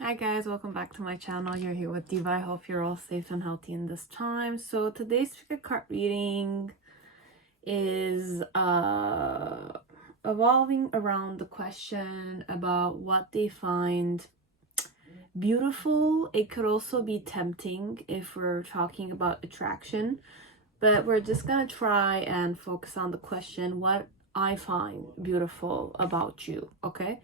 Hi guys, welcome back to my channel. You're here with Diva. I hope you're all safe and healthy in this time. So today's trigger card reading is evolving around the question about what they find beautiful. It could also be tempting if we're talking about attraction, but we're just gonna try and focus on the question what I find beautiful about you, okay?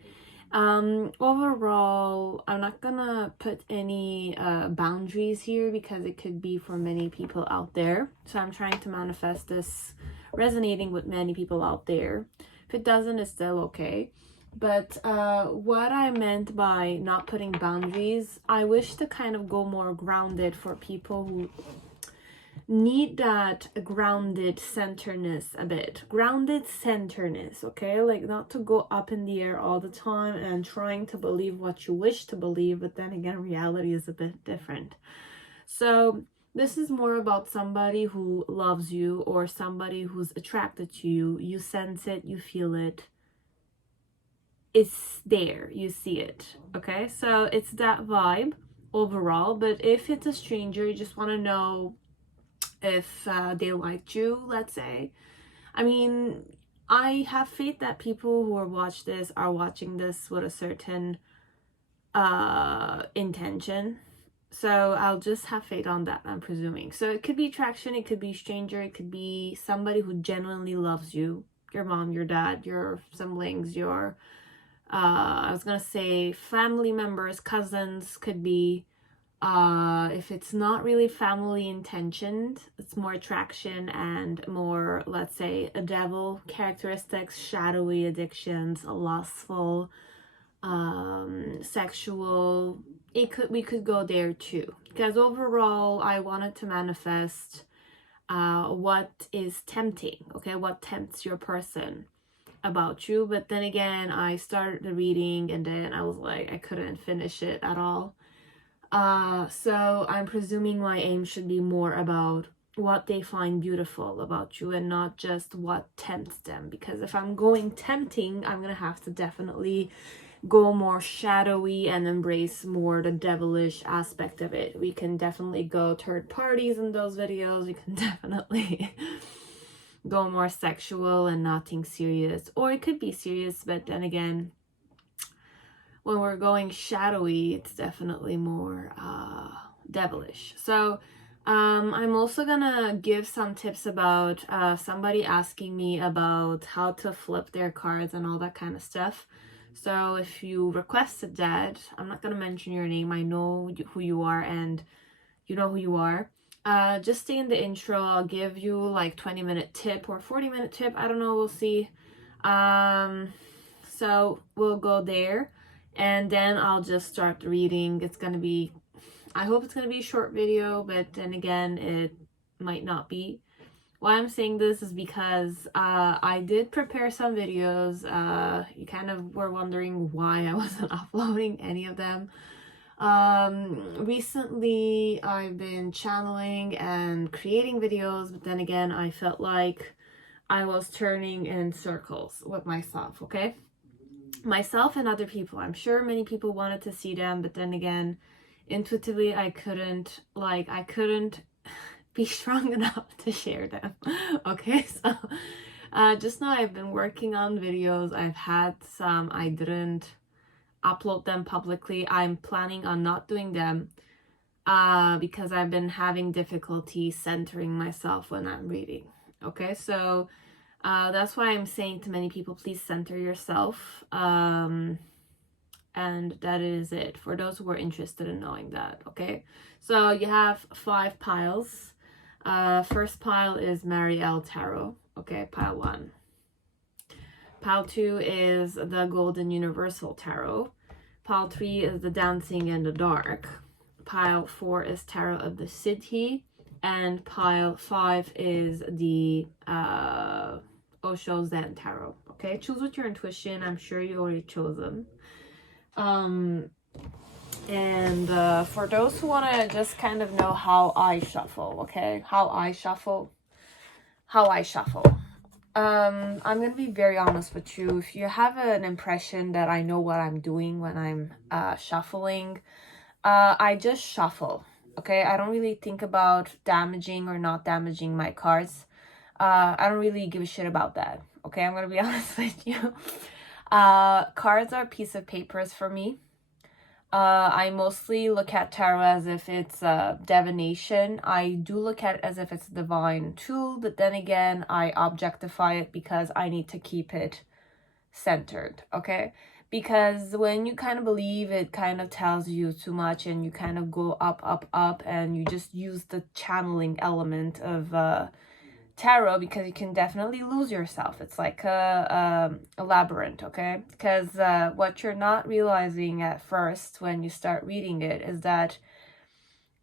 Overall, I'm not gonna put any boundaries here because it could be for many people out there. So I'm trying to manifest this resonating with many people out there. If it doesn't, it's still okay. But what I meant by not putting boundaries, I wish to kind of go more grounded for people who need that grounded centerness a bit. Grounded centerness, okay? Like not to go up in the air all the time and trying to believe what you wish to believe, but then again, reality is a bit different. So this is more about somebody who loves you or somebody who's attracted to you. You sense it, you feel it. It's there, you see it, okay? So it's that vibe overall. But if it's a stranger, you just want to know if they liked you, let's say. I mean, I have faith that people who are watching this with a certain intention. So I'll just have faith on that, I'm presuming. So it could be attraction, it could be stranger, it could be somebody who genuinely loves you. Your mom, your dad, your siblings, your I was gonna say family members, cousins, could be. If it's not really family intentioned, it's more attraction and more, let's say, a devil characteristics, shadowy addictions, lustful, sexual. We could go there too, because overall I wanted to manifest what is tempting, okay, what tempts your person about you. But then again, I started the reading and then I was like, I couldn't finish it at all. So I'm presuming my aim should be more about what they find beautiful about you and not just what tempts them, because if I'm going tempting, I'm gonna have to definitely go more shadowy and embrace more the devilish aspect of it. We can definitely go third parties in those videos. We can definitely go more sexual and nothing serious, or it could be serious, but then again, when we're going shadowy, it's definitely more devilish. So I'm also gonna give some tips about somebody asking me about how to flip their cards and all that kind of stuff. So if you requested that, I'm not gonna mention your name. I know who you are and you know who you are. Just stay in the intro. I'll give you like 20-minute tip or 40-minute tip. I don't know, we'll see. So we'll go there and then I'll just start the reading. It's gonna be, I hope it's gonna be a short video, but then again, it might not be. Why I'm saying this is because I did prepare some videos. You kind of were wondering why I wasn't uploading any of them. Recently I've been channeling and creating videos, but then again, I felt like I was turning in circles with myself, okay? Myself and other people. I'm sure many people wanted to see them, but then again, intuitively I couldn't be strong enough to share them. Okay, so just now I've been working on videos. I've had some, I didn't upload them publicly. I'm planning on not doing them because I've been having difficulty centering myself when I'm reading. Okay, so that's why I'm saying to many people, please center yourself. And that is it for those who are interested in knowing that. Okay, so you have 5 piles. First pile is Marielle Tarot. Okay, pile 1. Pile 2 is the Golden Universal Tarot. Pile 3 is the Dancing in the Dark. Pile 4 is Tarot of the Sidhe. And pile 5 is the Osho Zen Tarot. Okay, choose with your intuition. I'm sure you already chose them. And for those who want to just kind of know how I shuffle, okay? How I shuffle. I'm gonna be very honest with you. If you have an impression that I know what I'm doing when I'm shuffling, I just shuffle. Okay, I don't really think about damaging or not damaging my cards. I don't really give a shit about that. Okay, I'm gonna be honest with you. Cards are a piece of papers for me. I mostly look at tarot as if it's divination. I do look at it as if it's a divine tool, but then again, I objectify it because I need to keep it centered, okay? Because when you kind of believe, it kind of tells you too much and you kind of go up, up, up, and you just use the channeling element of tarot, because you can definitely lose yourself. It's like a labyrinth, okay? Because what you're not realizing at first when you start reading it is that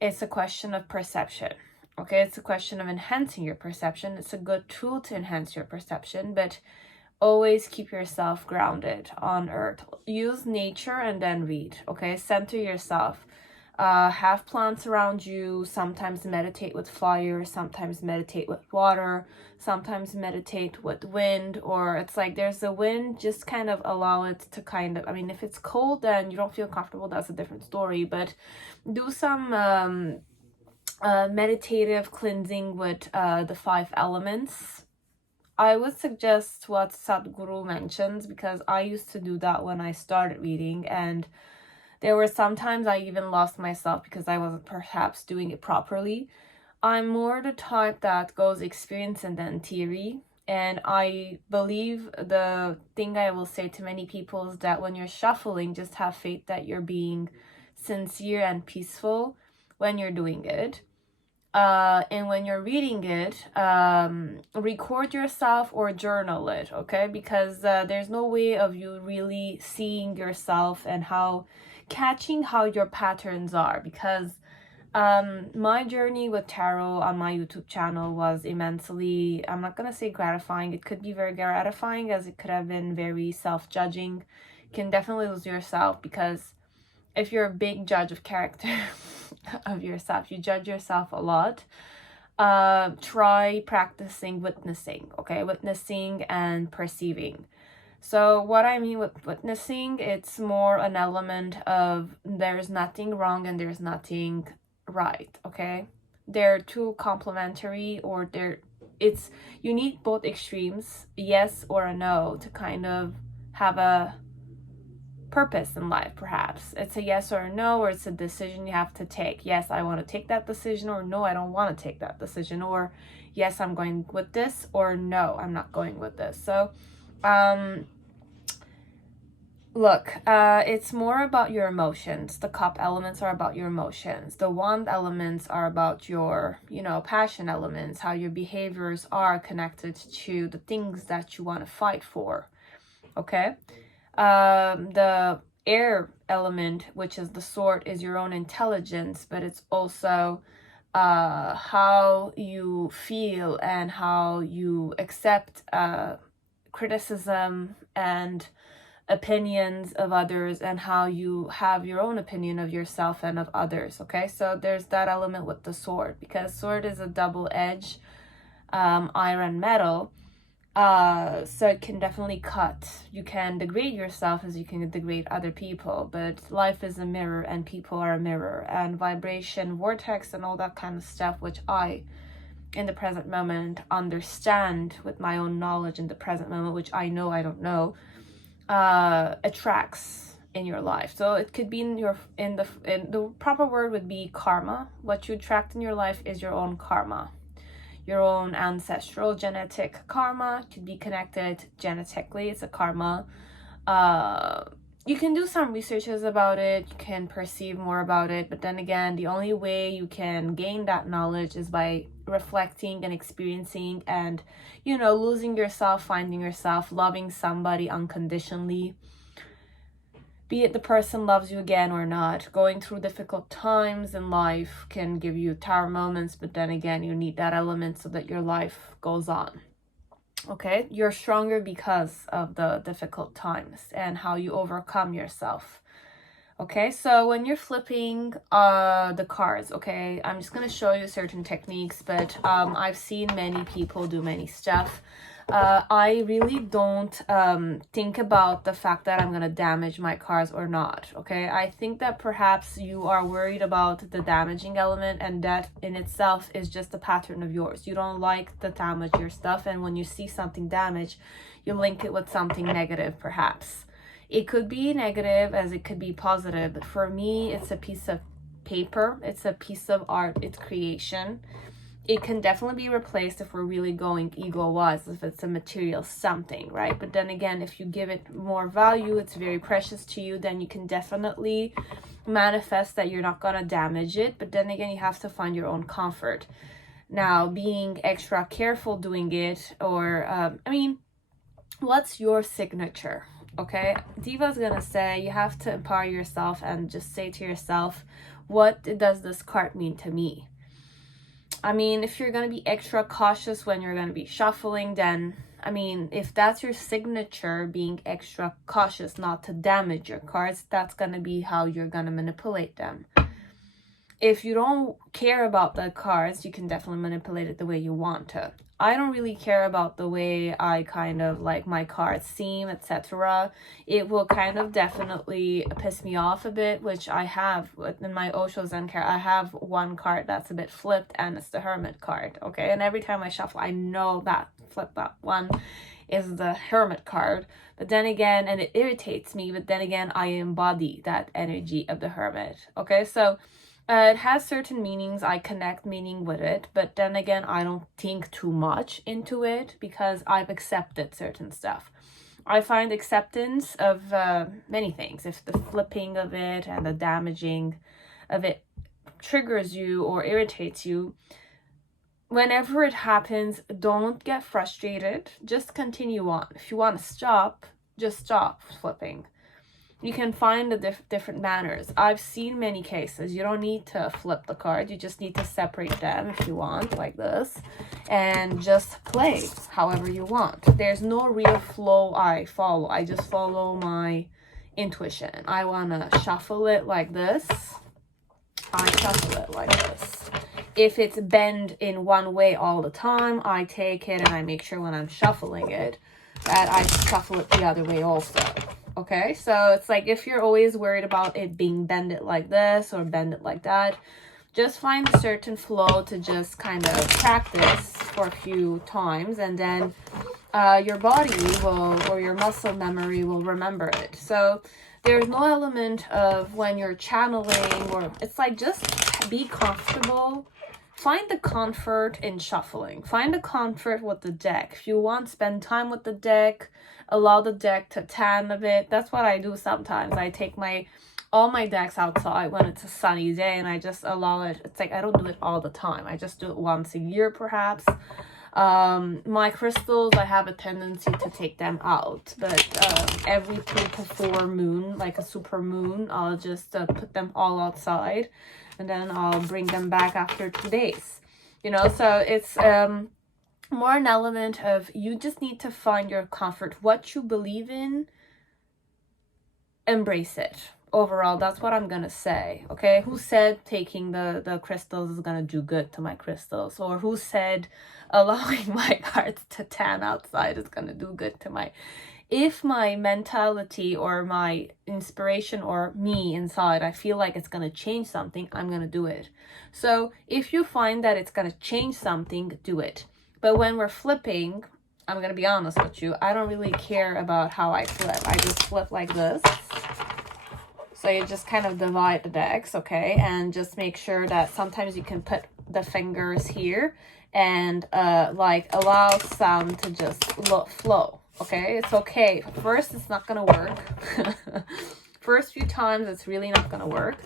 it's a question of perception, okay? It's a question of enhancing your perception. It's a good tool to enhance your perception, but always keep yourself grounded on earth. Use nature and then read, okay? Center yourself. Have plants around you. Sometimes meditate with fire, sometimes meditate with water, sometimes meditate with wind. Or it's like there's a wind, just kind of allow it to kind of, I mean, if it's cold and you don't feel comfortable, that's a different story, but do some meditative cleansing with the 5 elements. I would suggest what Sadhguru mentions, because I used to do that when I started reading, and there were sometimes I even lost myself because I wasn't perhaps doing it properly. I'm more the type that goes experience and then theory. And I believe the thing I will say to many people is that when you're shuffling, just have faith that you're being sincere and peaceful when you're doing it. And when you're reading it, record yourself or journal it, okay? Because there's no way of you really seeing yourself and catching how your patterns are. Because my journey with tarot on my YouTube channel was immensely, I'm not gonna say gratifying. It could be very gratifying, as it could have been very self-judging. You can definitely lose yourself, because if you're a big judge of character of yourself, you judge yourself a lot, try practicing witnessing, okay? Witnessing and perceiving. So what I mean with witnessing, it's more an element of there's nothing wrong and there's nothing right, okay? They're too complementary, or you need both extremes, yes or a no, to kind of have a purpose in life. Perhaps it's a yes or a no, or it's a decision you have to take. Yes, I want to take that decision, or no, I don't want to take that decision, or yes, I'm going with this, or no, I'm not going with this. So look, it's more about your emotions. The cup elements are about your emotions. The wand elements are about your, passion elements, how your behaviors are connected to the things that you want to fight for, okay? The air element, which is the sword, is your own intelligence, but it's also how you feel and how you accept criticism and opinions of others, and how you have your own opinion of yourself and of others, okay? So there's that element with the sword, because sword is a double-edged iron metal. So it can definitely cut. You can degrade yourself as you can degrade other people, but life is a mirror and people are a mirror, and vibration, vortex, and all that kind of stuff, which I, in the present moment, understand with my own knowledge in the present moment, which I know I don't know, attracts in your life. So it could be in the proper word would be karma. What you attract in your life is your own karma. Your own ancestral genetic karma could be connected genetically. It's a karma. You can do some researches about it. You can perceive more about it. But then again, the only way you can gain that knowledge is by reflecting and experiencing and, losing yourself, finding yourself, loving somebody unconditionally. Be it the person loves you again or not. Going through difficult times in life can give you tower moments, but then again, you need that element so that your life goes on. Okay? You're stronger because of the difficult times and how you overcome yourself. Okay, so when you're flipping the cards, okay, I'm just going to show you certain techniques, but I've seen many people do many stuff. I really don't think about the fact that I'm gonna damage my cards or not, okay? I think that perhaps you are worried about the damaging element, and that in itself is just a pattern of yours. You don't like to damage your stuff, and when you see something damaged, you link it with something negative, perhaps. It could be negative as it could be positive, but for me, it's a piece of paper, it's a piece of art, it's creation. It can definitely be replaced if we're really going ego-wise, if it's a material something, right? But then again, if you give it more value, it's very precious to you, then you can definitely manifest that you're not gonna damage it. But then again, you have to find your own comfort. Now, being extra careful doing it, or, I mean, what's your signature? Okay, Diva's gonna say you have to empower yourself and just say to yourself, what does this card mean to me? I mean, if you're going to be extra cautious when you're going to be shuffling, then, I mean, if that's your signature, being extra cautious not to damage your cards, that's going to be how you're going to manipulate them. If you don't care about the cards, you can definitely manipulate it the way you want to. I don't really care about the way I kind of like my cards seem, etc. It will kind of definitely piss me off a bit, which I have in my Osho Zen card. I have one card that's a bit flipped, and it's the Hermit card, okay? And every time I shuffle, I know that that one is the Hermit card. But then again, and it irritates me, but then again, I embody that energy of the Hermit, okay? So it has certain meanings. I connect meaning with it, but then again, I don't think too much into it because I've accepted certain stuff. I find acceptance of many things. If the flipping of it and the damaging of it triggers you or irritates you, whenever it happens, don't get frustrated. Just continue on. If you want to stop, just stop flipping. You can find the different manners. I've seen many cases. You don't need to flip the card. You just need to separate them if you want, like this. And just play however you want. There's no real flow I follow. I just follow my intuition. I want to shuffle it like this. I shuffle it like this. If it's bent in one way all the time, I take it and I make sure when I'm shuffling it that I shuffle it the other way also. Okay, so it's like if you're always worried about it being bended like this or bended like that, just find a certain flow to just kind of practice for a few times, and then your body will, or your muscle memory will remember it. So there's no element of when you're channeling, or it's like just be comfortable. Find the comfort in shuffling. Find the comfort with the deck. If you want, spend time with the deck. Allow the deck to tan a bit. That's what I do sometimes. I take all my decks outside when it's a sunny day, and I just allow it. It's like I don't do it all the time. I just do it once a year, perhaps. My crystals, I have a tendency to take them out, but every 3 to 4 moon, like a super moon, I'll just put them all outside, and then I'll bring them back after 2 days. You know, so it's more an element of you just need to find your comfort. What you believe in, embrace it. Overall, that's what I'm gonna say. Okay, who said taking the crystals is gonna do good to my crystals, or who said allowing my cards to tan outside is gonna do good to my... If my mentality or my inspiration or me inside, I feel like it's gonna change something, I'm gonna do it. So if you find that it's gonna change something, do it. But when we're flipping, I'm gonna be honest with you, I don't really care about how I flip. I just flip like this. So you just kind of divide the decks, okay? And just make sure that sometimes you can put the fingers here and like allow some to just flow, okay? It's okay. First, it's not gonna work. First few times, it's really not gonna work.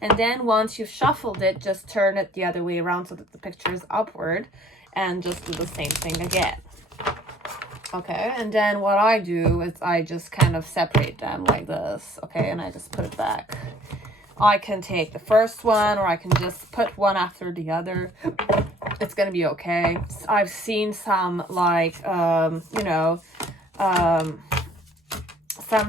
And then once you've shuffled it, just turn it the other way around so that the picture is upward, and just do the same thing again. Okay, and then what I do is I just kind of separate them like this, okay, and I just put it back. I can take the first one, or I can just put one after the other. It's gonna be okay. I've seen some, like, you know, some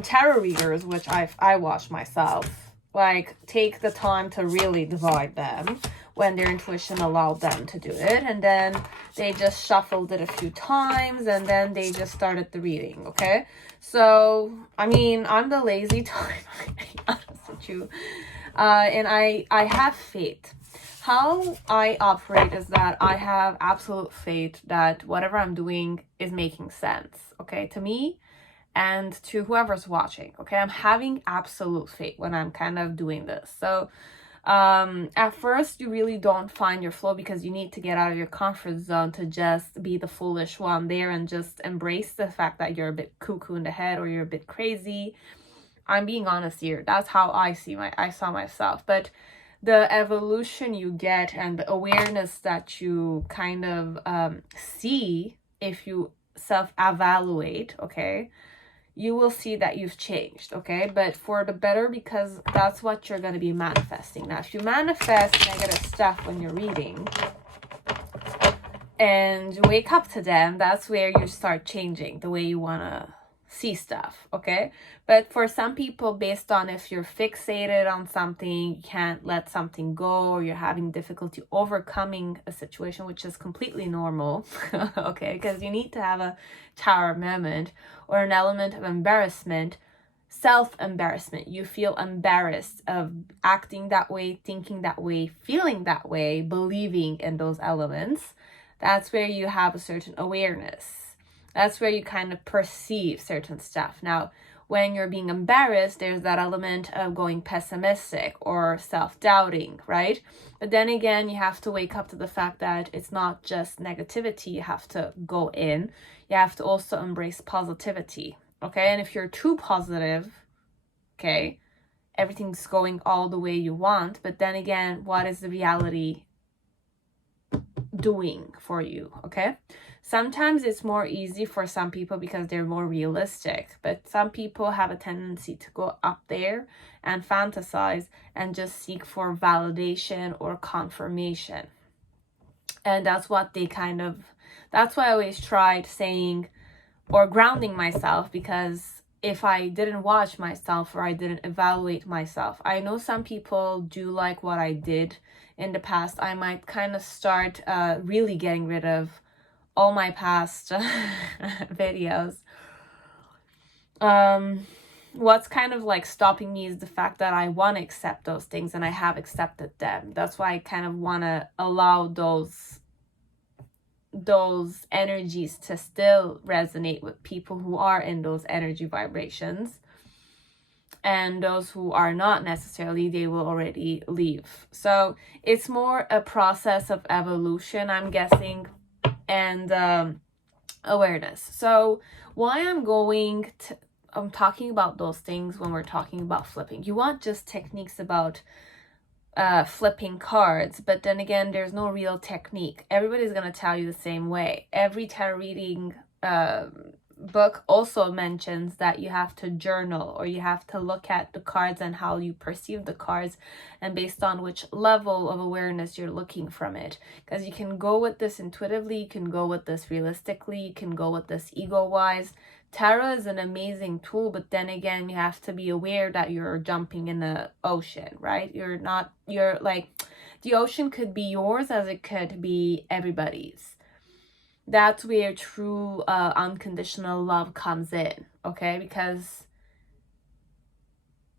tarot readers, which I watch myself, like, take the time to really divide them. when their intuition allowed them to do it. And then they just shuffled it a few times and then they just started the reading, okay? So, I mean, I'm the lazy type, to be honest with you. And I have faith. How I operate is that I have absolute faith that whatever I'm doing is making sense, okay, to me and to whoever's watching, okay? I'm having absolute faith when I'm kind of doing this. So at first you really don't find your flow because you need to get out of your comfort zone to just be the foolish one there and just embrace the fact that you're a bit cuckoo in the head or you're a bit crazy. I'm being honest here. That's how I saw myself. But the evolution you get and the awareness that you kind of see if you self-evaluate, okay, you will see that you've changed, okay? But for the better, because that's what you're going to be manifesting. Now, if you manifest negative stuff when you're reading and you wake up to them, that's where you start changing the way you want to see stuff, okay? But for some people, based on if you're fixated on something, you can't let something go, or you're having difficulty overcoming a situation, which is completely normal, okay? Because you need to have a tower moment or an element of embarrassment, self-embarrassment. You feel embarrassed of acting that way, thinking that way, feeling that way, believing in those elements. That's where you have a certain awareness. That's where you kind of perceive certain stuff. Now, when you're being embarrassed, there's that element of going pessimistic or self-doubting, right? But then again, you have to wake up to the fact that it's not just negativity. You have to go in. You have to also embrace positivity, okay? And if you're too positive, okay, everything's going all the way you want. But then again, what is the reality doing for you, okay? Sometimes it's more easy for some people because they're more realistic, but some people have a tendency to go up there and fantasize and just seek for validation or confirmation. And that's what they kind of, that's why I always tried saying or grounding myself, because if I didn't watch myself or I didn't evaluate myself, I know some people do like what I did in the past. I might kind of start really getting rid of all my past videos. What's kind of like stopping me is the fact that I want to accept those things, and I have accepted them. That's why I kind of want to allow those energies to still resonate with people who are in those energy vibrations, and those who are not necessarily, they will already leave. So it's more a process of evolution, I'm guessing, and awareness. So why I'm talking about those things when we're talking about flipping. You want just techniques about flipping cards, but then again, there's no real technique. Everybody's gonna tell you the same way. Every tarot reading book also mentions that you have to journal, or you have to look at the cards and how you perceive the cards, and based on which level of awareness you're looking from it. Because you can go with this intuitively, you can go with this realistically, you can go with this ego-wise. Tarot is an amazing tool, but then again, you have to be aware that you're jumping in the ocean, right? You're like, the ocean could be yours as it could be everybody's. That's where true unconditional love comes in, okay? Because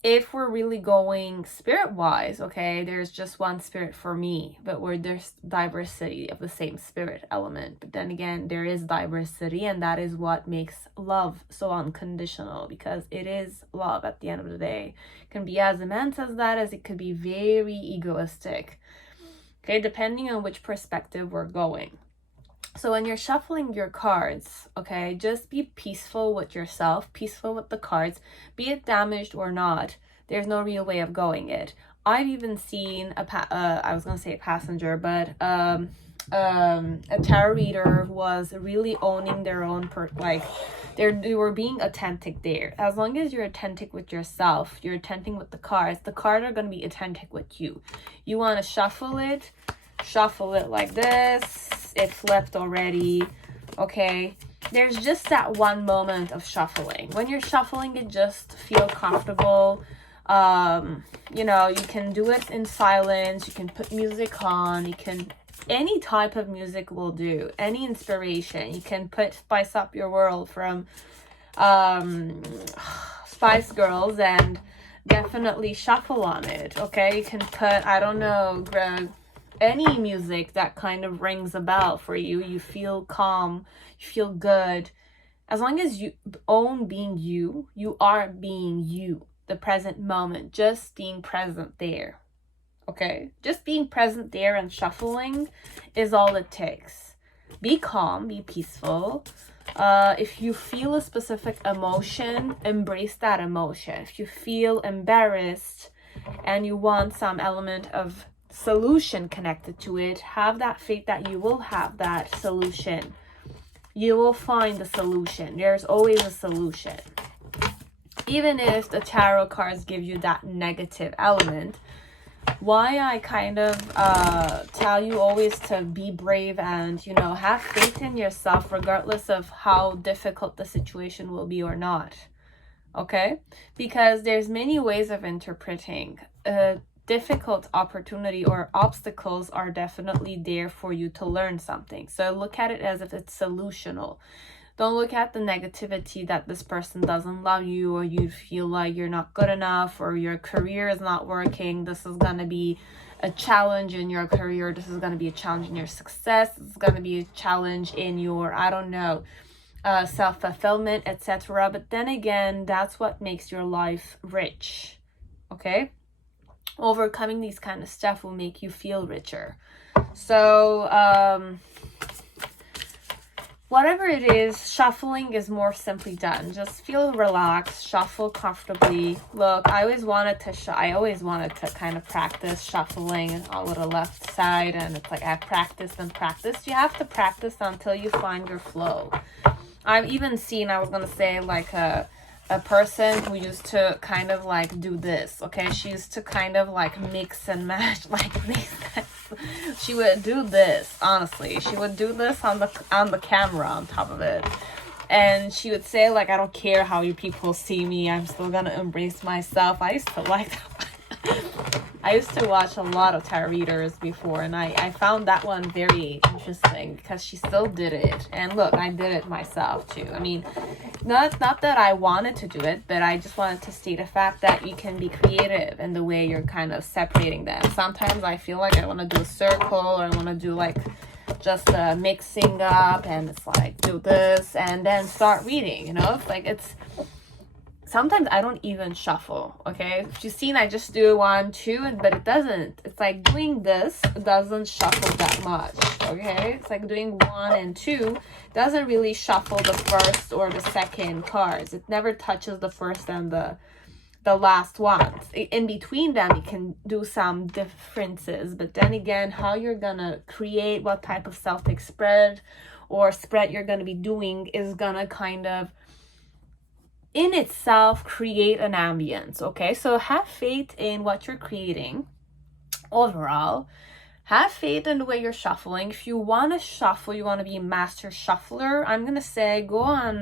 if we're really going spirit-wise, okay, there's just one spirit for me, but there's diversity of the same spirit element. But then again, there is diversity, and that is what makes love so unconditional, because it is love at the end of the day. It can be as immense as that, as it could be very egoistic, okay, depending on which perspective we're going. So when you're shuffling your cards, okay, just be peaceful with yourself, peaceful with the cards, be it damaged or not. There's no real way of going it. I've even seen I was going to say a passenger, but a tarot reader who was really owning their own, they were being authentic there. As long as you're authentic with yourself, you're authentic with the cards are going to be authentic with you. You want to shuffle it like this. It flipped already, okay? There's just that one moment of shuffling. When you're shuffling it, just feel comfortable. You know, you can do it in silence, you can put music on, you can, any type of music will do, any inspiration. You can put Spice Up Your World from Spice Girls and definitely shuffle on it, okay? You can put, I don't know, any music that kind of rings a bell for you. You feel calm, you feel good. As long as you own being you, you are being you, the present moment, just being present there, okay? Just being present there and shuffling is all it takes. Be calm, be peaceful. If you feel a specific emotion, embrace that emotion. If you feel embarrassed and you want some element of solution connected to it, have that faith that you will have that solution. You will find the solution. There's always a solution. Even if the tarot cards give you that negative element, why I kind of tell you always to be brave and, you know, have faith in yourself regardless of how difficult the situation will be or not, okay? Because there's many ways of interpreting. Difficult opportunity or obstacles are definitely there for you to learn something. So look at it as if it's solutional. Don't look at the negativity that this person doesn't love you, or you feel like you're not good enough, or your career is not working. This is going to be a challenge in your career. This is going to be a challenge in your success. This is going to be a challenge in your, I don't know, self-fulfillment, etc. But then again, that's what makes your life rich, okay? Overcoming these kind of stuff will make you feel richer. So, whatever it is, shuffling is more simply done. Just feel relaxed, shuffle comfortably. Look, I always wanted to kind of practice shuffling on the left side, and it's like I practiced and practiced. You have to practice until you find your flow. I've even seen, I was gonna say, like a person who used to kind of like do this, okay? She used to kind of like mix and match like these. She would do this, honestly. She would do this on the camera on top of it. And she would say, like, I don't care how you people see me, I'm still gonna embrace myself. I used to like that. I used to watch a lot of tarot readers before, and I found that one very interesting because she still did it. And look, I did it myself too. I mean, not that I wanted to do it, but I just wanted to state the fact that you can be creative in the way you're kind of separating them. Sometimes I feel like I want to do a circle, or I want to do like just a mixing up, and it's like do this and then start reading, you know? It's like sometimes I don't even shuffle, okay? If you've seen, I just do 1, 2, but it doesn't. It's like doing this doesn't shuffle that much, okay? It's like doing 1 and 2 doesn't really shuffle the first or the second cards. It never touches the first and the last ones. In between them, you can do some differences, but then again, how you're gonna create, what type of Celtic spread or spread you're gonna be doing is gonna kind of in itself create an ambience, okay? So have faith in what you're creating overall. Have faith in the way you're shuffling. If you want to shuffle, you want to be a master shuffler, I'm gonna say go on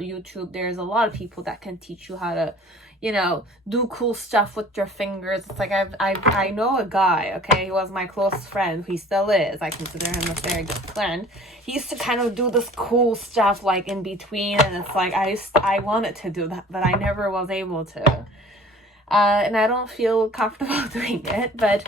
YouTube. There's a lot of people that can teach you how to, you know, do cool stuff with your fingers. It's like I know a guy, okay? He was my close friend. He still is. I consider him a very good friend. He used to kind of do this cool stuff like in between, and it's like I wanted to do that, but I never was able to. And I don't feel comfortable doing it, but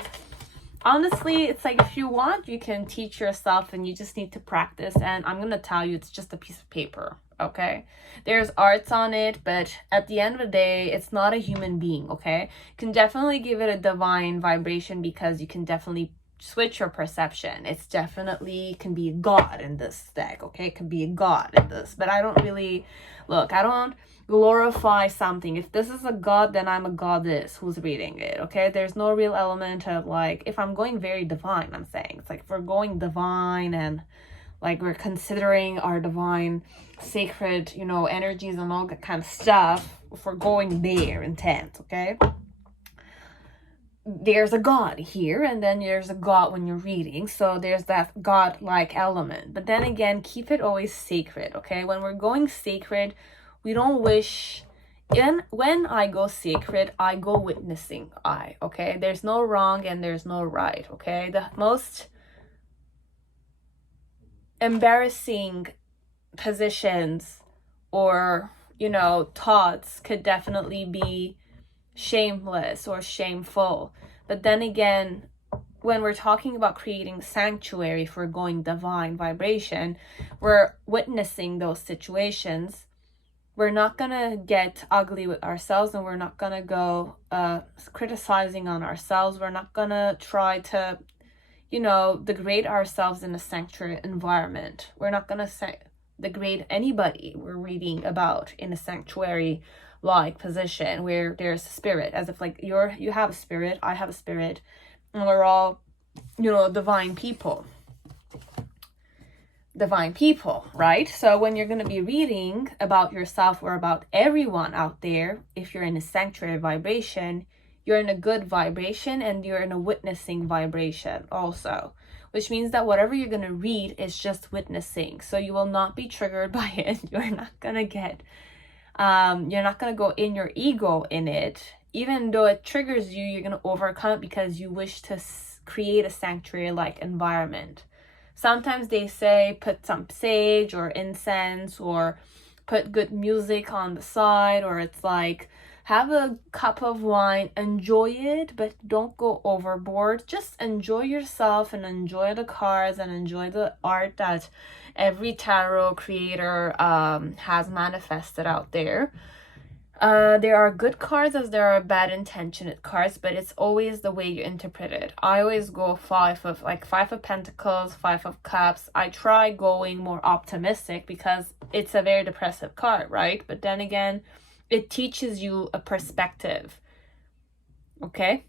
honestly, it's like if you want, you can teach yourself, and you just need to practice. And I'm gonna tell you, it's just a piece of paper, okay? There's arts on it, but at the end of the day, it's not a human being, okay? You can definitely give it a divine vibration, because you can definitely switch your perception. It's definitely can be a god in this deck, okay? It can be a god in this, but I don't really look, I don't glorify something. If this is a god, then I'm a goddess who's reading it, okay? There's no real element of like, if I'm going very divine, I'm saying it's like if we're going divine and like we're considering our divine sacred, you know, energies and all that kind of stuff, if we're going there intent, okay? There's a god here, and then there's a god when you're reading, so there's that god-like element. But then again, keep it always sacred, okay? When we're going sacred, we don't wish when I go sacred, I go witnessing I, okay? There's no wrong and there's no right, okay? The most embarrassing positions or, you know, thoughts could definitely be shameless or shameful. But then again, when we're talking about creating sanctuary for going divine vibration, we're witnessing those situations. We're not gonna get ugly with ourselves, and we're not gonna go criticizing on ourselves. We're not gonna try to, you know, degrade ourselves in a sanctuary environment. We're not gonna degrade anybody we're reading about in a sanctuary like position where there's a spirit, as if like you have a spirit, I have a spirit, and we're all, you know, divine people, right? So when you're going to be reading about yourself or about everyone out there, if you're in a sanctuary vibration, you're in a good vibration and you're in a witnessing vibration also, which means that whatever you're going to read is just witnessing. So you will not be triggered by it. You're not going to get you're not going to go in your ego in it. Even though it triggers you, you're going to overcome it because you wish to create a sanctuary like environment. Sometimes they say put some sage or incense or put good music on the side, or it's like have a cup of wine, enjoy it, but don't go overboard. Just enjoy yourself and enjoy the cards and enjoy the art that every tarot creator has manifested out there. There are good cards as there are bad intentioned cards, but it's always the way you interpret it. I always go Five of Pentacles, Five of Cups. I try going more optimistic because it's a very depressive card, right? But then again, it teaches you a perspective, okay?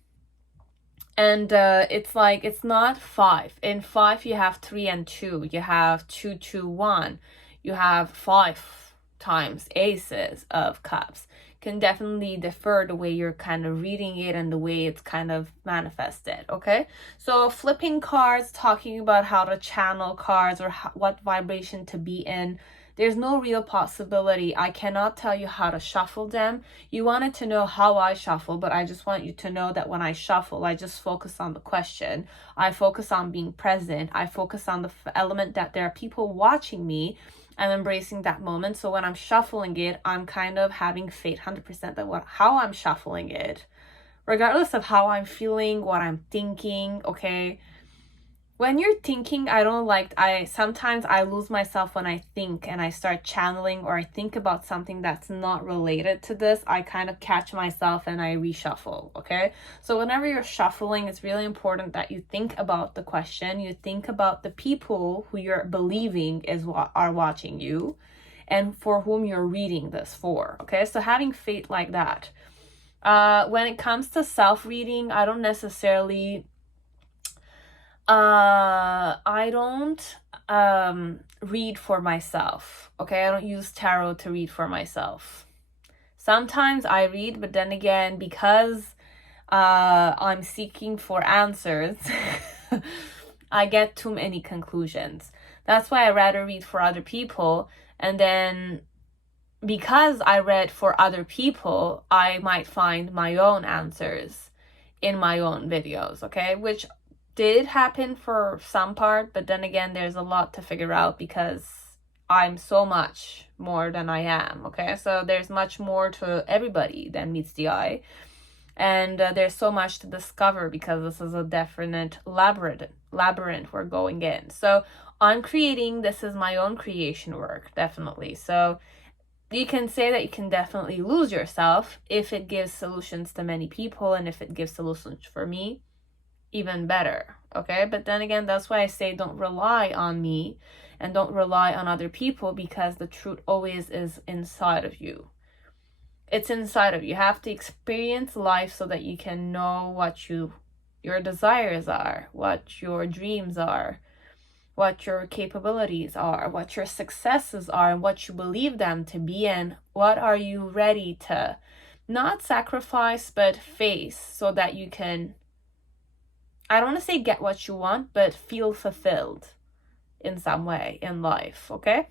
And it's like, it's not 5. In 5, you have 3 and 2. You have 2, 2, 1. You have 5 times aces of cups. Can definitely differ the way you're kind of reading it and the way it's kind of manifested, okay? So flipping cards, talking about how to channel cards or what vibration to be in, there's no real possibility. I cannot tell you how to shuffle them. You wanted to know how I shuffle, but I just want you to know that when I shuffle, I just focus on the question. I focus on being present. I focus on the element that there are people watching me and embracing that moment. So when I'm shuffling it, I'm kind of having faith 100% that how I'm shuffling it, regardless of how I'm feeling, what I'm thinking, okay? When you're thinking, sometimes I lose myself when I think and I start channeling or I think about something that's not related to this. I kind of catch myself and I reshuffle, okay? So whenever you're shuffling, it's really important that you think about the question, you think about the people who you're believing are watching you and for whom you're reading this for, okay? So having faith like that. When it comes to self-reading, I don't necessarily... I don't read for myself, okay? I don't use tarot to read for myself. Sometimes I read, but then again, because I'm seeking for answers, I get too many conclusions. That's why I rather read for other people, and then because I read for other people, I might find my own answers in my own videos, okay? Which did happen for some part, but then again, there's a lot to figure out because I'm so much more than I am, okay? So there's much more to everybody than meets the eye. And there's so much to discover because this is a definite labyrinth we're going in. So this is my own creation work, definitely. So you can say that you can definitely lose yourself if it gives solutions to many people, and if it gives solutions for me, even better, okay? But then again, that's why I say don't rely on me and don't rely on other people, because the truth always is inside of you. It's inside of you. You have to experience life so that you can know what your desires are, what your dreams are, what your capabilities are, what your successes are, and what you believe them to be, and what are you ready to not sacrifice but face so that you can, I don't want to say get what you want, but feel fulfilled in some way in life, okay?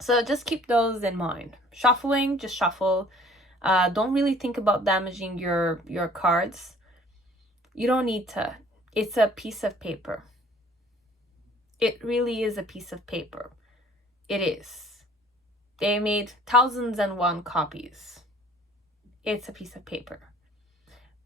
So just keep those in mind. Shuffling, just shuffle. Don't really think about damaging your cards. You don't need to. It's a piece of paper. It really is a piece of paper. It is. They made 1001 copies. It's a piece of paper.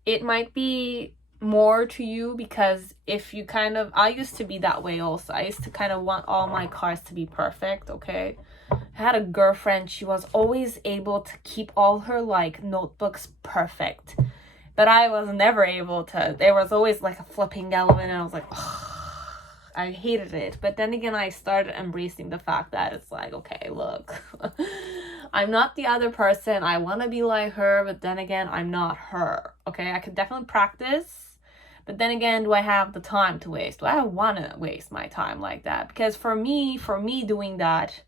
It might be more to you because if you kind of, I used to be that way also. I used to kind of want all my cards to be perfect, okay? I had a girlfriend, she was always able to keep all her like notebooks perfect. But I was never able to. There was always like a flipping element and I was like, oh, I hated it. But then again, I started embracing the fact that it's like, okay, look, I'm not the other person. I want to be like her, but then again, I'm not her. Okay, I could definitely practice. But then again, do I have the time to waste? Do I want to waste my time like that? Because for me doing that,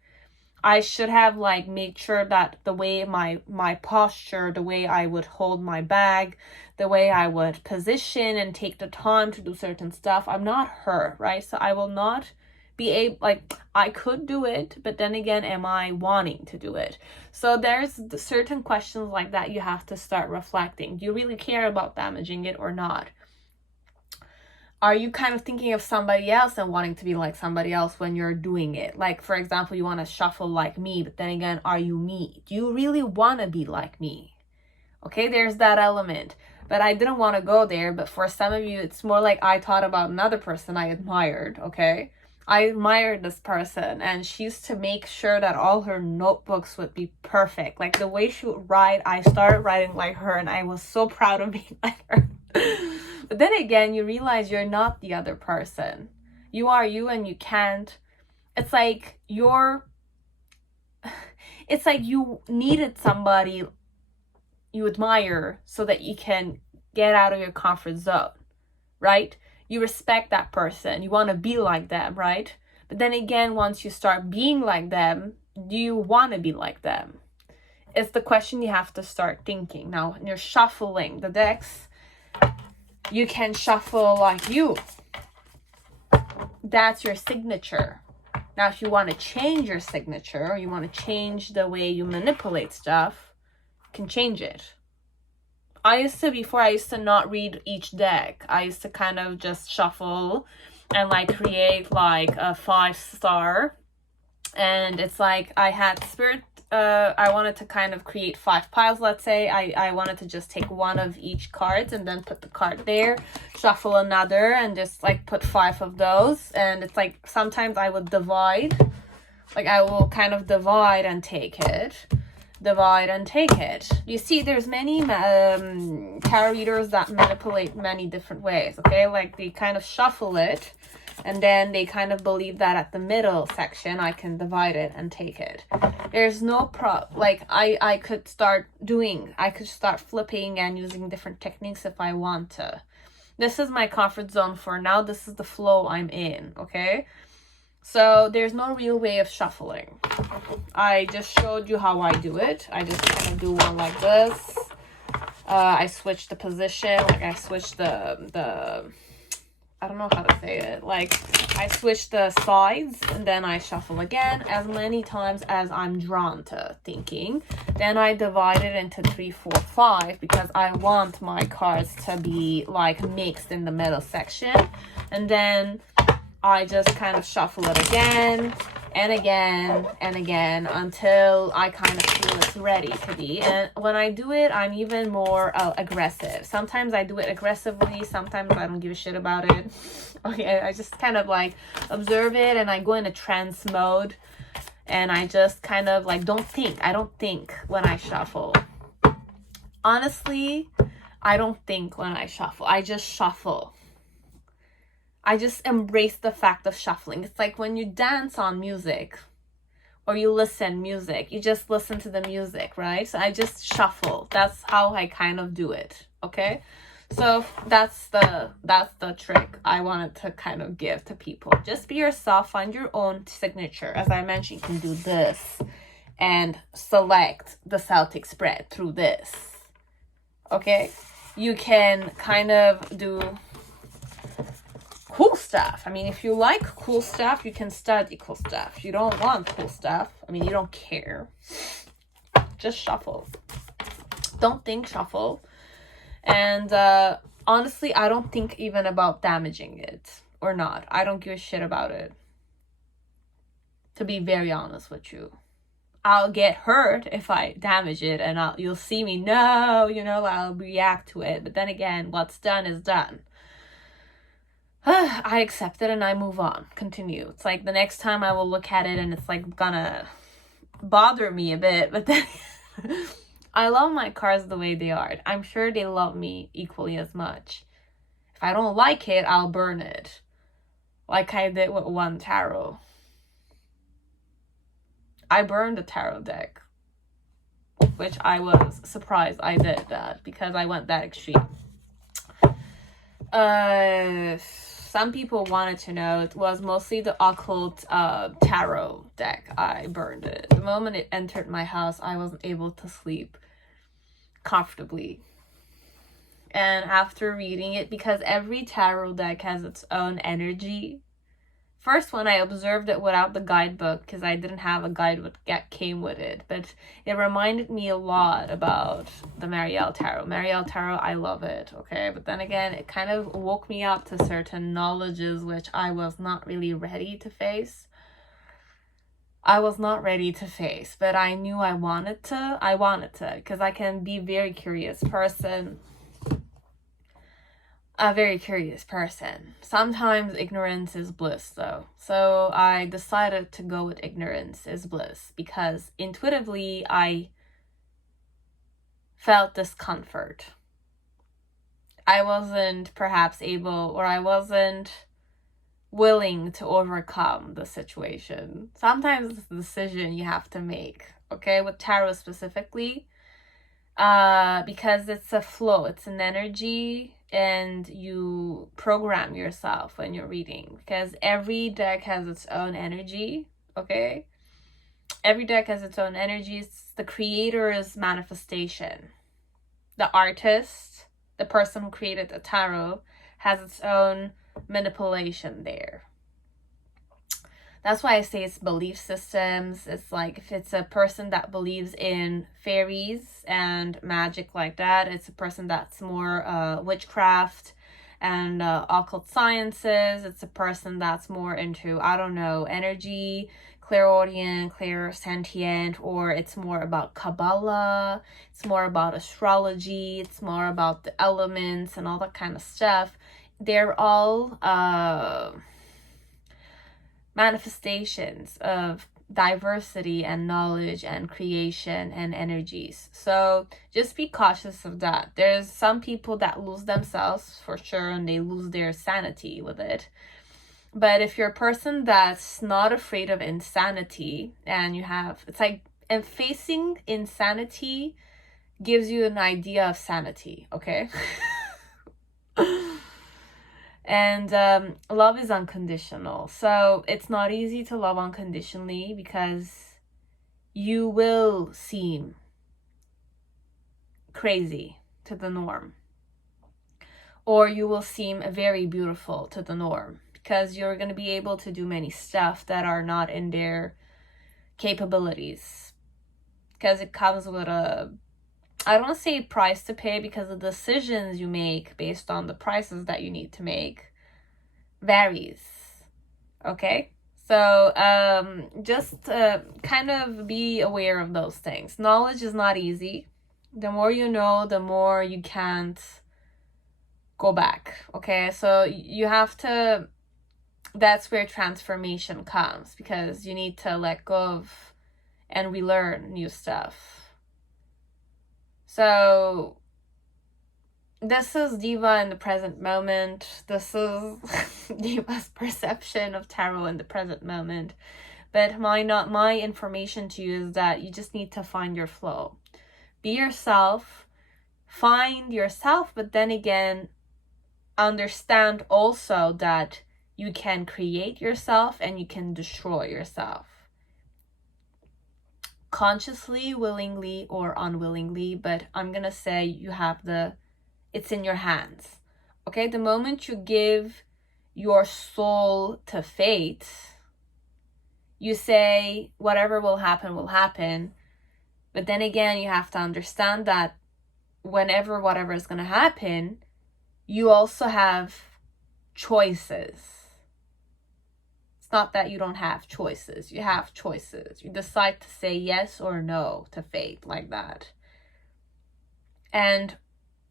I should have like made sure that the way my posture, the way I would hold my bag, the way I would position and take the time to do certain stuff, I'm not her, right? So I will not be able, like, I could do it, but then again, am I wanting to do it? So there's certain questions like that you have to start reflecting. Do you really care about damaging it or not? Are you kind of thinking of somebody else and wanting to be like somebody else when you're doing it? Like, for example, you want to shuffle like me, but then again, are you me? Do you really want to be like me? Okay, there's that element. But I didn't want to go there. But for some of you, it's more like I thought about another person I admired, okay? I admired this person and she used to make sure that all her notebooks would be perfect. Like the way she would write, I started writing like her and I was so proud of being like her. But then again, you realize you're not the other person. You are you and you can't. It's like you needed somebody you admire so that you can get out of your comfort zone, right? You respect that person. You want to be like them, right? But then again, once you start being like them, do you want to be like them? It's the question you have to start thinking. Now, when you're shuffling the decks, you can shuffle like you. That's your signature. Now, if you want to change your signature or you want to change the way you manipulate stuff, you can change it. Before I used to not read each deck. I used to kind of just shuffle and like create like a 5-star. And it's like I had spirit. I wanted to kind of create 5 piles, let's say. I wanted to just take one of each cards and then put the card there, shuffle another and just like put 5 of those. And it's like sometimes I would divide, like I will kind of divide and take it. You see, there's many tarot readers that manipulate many different ways, okay? Like they kind of shuffle it and then they kind of believe that at the middle section I can divide it and take it. There's no like I could start flipping and using different techniques if I want to. This is my comfort zone for now. This is the flow I'm in, okay? So there's no real way of shuffling. I just showed you how I do it. I just kind of do one like this. I switch the position, like I switch the I don't know how to say it. Like I switch the sides and then I shuffle again as many times as I'm drawn to thinking. Then I divide it into 3, 4, 5 because I want my cards to be like mixed in the middle section. And then I just kind of shuffle it again and again and again until I kind of feel it's ready to be. And when I do it, I'm even more aggressive. Sometimes I do it aggressively. Sometimes I don't give a shit about it. Okay, I just kind of like observe it and I go in a trance mode and I just kind of like don't think. I don't think when I shuffle. Honestly, I don't think when I shuffle. I just shuffle. I just embrace the fact of shuffling. It's like when you dance on music or you listen music, you just listen to the music, right? So I just shuffle. That's how I kind of do it, okay? So that's the trick I wanted to kind of give to people. Just be yourself, find your own signature. As I mentioned, you can do this and select the Celtic spread through this, okay? You can kind of do cool stuff. I mean, if you like cool stuff, you can study cool stuff. If you don't want cool stuff, I mean, you don't care, just shuffle. don't think, shuffle. And honestly, I don't think even about damaging it or not. I don't give a shit about it, to be very honest with you. I'll get hurt if I damage it, and you'll see me, no, you know, I'll react to it. But then again, what's done is done. I accept it and I move on, continue. It's like the next time I will look at it and it's like gonna bother me a bit, but then I love my cards the way they are. I'm sure they love me equally as much. If I don't like it, I'll burn it, like I did with one tarot. I burned the tarot deck, which I was surprised I did that because I went that extreme. Some people wanted to know, it was mostly the occult tarot deck. I burned it. The moment it entered my house, I wasn't able to sleep comfortably. And after reading it, because every tarot deck has its own energy. First, when I observed it without the guidebook, because I didn't have a guide that came with it, but it reminded me a lot about the Marielle Tarot. Marielle Tarot, I love it, okay? But then again, it kind of woke me up to certain knowledges which I was not really ready to face. I was not ready to face, but I knew I wanted to. I wanted to, because I can be a very curious person. A very curious person. Sometimes ignorance is bliss, though. So I decided to go with ignorance is bliss because intuitively I felt discomfort. I wasn't perhaps able, or I wasn't willing to overcome the situation. Sometimes it's a decision you have to make, okay? With tarot specifically, because it's a flow, it's an energy, and you program yourself when you're reading, because every deck has its own energy, okay? Every deck has its own energy. It's the creator's manifestation. The artist, the person who created the tarot, has its own manipulation there. That's why I say it's belief systems. It's like if it's a person that believes in fairies and magic like that, it's a person that's more witchcraft and occult sciences. It's a person that's more into, I don't know, energy, clairaudient, clairsentient, or it's more about Kabbalah. It's more about astrology. It's more about the elements and all that kind of stuff. They're all manifestations of diversity and knowledge and creation and energies. So just be cautious of that. There's some people that lose themselves for sure, and they lose their sanity with it. But if you're a person that's not afraid of insanity, and you have, it's like, and facing insanity gives you an idea of sanity, okay? And love is unconditional. So it's not easy to love unconditionally because you will seem crazy to the norm. Or you will seem very beautiful to the norm because you're going to be able to do many stuff that are not in their capabilities. Because it comes with a, I don't want to say price to pay, because the decisions you make based on the prices that you need to make varies, okay? So just kind of be aware of those things. Knowledge is not easy. The more you know, the more you can't go back, okay? So you have to, that's where transformation comes, because you need to let go of and relearn new stuff. So this is Diva in the present moment. This is Diva's perception of tarot in the present moment. But my information to you is that you just need to find your flow. Be yourself. Find yourself, but then again, understand also that you can create yourself and you can destroy yourself. Consciously, willingly, or unwillingly, but I'm gonna say you have it's in your hands, okay? The moment you give your soul to fate, you say whatever will happen, but then again, you have to understand that whenever whatever is going to happen, you also have choices. It's not that you don't have choices. You have choices. You decide to say yes or no to fate, like that. And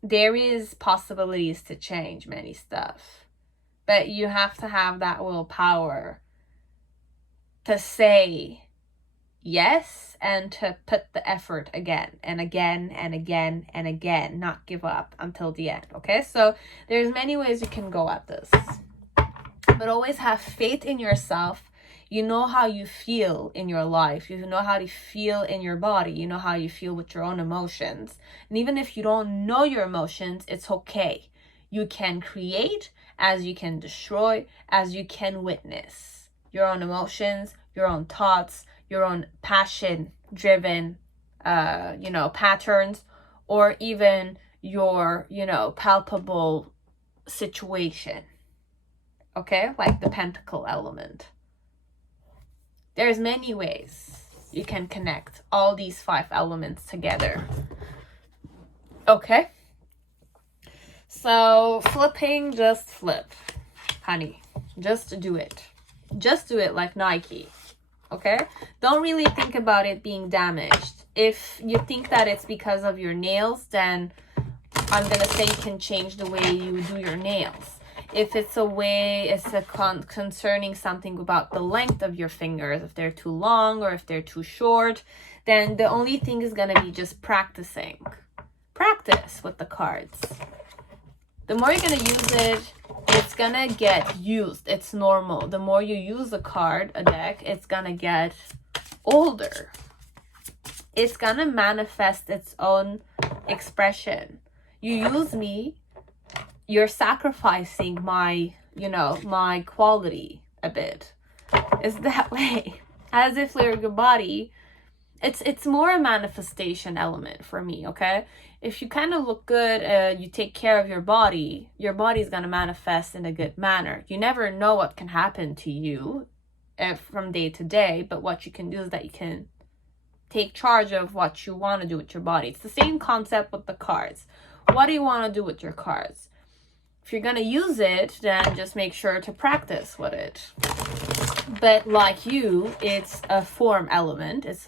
there is possibilities to change many stuff. But you have to have that willpower to say yes and to put the effort again and again and again and again, not give up until the end. Okay, so there's many ways you can go at this, but always have faith in yourself. You know how you feel in your life, you know how to feel in your body, you know how you feel with your own emotions. And even if you don't know your emotions, it's okay. You can create as you can destroy, as you can witness your own emotions, your own thoughts, your own passion driven patterns, or even your palpable situation. Okay, like the pentacle element. There's many ways you can connect all these 5 elements together. Okay, so flipping, just flip, honey. Just do it. Just do it like Nike. Okay, don't really think about it being damaged. If you think that it's because of your nails, then I'm gonna say you can change the way you do your nails. If it's concerning something about the length of your fingers, if they're too long or if they're too short, then the only thing is gonna be just practicing. Practice with the cards. The more you're gonna use it, it's gonna get used. It's normal. The more you use a card, a deck, it's gonna get older. It's gonna manifest its own expression. You use me, you're sacrificing my quality a bit. It's that way. As if you're your body, it's more a manifestation element for me, okay? If you kind of look good, you take care of your body's gonna manifest in a good manner. You never know what can happen to you from day to day, but what you can do is that you can take charge of what you want to do with your body. It's the same concept with the cards. What do you want to do with your cards? If you're gonna use it, then just make sure to practice with it. But like you, it's a form element. It's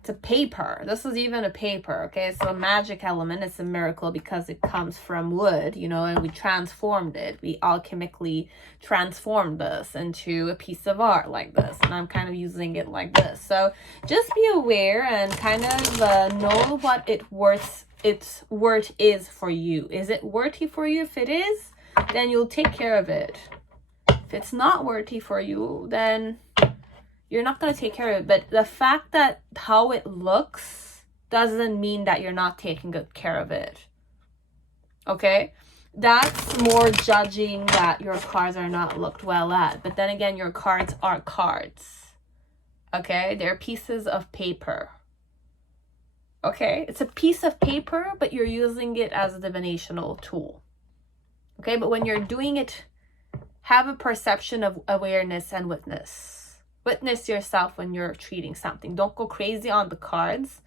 it's a paper. This is even a paper, okay? So a magic element. It's a miracle because it comes from wood, and we transformed it. We alchemically transformed this into a piece of art like this. And I'm kind of using it like this. So just be aware and kind of know what its worth is for you. Is it worthy for you? If it is, then you'll take care of it. If it's not worthy for you, then you're not going to take care of it. But the fact that how it looks doesn't mean that you're not taking good care of it. Okay? That's more judging that your cards are not looked well at. But then again, your cards are cards. Okay? They're pieces of paper. Okay? It's a piece of paper, but you're using it as a divinational tool. Okay? But when you're doing it, have a perception of awareness and witness. Witness yourself when you're treating something. Don't go crazy on the cards.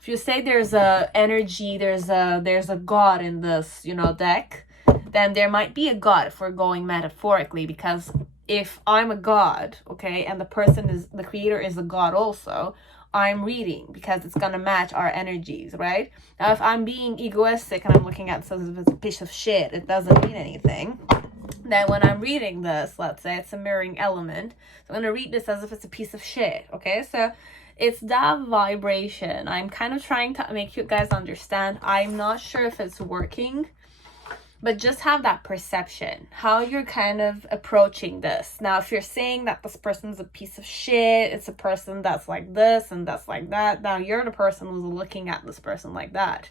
If you say there's a energy, there's a god in this, deck, then there might be a god if we're going metaphorically, because if I'm a god, okay, and the creator is a god also, I'm reading because it's gonna match our energies, right? Now, if I'm being egoistic and I'm looking at this as if it's a piece of shit, it doesn't mean anything. Then when I'm reading this, let's say it's a mirroring element, so I'm going to read this as if it's a piece of shit, okay? So it's that vibration. I'm kind of trying to make you guys understand. I'm not sure if it's working, but just have that perception, how you're kind of approaching this. Now, if you're saying that this person's a piece of shit, it's a person that's like this and that's like that, now you're the person who's looking at this person like that.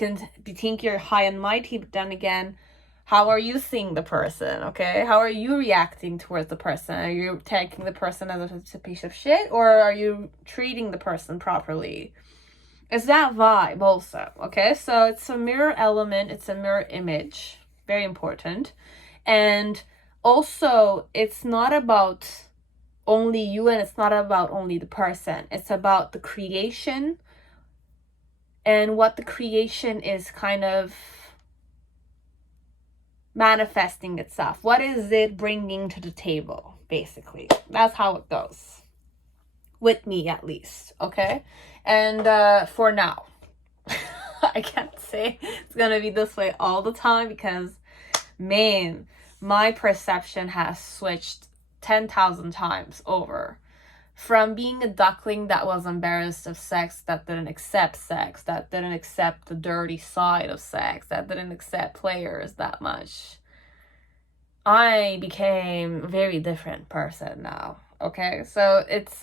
You think you're high and mighty, but then again, how are you seeing the person, okay? How are you reacting towards the person? Are you taking the person as if it's a piece of shit, or are you treating the person properly? It's that vibe also, okay? So it's a mirror element. It's a mirror image. Very important. And also, it's not about only you and it's not about only the person. It's about the creation and what the creation is kind of manifesting itself. What is it bringing to the table, basically? That's how it goes. With me, at least, okay? And for now. I can't say it's gonna be this way all the time because, man, my perception has switched 10,000 times over. From being a duckling that was embarrassed of sex, that didn't accept sex, that didn't accept the dirty side of sex, that didn't accept players that much, I became a very different person now, okay? So it's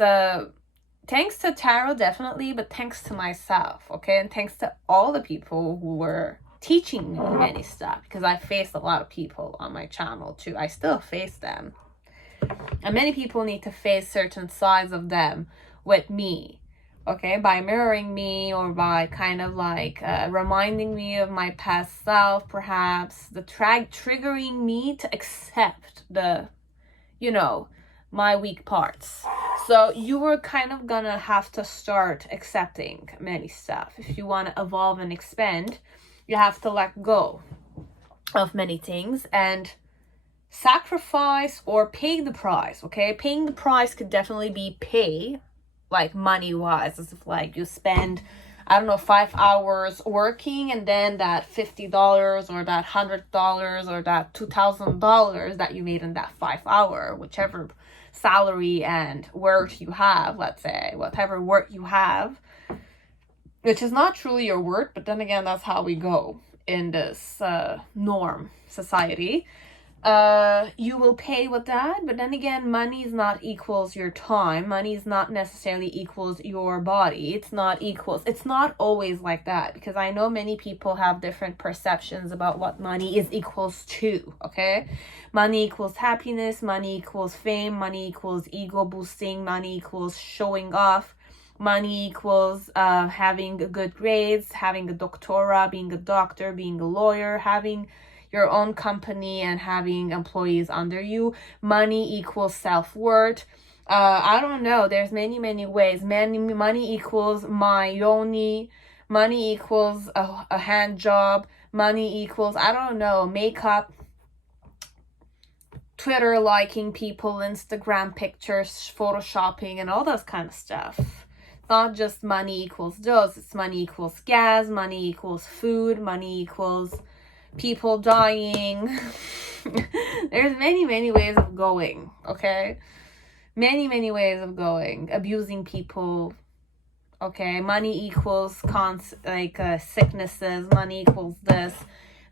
thanks to tarot, definitely, but thanks to myself, okay? And thanks to all the people who were teaching me many stuff, because I faced a lot of people on my channel too. I still face them. And many people need to face certain sides of them with me, okay? By mirroring me, or by kind of like reminding me of my past self, perhaps. The triggering me to accept the, you know, my weak parts. So you were kind of gonna have to start accepting many stuff. If you want to evolve and expand, you have to let go of many things and sacrifice or pay the price, okay? Paying the price could definitely be pay, like money-wise, as if like you spend, I don't know, 5 hours working, and then that $50 or that $100 or that $2,000 that you made in that 5 hour, whichever salary and worth you have, let's say, whatever work you have, which is not truly your work, but then again, that's how we go in this norm society. You will pay with that, but then again, money is not equals your time. Money is not necessarily equals your body. It's not always like that, because I know many people have different perceptions about what money is equals to, okay? Money equals happiness, money equals fame, money equals ego boosting, money equals showing off, money equals having good grades, having a doctorate, being a doctor, being a lawyer, having your own company and having employees under you. Money equals self-worth. I don't know, there's many ways. Money equals my yoni, money equals a hand job, money equals, I don't know, makeup, Twitter liking people, Instagram pictures, photoshopping, and all those kind of stuff. It's not just money equals those, it's money equals gas, money equals food, money equals people dying. There's many ways of going, okay? Many ways of going. Abusing people, okay? Money equals sicknesses, money equals this.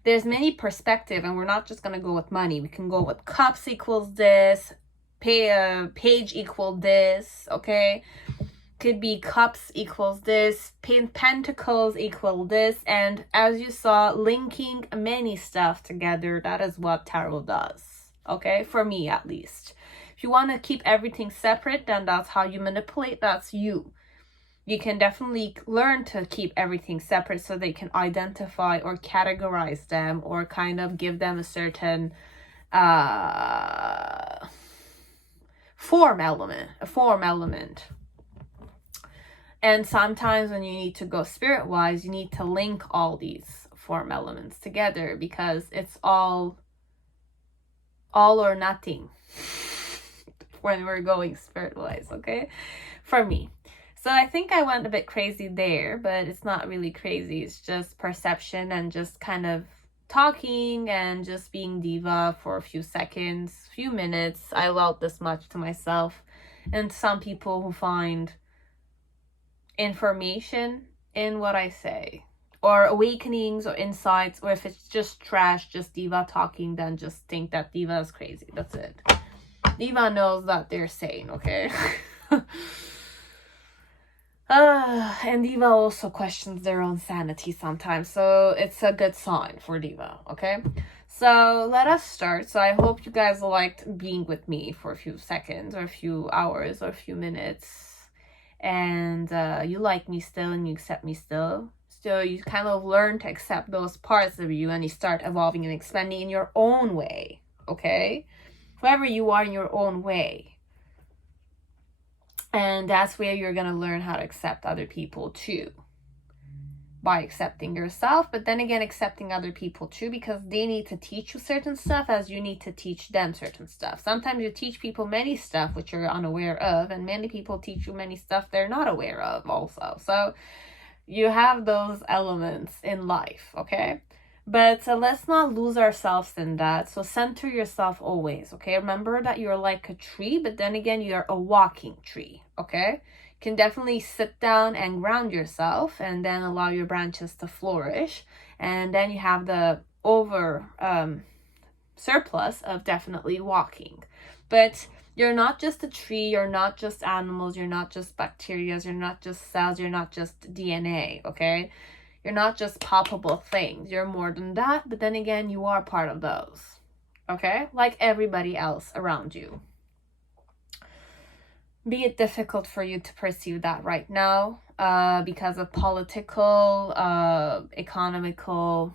There's many perspective, and we're not just gonna go with money. We can go with cups equals this, page equal this, okay? Could be cups equals this, pentacles equal this, and as you saw, linking many stuff together, that is what tarot does, okay? For me, at least. If you want to keep everything separate, then that's how you manipulate, that's you. You can definitely learn to keep everything separate so they can identify or categorize them, or kind of give them a certain form element. And sometimes when you need to go spirit-wise, you need to link all these form elements together, because it's all or nothing when we're going spirit-wise, okay? For me. So I think I went a bit crazy there, but it's not really crazy. It's just perception and just kind of talking and just being diva for a few seconds, few minutes. I allowed this much to myself. And some people who find information in what I say, or awakenings or insights, or if it's just trash, just diva talking, then just think that diva is crazy. That's it. Diva knows that they're sane, okay? And diva also questions their own sanity sometimes, so it's a good sign for diva, okay? So let us start. So I hope you guys liked being with me for a few seconds or a few hours or a few minutes, and you like me still and you accept me still. So you kind of learn to accept those parts of you, and you start evolving and expanding in your own way, okay? Whoever you are in your own way. And that's where you're going to learn how to accept other people too. by accepting yourself, but then again accepting other people too, because they need to teach you certain stuff as you need to teach them certain stuff. Sometimes you teach people many stuff which you're unaware of, and many people teach you many stuff they're not aware of also. So you have those elements in life, okay? But let's not lose ourselves in that. So center yourself always, okay? Remember that you're like a tree, but then again, you're a walking tree, okay? You can definitely sit down and ground yourself and then allow your branches to flourish. And then you have the surplus of definitely walking. But you're not just a tree, you're not just animals, you're not just bacteria, you're not just cells, you're not just DNA, okay? You're not just palpable things. You're more than that, but then again, you are part of those, okay? Like everybody else around you. Be it difficult for you to perceive that right now because of political, economical.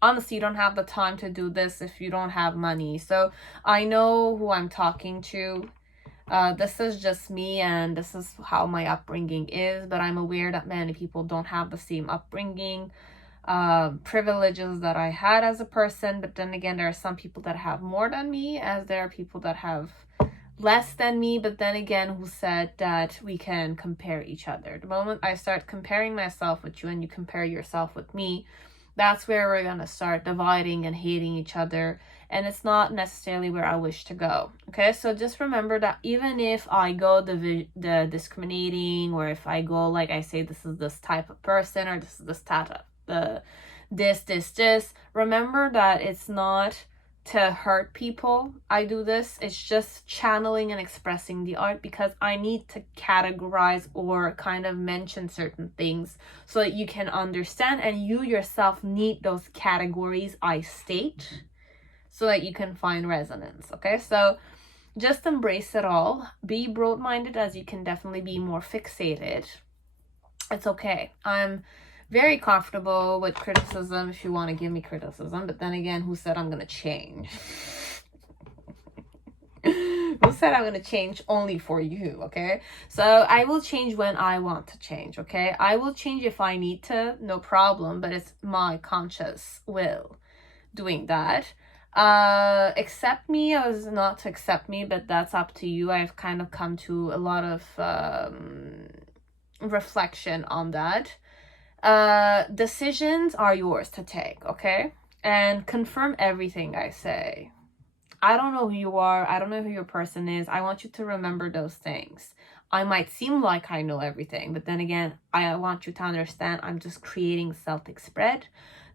Honestly, you don't have the time to do this if you don't have money. So I know who I'm talking to. This is just me, and this is how my upbringing is, but I'm aware that many people don't have the same upbringing, privileges that I had as a person. But then again, there are some people that have more than me, as there are people that have less than me. But then again, who said that we can compare each other? The moment I start comparing myself with you and you compare yourself with me, that's where we're going to start dividing and hating each other. And it's not necessarily where I wish to go. Okay, so just remember that even if I go the discriminating, or if I go like I say, this is this type of person, or this is this type of this, remember that it's not to hurt people. I do this. It's just channeling and expressing the art, because I need to categorize or kind of mention certain things so that you can understand, and you yourself need those categories I state so that you can find resonance. Okay, so just embrace it all. Be broad-minded, as you can definitely be more fixated. It's okay. I'm very comfortable with criticism if you want to give me criticism, but then again, who said I'm going to change? Who said I'm going to change only for you, okay? So I will change when I want to change, okay? I will change if I need to, no problem, but it's my conscious will doing that. Accept me or not to accept me, but that's up to you. I've kind of come to a lot of reflection on that. Decisions are yours to take, okay? And confirm everything I say. I don't know who you are. I don't know who your person is. I want you to remember those things. I might seem like I know everything, but then again, I want you to understand I'm just creating Celtic spread.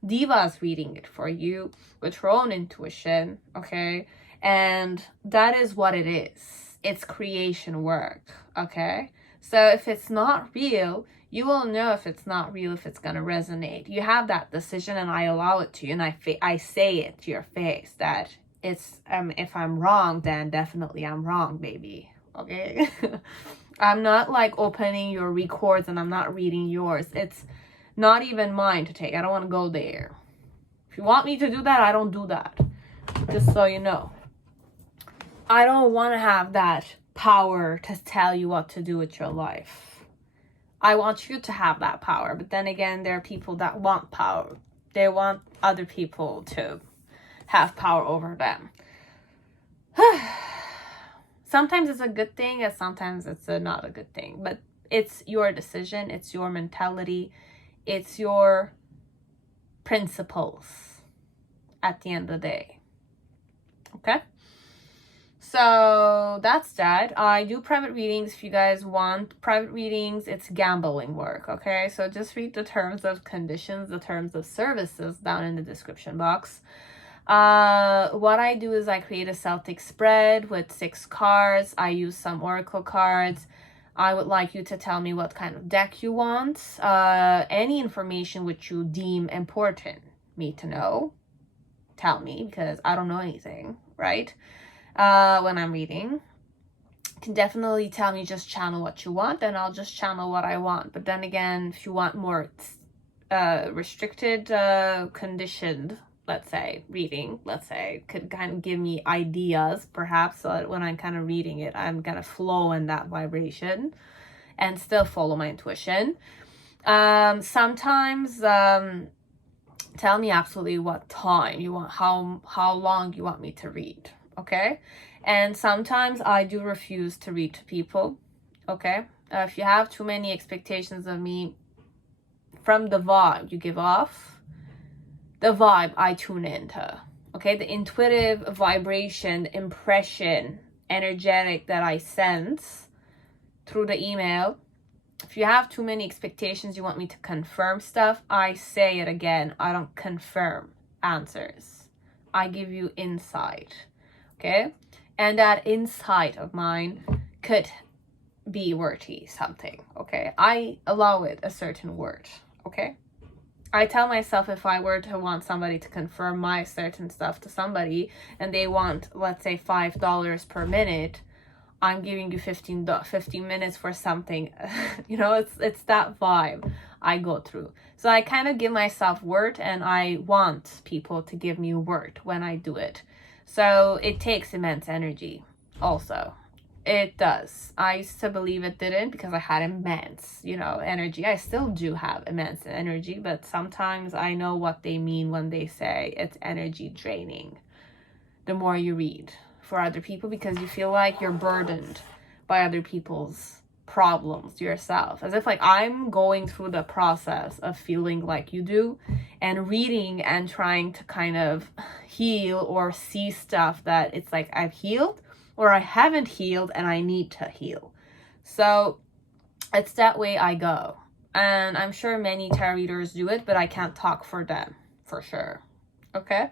Diva's reading it for you with her own intuition, okay? And that is what it is. It's creation work, okay? So if it's not real, you will know if it's not real, if it's going to resonate. You have that decision, and I allow it to you, and I say it to your face that it's if I'm wrong, then definitely I'm wrong, baby, okay? I'm not like opening your records and I'm not reading yours. It's not even mine to take. I don't want to go there. If you want me to do that, I don't do that. Just so you know. I don't want to have that power to tell you what to do with your life. I want you to have that power. But then again, there are people that want power. They want other people to have power over them. Sometimes it's a good thing, and sometimes it's not a good thing. But it's your decision. It's your mentality. It's your principles at the end of the day. Okay? So that's that. I do private readings. If you guys want private readings, it's gambling work. Okay? So just read the terms of conditions, the terms of services down in the description box. What I do is I create a Celtic spread with 6 cards. I use some oracle cards. I would like you to tell me what kind of deck you want. Any information which you deem important me to know, tell me, because I don't know anything, right? When I'm reading, you can definitely tell me, just channel what you want, and I'll just channel what I want. But then again, if you want more restricted, conditioned, let's say, reading, let's say, could kind of give me ideas, perhaps, so that when I'm kind of reading it, I'm gonna flow in that vibration and still follow my intuition. Sometimes tell me absolutely what time you want, how long you want me to read, okay? And sometimes I do refuse to read to people, okay? If you have too many expectations of me, from the vibe you give off, the vibe I tune into, okay? The intuitive vibration, the impression, energetic that I sense through the email. If you have too many expectations, you want me to confirm stuff, I say it again. I don't confirm answers. I give you insight, okay? And that insight of mine could be worthy something, okay? I allow it a certain word, okay? I tell myself if I were to want somebody to confirm my certain stuff to somebody and they want, let's say, $5 per minute, I'm giving you 15 minutes for something. You know, it's that vibe I go through. So I kind of give myself word, and I want people to give me word when I do it. So it takes immense energy also. It does. I used to believe it didn't because I had immense, you know, energy. I still do have immense energy, but sometimes I know what they mean when they say it's energy draining the more you read for other people, because you feel like you're burdened by other people's problems yourself, as if like I'm going through the process of feeling like you do, and reading and trying to kind of heal or see stuff that it's like I've healed or I haven't healed and I need to heal. So it's that way I go, and I'm sure many tarot readers do it, but I can't talk for them for sure, okay?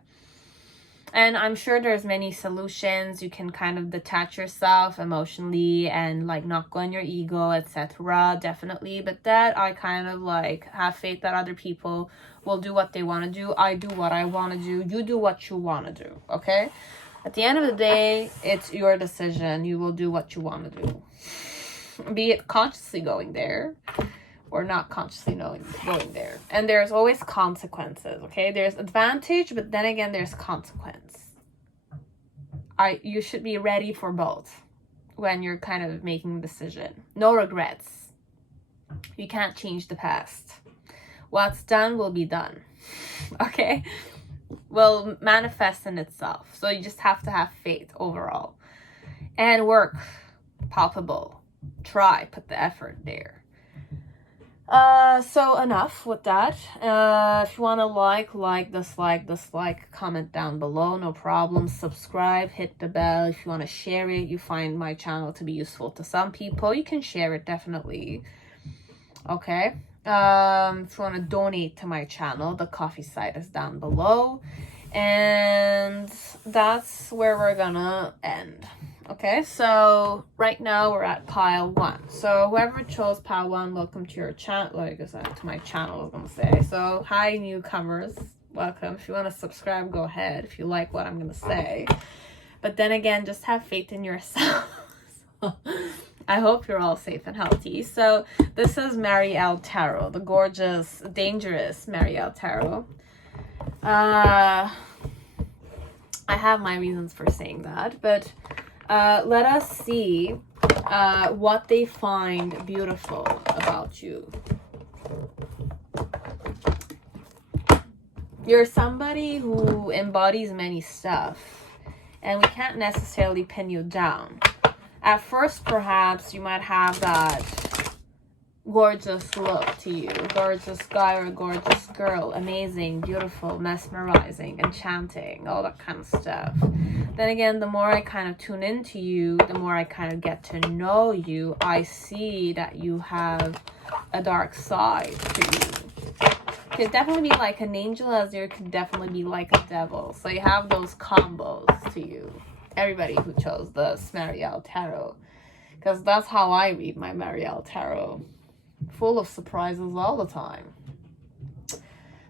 And I'm sure there's many solutions. You can kind of detach yourself emotionally and like not go on your ego, etc. Definitely. But that I kind of like have faith that other people will do what they want to do. I do what I want to do. You do what you want to do. Okay? At the end of the day, it's your decision. You will do what you want to do. Be it consciously going there or not consciously going there. And there's always consequences, okay? There's advantage, but then again, there's consequence. You should be ready for both when you're kind of making a decision. No regrets. You can't change the past. What's done will be done, okay? Will manifest in itself. So you just have to have faith overall. And work, palpable. Try, put the effort there. So enough with that. If you want to like, dislike, comment down below, no problem. Subscribe, hit the bell. If you want to share it, you find my channel to be useful to some people, you can share it definitely, okay? If you want to donate to my channel, the coffee site is down below, and that's where we're gonna end. Okay, so right now we're at pile 1. So whoever chose pile 1, welcome to your channel. Like I said, to my channel, I was gonna say. So hi, newcomers, welcome. If you want to subscribe, go ahead. If you like what I'm gonna say, but then again, just have faith in yourself. I hope you're all safe and healthy. So this is Marielle Tarot, the gorgeous, dangerous Marielle Tarot. I have my reasons for saying that, but let us see what they find beautiful about you. You're somebody who embodies many stuff, and we can't necessarily pin you down. At first, perhaps you might have that gorgeous look to you. Gorgeous guy or gorgeous girl. Amazing, beautiful, mesmerizing, enchanting, all that kind of stuff. Then again, the more I kind of tune into you, the more I kind of get to know you, I see that you have a dark side to you. Could definitely be like an angel, as there could definitely be like a devil. So you have those combos to you. Everybody who chose this Marielle Tarot, because that's how I read my Marielle Tarot. Full of surprises all the time.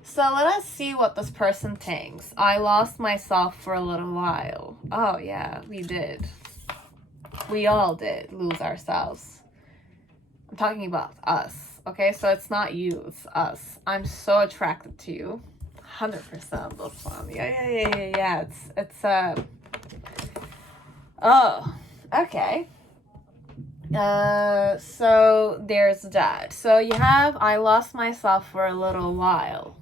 So let us see what this person thinks. I lost myself for a little while. Oh yeah, we did. We all did lose ourselves. I'm talking about us, okay? So it's not you, it's us. I'm so attracted to you. 100% this one. Yeah. It's oh, okay. So there's that. So you have, I lost myself for a little while.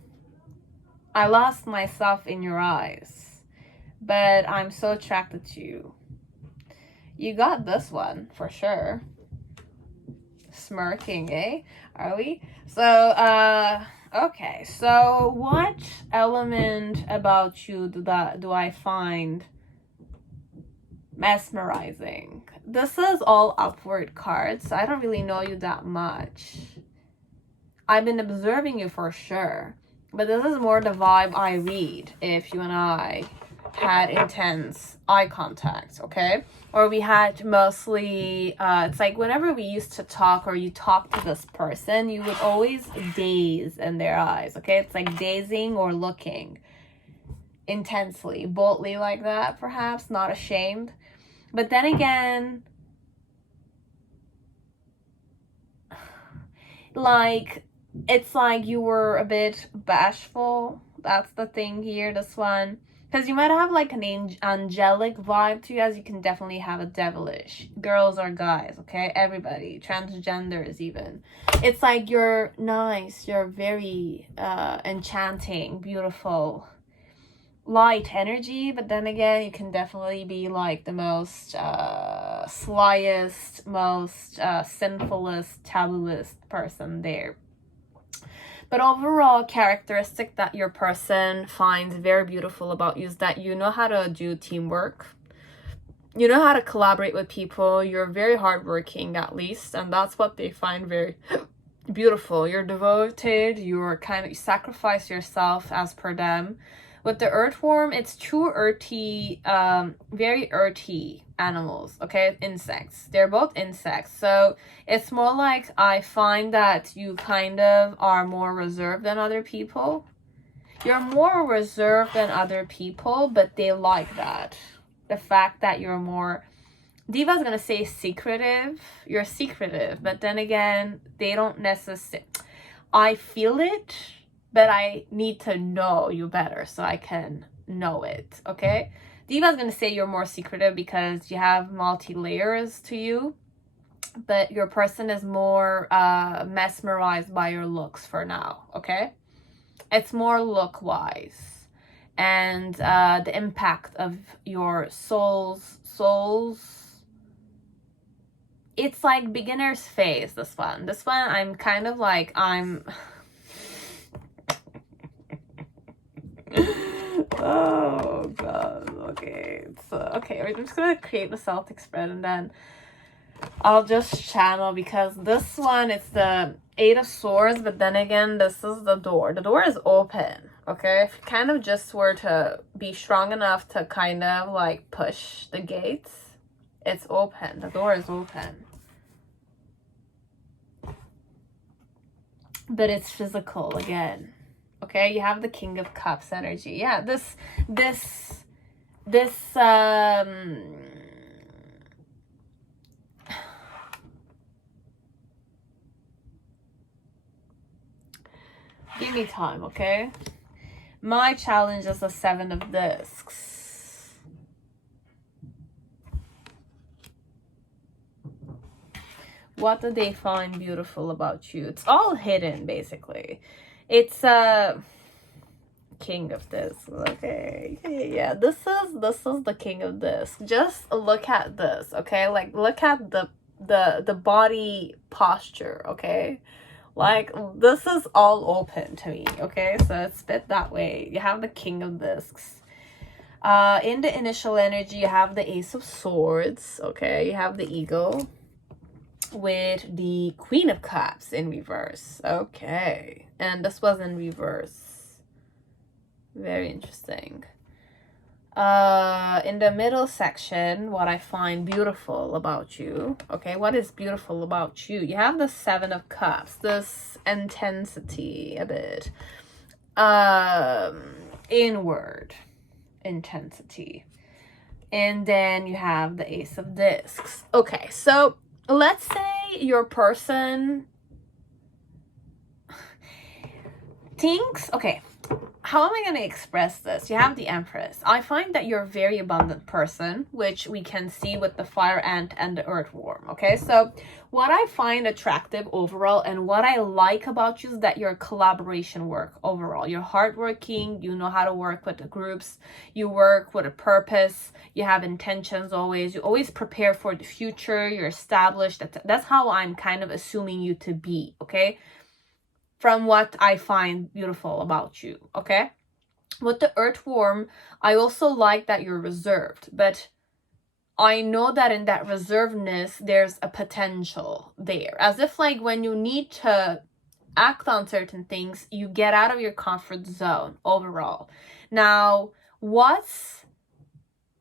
I lost myself in your eyes, but I'm so attracted to you. You got this one for sure. Smirking, eh? Are we? So, okay. So what element about you do I find mesmerizing? This is all upward cards, so I don't really know you that much. I've been observing you for sure, but this is more the vibe I read if you and I had intense eye contact, okay? Or we had mostly, it's like whenever we used to talk or you talk to this person, you would always gaze in their eyes, okay? It's like gazing or looking intensely, boldly like that, perhaps, not ashamed. But then again, like, it's like you were a bit bashful. That's the thing here, this one. Because you might have like an angelic vibe to you, as you can definitely have a devilish. Girls or guys, okay? Everybody. Transgenders even. It's like you're nice. You're very enchanting, beautiful, light energy. But then again, you can definitely be like the most slyest, most sinfulest, tabooist person there. But overall characteristic that your person finds very beautiful about you is that you know how to do teamwork. You know how to collaborate with people. You're very hardworking, at least. And that's what they find very beautiful. You're devoted. You're you sacrifice yourself as per them. With the earthworm, it's true earthy, very earthy animals, okay? Insects. They're both insects. So it's more like I find that you kind of are more reserved than other people. You're more reserved than other people, but they like that. The fact that you're more, Diva's gonna say secretive. You're secretive, but then again, they don't necessarily, I feel it, but I need to know you better so I can know it, okay? Diva's gonna say you're more secretive because you have multi-layers to you, but your person is more mesmerized by your looks for now, okay? It's more look-wise. And the impact of your souls, it's like beginner's phase, this one. This one, I'm kind of like, oh god, okay. So okay, I'm just gonna create the Celtic spread and then I'll just channel, because this one, it's the 8 of Swords, but then again, this is the door. The door is open, okay? If you kind of just were to be strong enough to kind of like push the gates, it's open. The door is open. But it's physical again. Okay, you have the King of Cups energy. Yeah, this give me time, okay? My challenge is the 7 of Discs. What do they find beautiful about you? It's all hidden, basically. It's King of Discs. Okay, yeah, this is the King of Discs. Just look at this, okay? Like, look at the body posture, okay? Like, this is all open to me, okay? So it's a bit that way. You have the King of Discs. In the initial energy, you have the Ace of Swords, okay? You have the Eagle with the Queen of Cups in reverse. Okay. And this was in reverse. Very interesting. In the middle section, what I find beautiful about you, okay, what is beautiful about you? You have the 7 of Cups, this intensity a bit, inward intensity, and then you have the Ace of Discs. Okay, so let's say your person thinks, okay, how am I going to express this? You have the Empress. I find that you're a very abundant person, which we can see with the fire ant and the earthworm. Okay, so what I find attractive overall and what I like about you is that you're collaboration work overall. You're hardworking, you know how to work with the groups, you work with a purpose, you have intentions always, you always prepare for the future, you're established. That's how I'm kind of assuming you to be, okay? From what I find beautiful about you, okay? With the earthworm, I also like that you're reserved, but I know that in that reservedness, there's a potential there. As if like when you need to act on certain things, you get out of your comfort zone overall. Now, what's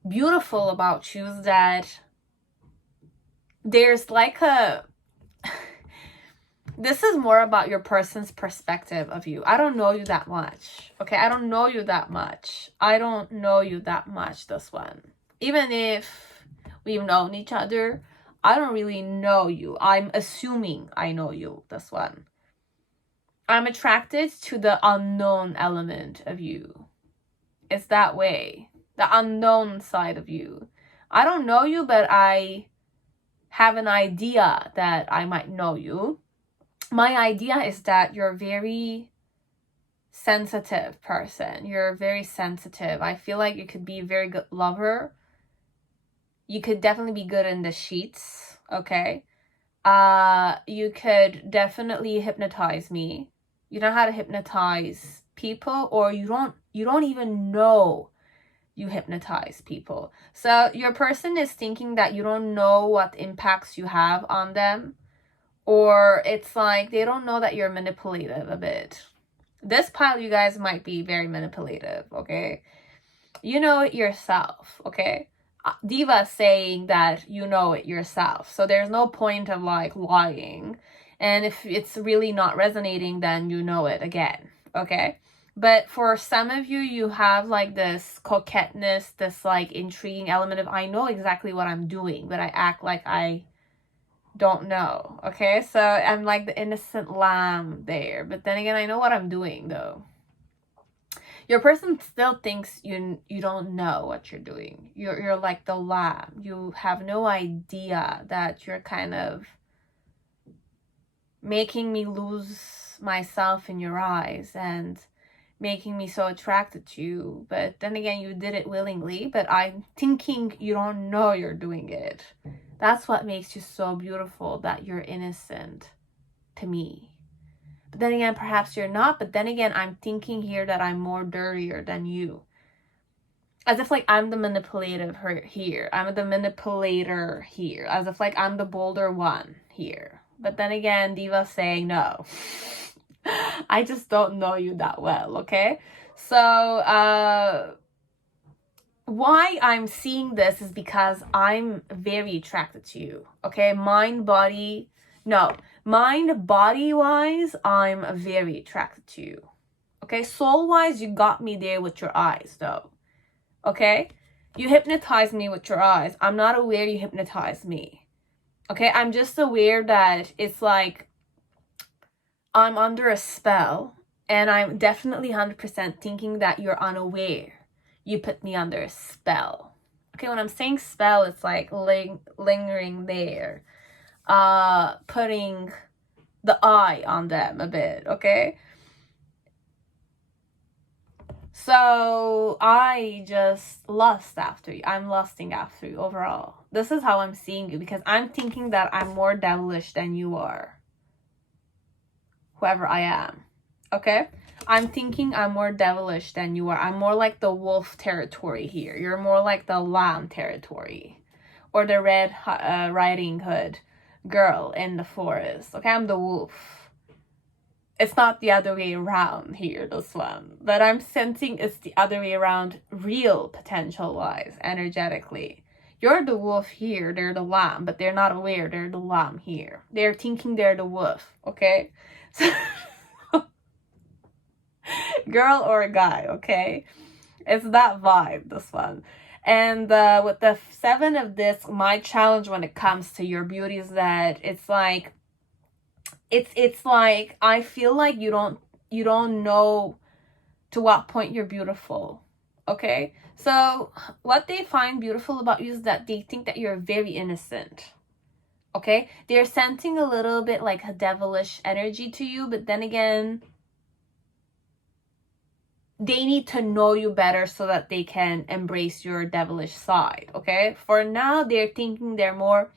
beautiful about you is that there's like a... This is more about your person's perspective of you. I don't know you that much. Okay, I don't know you that much. I don't know you that much, this one. Even if we've known each other, I don't really know you. I'm assuming I know you, this one. I'm attracted to the unknown element of you. It's that way. The unknown side of you. I don't know you, but I have an idea that I might know you. My idea is that you're a very sensitive person. You're very sensitive. I feel like you could be a very good lover. You could definitely be good in the sheets, okay? You could definitely hypnotize me. You know how to hypnotize people, or you don't even know you hypnotize people. So your person is thinking that you don't know what impacts you have on them. Or it's like they don't know that you're manipulative a bit. This pile, you guys might be very manipulative, okay? You know it yourself, okay? Diva saying that you know it yourself. So there's no point of like lying. And if it's really not resonating, then you know it again, okay? But for some of you, you have like this coquetteness, this like intriguing element of I know exactly what I'm doing, but I act like I don't know, okay? So I'm like the innocent lamb there, but then again, I know what I'm doing though. Your person still thinks you don't know what you're doing. You're like the lamb. You have no idea that you're kind of making me lose myself in your eyes and making me so attracted to you. But then again, you did it willingly, but I'm thinking you don't know you're doing it. That's what makes you so beautiful, that you're innocent to me. But then again, perhaps you're not. But then again, I'm thinking here that I'm more dirtier than you. As if like I'm the manipulative here. I'm the manipulator here. As if like I'm the bolder one here. But then again, Diva's saying no. I just don't know you that well, okay? So, why I'm seeing this is because I'm very attracted to you, okay? Mind, body wise, I'm very attracted to you, okay? Soul wise, you got me there with your eyes though, okay? You hypnotize me with your eyes. I'm not aware you hypnotize me, okay? I'm just aware that it's like I'm under a spell, and I'm definitely 100% thinking that you're unaware. You put me under a spell. Okay, when I'm saying spell, it's like lingering there. Putting the eye on them a bit, okay? So I just lust after you. I'm lusting after you overall. This is how I'm seeing you, because I'm thinking that I'm more devilish than you are. Whoever I am, okay? I'm thinking I'm more devilish than you are. I'm more like the wolf territory here. You're more like the lamb territory. Or the Red Riding Hood girl in the forest. Okay, I'm the wolf. It's not the other way around here, this one. But I'm sensing it's the other way around, real potential-wise, energetically. You're the wolf here, they're the lamb, but they're not aware they're the lamb here. They're thinking they're the wolf, okay? So girl or guy, okay? It's that vibe, this one. And with the 7 of this, my challenge when it comes to your beauty is that it's like I feel like you don't know to what point you're beautiful. Okay, so what they find beautiful about you is that they think that you're very innocent. Okay, they're sensing a little bit like a devilish energy to you, but then again, they need to know you better so that they can embrace your devilish side. Okay, for now, they're thinking they're more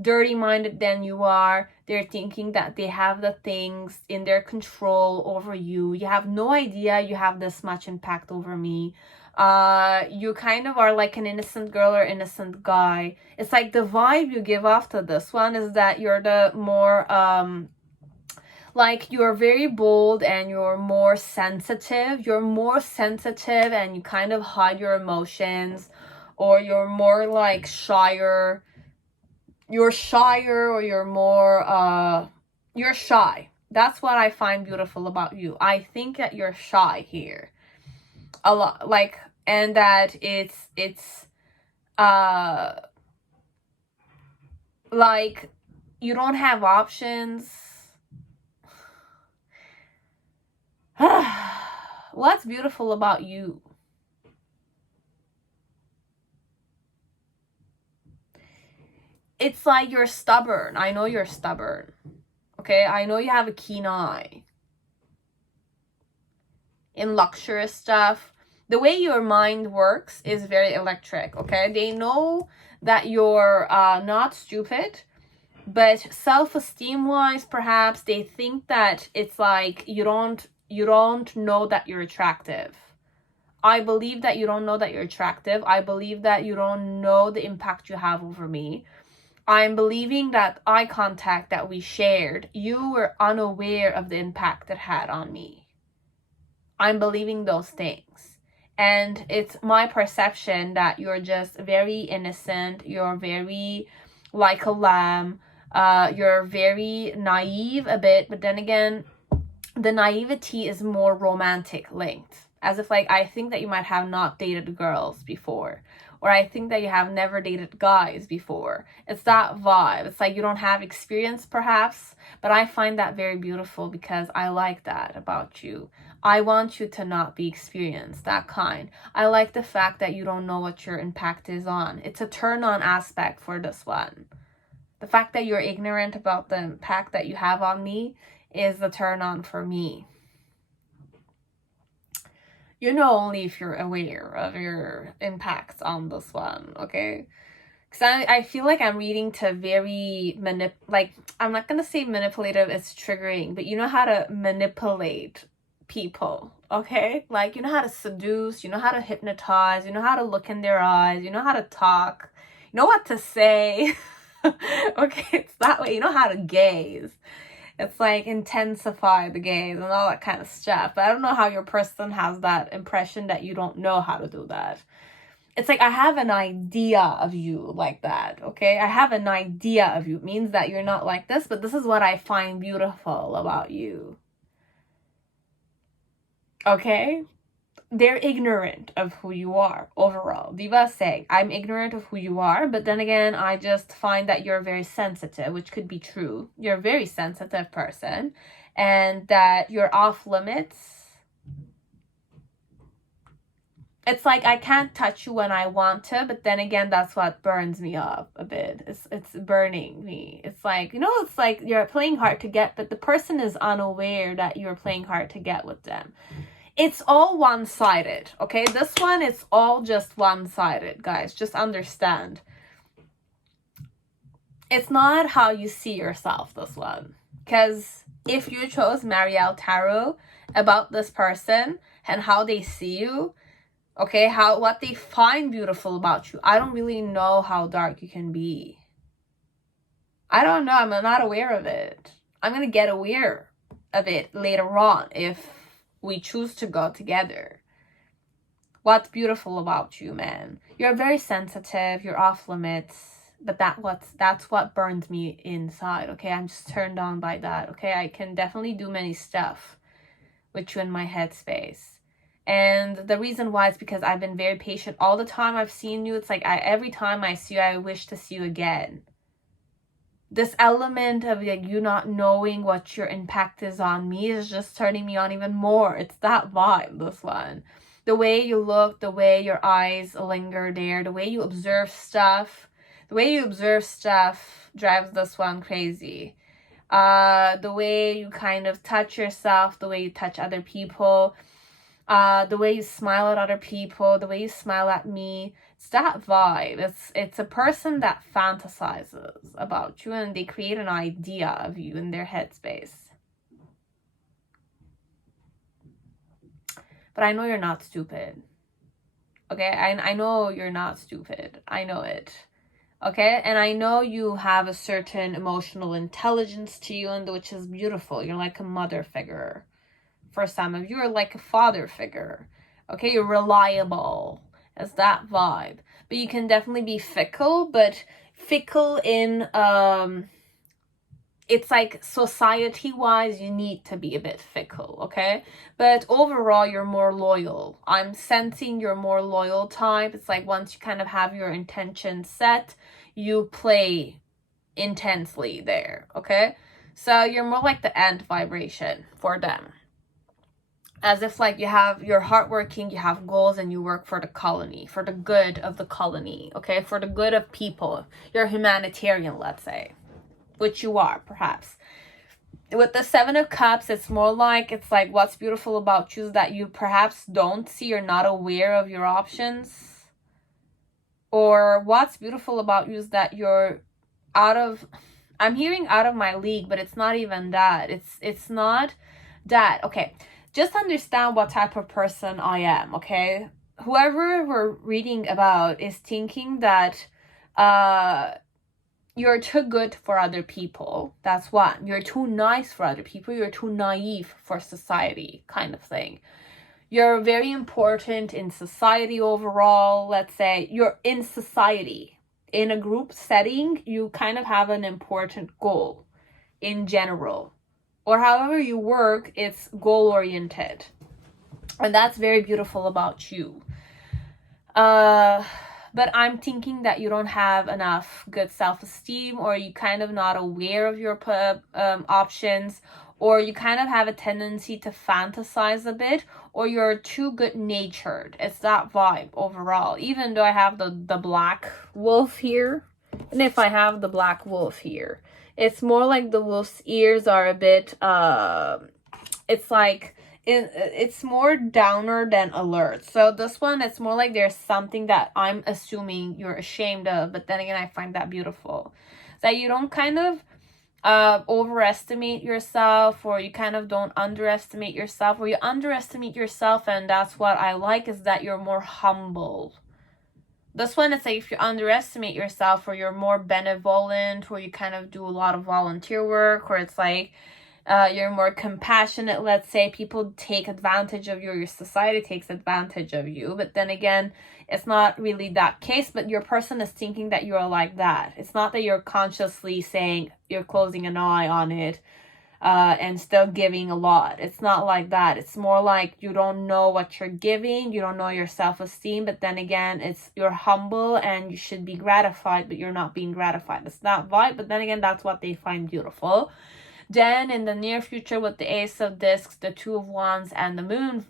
dirty-minded than you are. They're thinking that they have the things in their control over you. You have no idea you have this much impact over me. You kind of are like an innocent girl or innocent guy. It's like the vibe you give off to this one is that you're the more like you're very bold and you're more sensitive. You're more sensitive and you kind of hide your emotions, or you're more like shyer. You're shyer, or you're more you're shy. That's what I find beautiful about you. I think that you're shy here a lot, like, and that it's like you don't have options. What's beautiful about you? It's like you're stubborn. I know you're stubborn. Okay, I know you have a keen eye in luxurious stuff. The way your mind works is very electric. Okay, they know that you're not stupid, but self-esteem wise, perhaps they think that it's like you don't know that you're attractive. I believe that you don't know that you're attractive. I believe that you don't know the impact you have over me. I'm believing that eye contact that we shared, you were unaware of the impact it had on me. I'm believing those things. And it's my perception that you're just very innocent. You're very like a lamb. You're very naive a bit. But then again, the naivety is more romantic linked. As if like, I think that you might have not dated girls before. Or I think that you have never dated guys before. It's that vibe. It's like you don't have experience perhaps, but I find that very beautiful because I like that about you. I want you to not be experienced, that kind. I like the fact that you don't know what your impact is on. It's a turn on aspect for this one. The fact that you're ignorant about the impact that you have on me is the turn on for me. You know only if you're aware of your impacts on this one, okay? Because I feel like I'm reading to very, like, I'm not going to say manipulative, it's triggering, but you know how to manipulate people, okay? Like, you know how to seduce, you know how to hypnotize, you know how to look in their eyes, you know how to talk, you know what to say, okay? It's that way, you know how to gaze. It's like intensify the gaze and all that kind of stuff. But I don't know how your person has that impression that you don't know how to do that. It's like I have an idea of you like that, okay? I have an idea of you. It means that you're not like this, but this is what I find beautiful about you. Okay? They're ignorant of who you are overall. Diva is saying, I'm ignorant of who you are, but then again, I just find that you're very sensitive, which could be true. You're a very sensitive person, and that you're off limits. It's like I can't touch you when I want to, but then again, that's what burns me up a bit. It's burning me. It's like, you know, it's like you're playing hard to get, but the person is unaware that you're playing hard to get with them. It's all one-sided, okay? This one is all just one-sided, guys. Just understand. It's not how you see yourself, this one. Because if you chose Marielle Tarot about this person and how they see you, okay, what they find beautiful about you, I don't really know how dark you can be. I don't know. I'm not aware of it. I'm going to get aware of it later on if we choose to go together. What's beautiful about you, man? You're very sensitive, you're off limits, but that's what burns me inside, okay? I'm just turned on by that, okay? I can definitely do many stuff with you in my headspace. And the reason why is because I've been very patient all the time I've seen you. It's like every time I see you, I wish to see you again. this element of like you not knowing what your impact is on me is just turning me on even more. It's that vibe, this one. The way you look, the way your eyes linger there, the way you observe stuff. The way you observe stuff drives this one crazy. The way you kind of touch yourself, the way you touch other people, the way you smile at other people, the way you smile at me. It's that vibe. It's a person that fantasizes about you and they create an idea of you in their headspace. But I know you're not stupid. Okay? I know you're not stupid. I know it. Okay? And I know you have a certain emotional intelligence to you, and which is beautiful. You're like a mother figure. For some of you, you're like a father figure. Okay? You're reliable. It's that vibe. But you can definitely be fickle, but fickle in it's like society-wise, you need to be a bit fickle, okay? But overall, you're more loyal. I'm sensing you're more loyal type. It's like once you kind of have your intention set, you play intensely there, okay? So you're more like the ant vibration for them. As if like you're hardworking, you have goals, and you work for the colony, for the good of the colony, okay? For the good of people. You're a humanitarian, let's say. Which you are, perhaps. With the Seven of Cups, it's like what's beautiful about you is that you perhaps don't see or not aware of your options. Or what's beautiful about you is that you're I'm hearing out of my league, but it's not even that. It's not that. Okay, just understand what type of person I am, okay? Whoever we're reading about is thinking that you're too good for other people. That's one. You're too nice for other people. You're too naive for society, kind of thing. You're very important in society overall. Let's say you're in society. In a group setting, you kind of have an important goal in general. Or however you work, it's goal-oriented. And that's very beautiful about you. But I'm thinking that you don't have enough good self-esteem, or you kind of not aware of your options, or you kind of have a tendency to fantasize a bit, or you're too good-natured. It's that vibe overall. Even though I have the black wolf here, and if I have the black wolf here, it's more like the wolf's ears are a bit, it's like, it's more downer than alert. So this one, it's more like there's something that I'm assuming you're ashamed of, but then again, I find that beautiful. That you don't kind of overestimate yourself, or you kind of don't underestimate yourself, or you underestimate yourself, and that's what I like, is that you're more humble. This one, it's like if you underestimate yourself, or you're more benevolent, or you kind of do a lot of volunteer work, or it's like you're more compassionate, let's say. People take advantage of you, or your society takes advantage of you. But then again, it's not really that case, but your person is thinking that you're like that. It's not that you're consciously saying you're closing an eye on it and still giving a lot. It's not like that. It's more like you don't know what you're giving. You don't know your self-esteem. But then again, you're humble and you should be gratified, but you're not being gratified. It's that vibe. But then again, that's what they find beautiful. Then in the near future, with the Ace of Discs, the Two of Wands, and the Moon,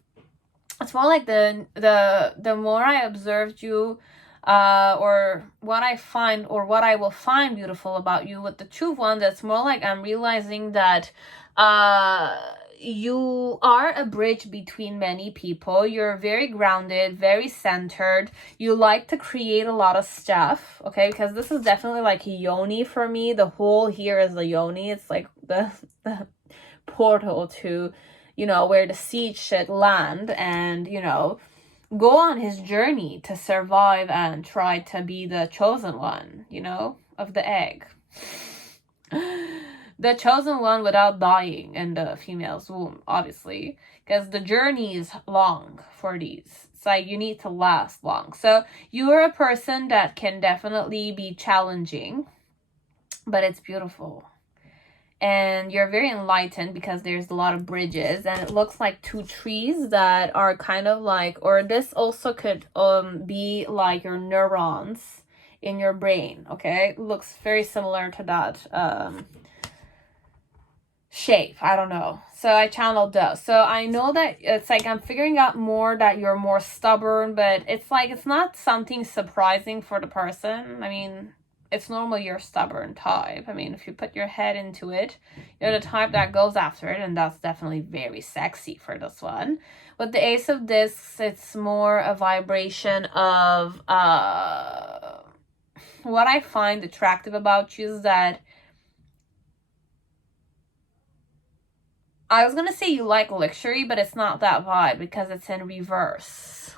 it's more like the more I observed you, or what I find, or what I will find beautiful about you with the Two of Wands, it's more like I'm realizing that you are a bridge between many people. You're very grounded, very centered. You like to create a lot of stuff, okay? Because this is definitely like a yoni for me. The hole here is the yoni. It's like the portal to, where the seed should land and, go on his journey to survive and try to be the chosen one, of the egg. The chosen one without dying in the female's womb, obviously, because the journey is long for these. It's like you need to last long. So you are a person that can definitely be challenging, but it's beautiful. And you're very enlightened because there's a lot of bridges, and it looks like two trees that are kind of like, or this also could be like your neurons in your brain, okay? It looks very similar to that shape. I don't know. So I channeled those. So I know that it's like I'm figuring out more that you're more stubborn, but it's like it's not something surprising for the person. I mean, it's normal you're a stubborn type. I mean, if you put your head into it, you're the type that goes after it, and that's definitely very sexy for this one. With the Ace of Discs, it's more a vibration of what I find attractive about you is that I was gonna say you like luxury, but it's not that vibe because it's in reverse.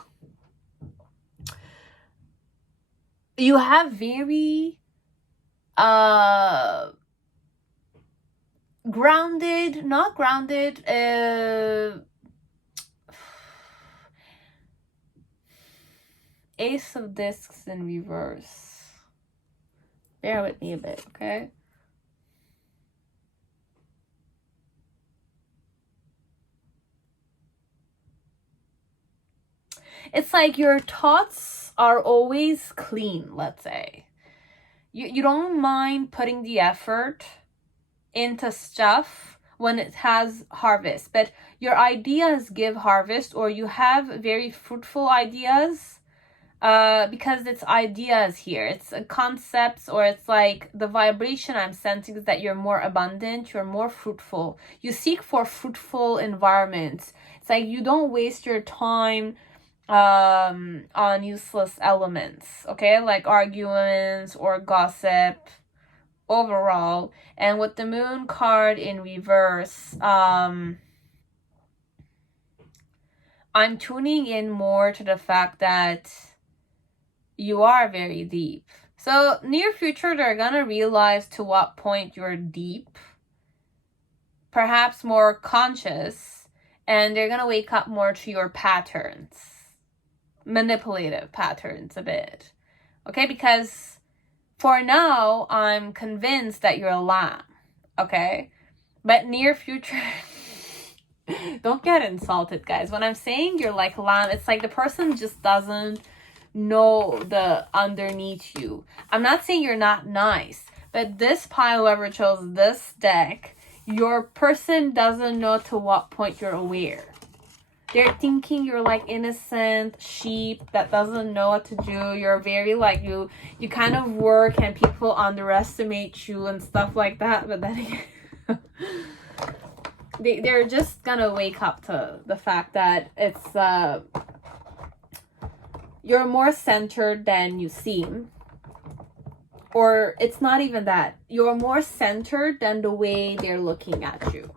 You have very grounded, not grounded, Ace of Discs in reverse. Bear with me a bit, okay? It's like your thoughts are always clean, let's say. You don't mind putting the effort into stuff when it has harvest, but your ideas give harvest, or you have very fruitful ideas because it's ideas here. It's concepts, or it's like the vibration I'm sensing is that you're more abundant, you're more fruitful. You seek for fruitful environments. It's like you don't waste your time on useless elements, okay, like arguments or gossip overall. And with the Moon card in reverse, I'm tuning in more to the fact that you are very deep. So near future, they're gonna realize to what point you're deep, perhaps more conscious, and they're gonna wake up more to your patterns, manipulative patterns a bit, okay? Because for now, I'm convinced that you're a lamb, okay? But near future, don't get insulted, guys. When I'm saying you're like a lamb, it's like the person just doesn't know the underneath you. I'm not saying you're not nice, but this pile, whoever chose this deck, your person doesn't know to what point you're aware. They're thinking you're like innocent sheep that doesn't know what to do. You're very like you kind of work and people underestimate you and stuff like that. But then they're just gonna wake up to the fact that it's you're more centered than you seem. Or it's not even that. You're more centered than the way they're looking at you.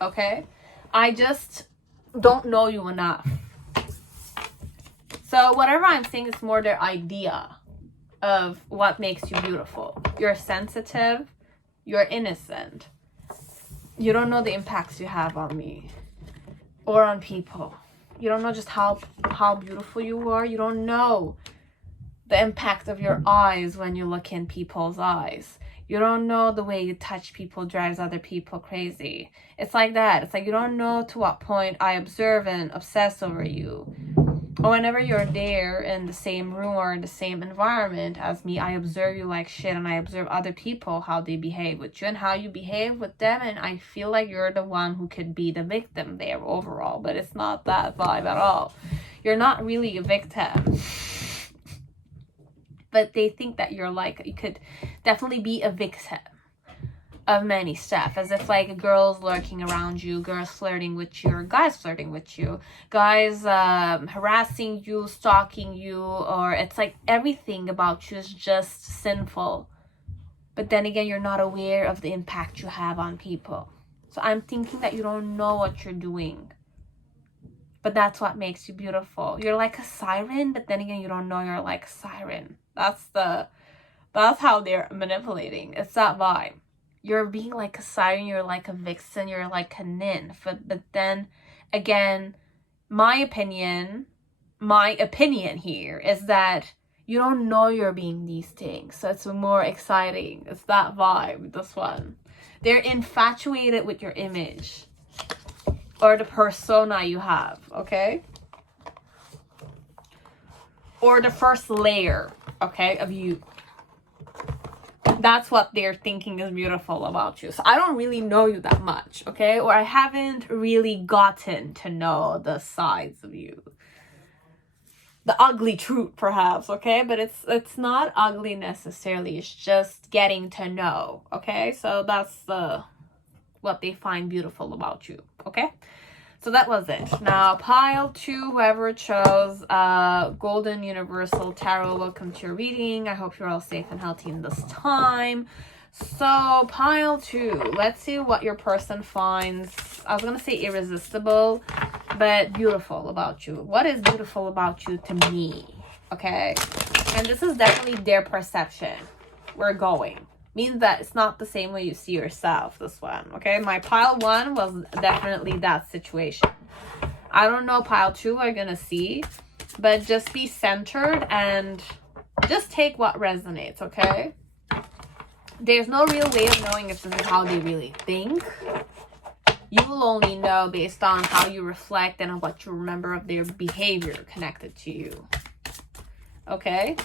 Okay? I just don't know you enough. So whatever I'm saying is more their idea of what makes you beautiful. You're sensitive. You're innocent. You don't know the impacts you have on me or on people. You don't know just how beautiful you are. You don't know the impact of your eyes when you look in people's eyes. You don't know the way you touch people drives other people crazy. It's like that. It's like you don't know to what point I observe and obsess over you. Or whenever you're there in the same room or in the same environment as me, I observe you like shit, and I observe other people, how they behave with you and how you behave with them, and I feel like you're the one who could be the victim there overall, but it's not that vibe at all. You're not really a victim. But they think that you're like, you could definitely be a victim of many stuff, as if like girls lurking around you, girls flirting with you, or guys flirting with you, guys harassing you, stalking you, or it's like everything about you is just sinful. But then again, you're not aware of the impact you have on people. So I'm thinking that you don't know what you're doing. But that's what makes you beautiful. You're like a siren, but then again, you don't know you're like a siren. That's how they're manipulating. It's that vibe. You're being like a siren, you're like a vixen, you're like a nymph. But then again, my opinion here is that you don't know you're being these things. So it's more exciting. It's that vibe, this one. They're infatuated with your image or the persona you have, okay? Or the first layer. okay, of you. That's what they're thinking is beautiful about you. So I don't really know you that much, okay? Or I haven't really gotten to know the sides of you. The ugly truth, perhaps, okay? But it's not ugly necessarily. It's just getting to know, okay? So that's what they find beautiful about you, okay? So that was it. Now, pile 2, whoever chose Golden Universal Tarot, welcome to your reading. I hope you're all safe and healthy in this time. So, pile 2, let's see what your person finds. I was going to say irresistible, but beautiful about you. What is beautiful about you to me? Okay? And this is definitely their perception. We're going. Means that it's not the same way you see yourself, this one, okay? My pile 1 was definitely that situation. I don't know pile 2 are gonna see, but just be centered and just take what resonates, okay? There's no real way of knowing if this is how they really think. You will only know based on how you reflect and what you remember of their behavior connected to you, okay?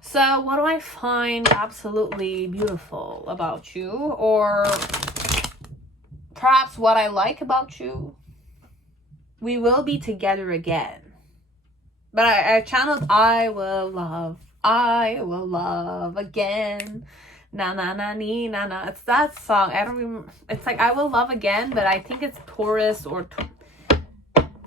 So what do I find absolutely beautiful about you? Or perhaps what I like about you? We will be together again. But I channeled I will love again. Na na na ni na na. It's that song. I don't remember. It's like I will love again, but I think it's Taurus or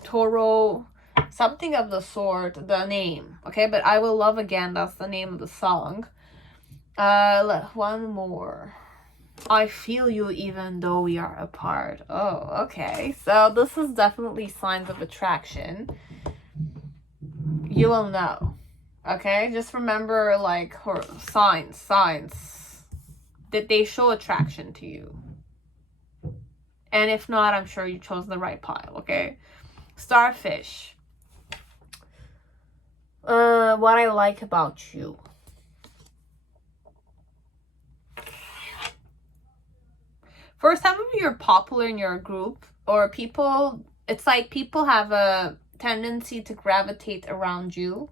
Toro. Something of the sort, the name, okay? But I will love again, that's the name of the song. One more. I feel you even though we are apart. Oh, okay. So this is definitely signs of attraction. You will know, okay? Just remember, like, her signs that they show attraction to you. And if not, I'm sure you chose the right pile, okay? Starfish. What I like about you. For some of you, you're popular in your group, or people, it's like people have a tendency to gravitate around you.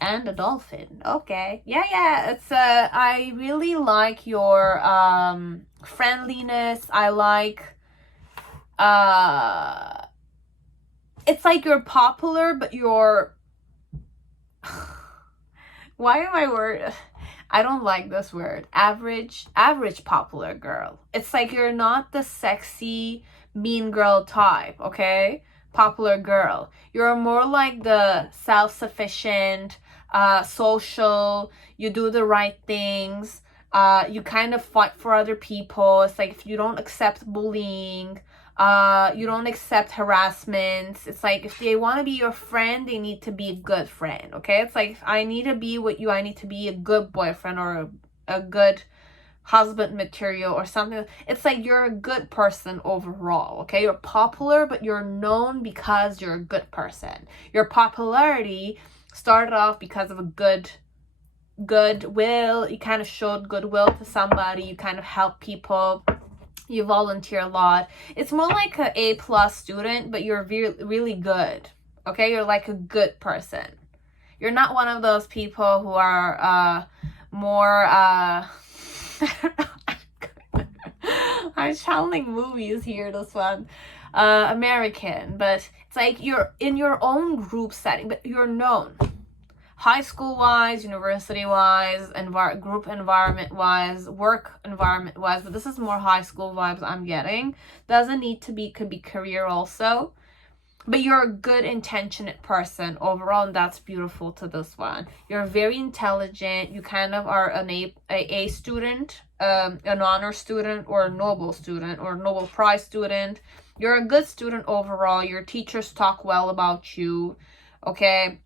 And a dolphin. Okay. Yeah. It's I really like your friendliness. I like it's like you're popular, but you're why am I don't like this word. Average popular girl. It's like you're not the sexy mean girl type, okay? Popular girl. You're more like the self-sufficient, social, you do the right things, you kind of fight for other people. It's like if you don't accept bullying, you don't accept harassment. It's like if they want to be your friend, they need to be a good friend, okay? It's like if I need to be with you, I need to be a good boyfriend or a good husband material or something. It's like you're a good person overall, okay? You're popular, but you're known because you're a good person. Your popularity started off because of a goodwill. You kind of showed goodwill to somebody. You kind of help people. You volunteer a lot. It's more like an A+ student, but you're really good, okay? You're like a good person. You're not one of those people who are more I'm channeling movies here, this one. American, but it's like you're in your own group setting, but you're known. High school wise, university wise, group environment wise, work environment wise, but this is more high school vibes I'm getting. Doesn't need to be, could be career also. But you're a good intentionate person overall, and that's beautiful to this one. You're very intelligent. You kind of are an A student, an honor student, or a Nobel student, or a Nobel Prize student. You're a good student overall. Your teachers talk well about you, okay?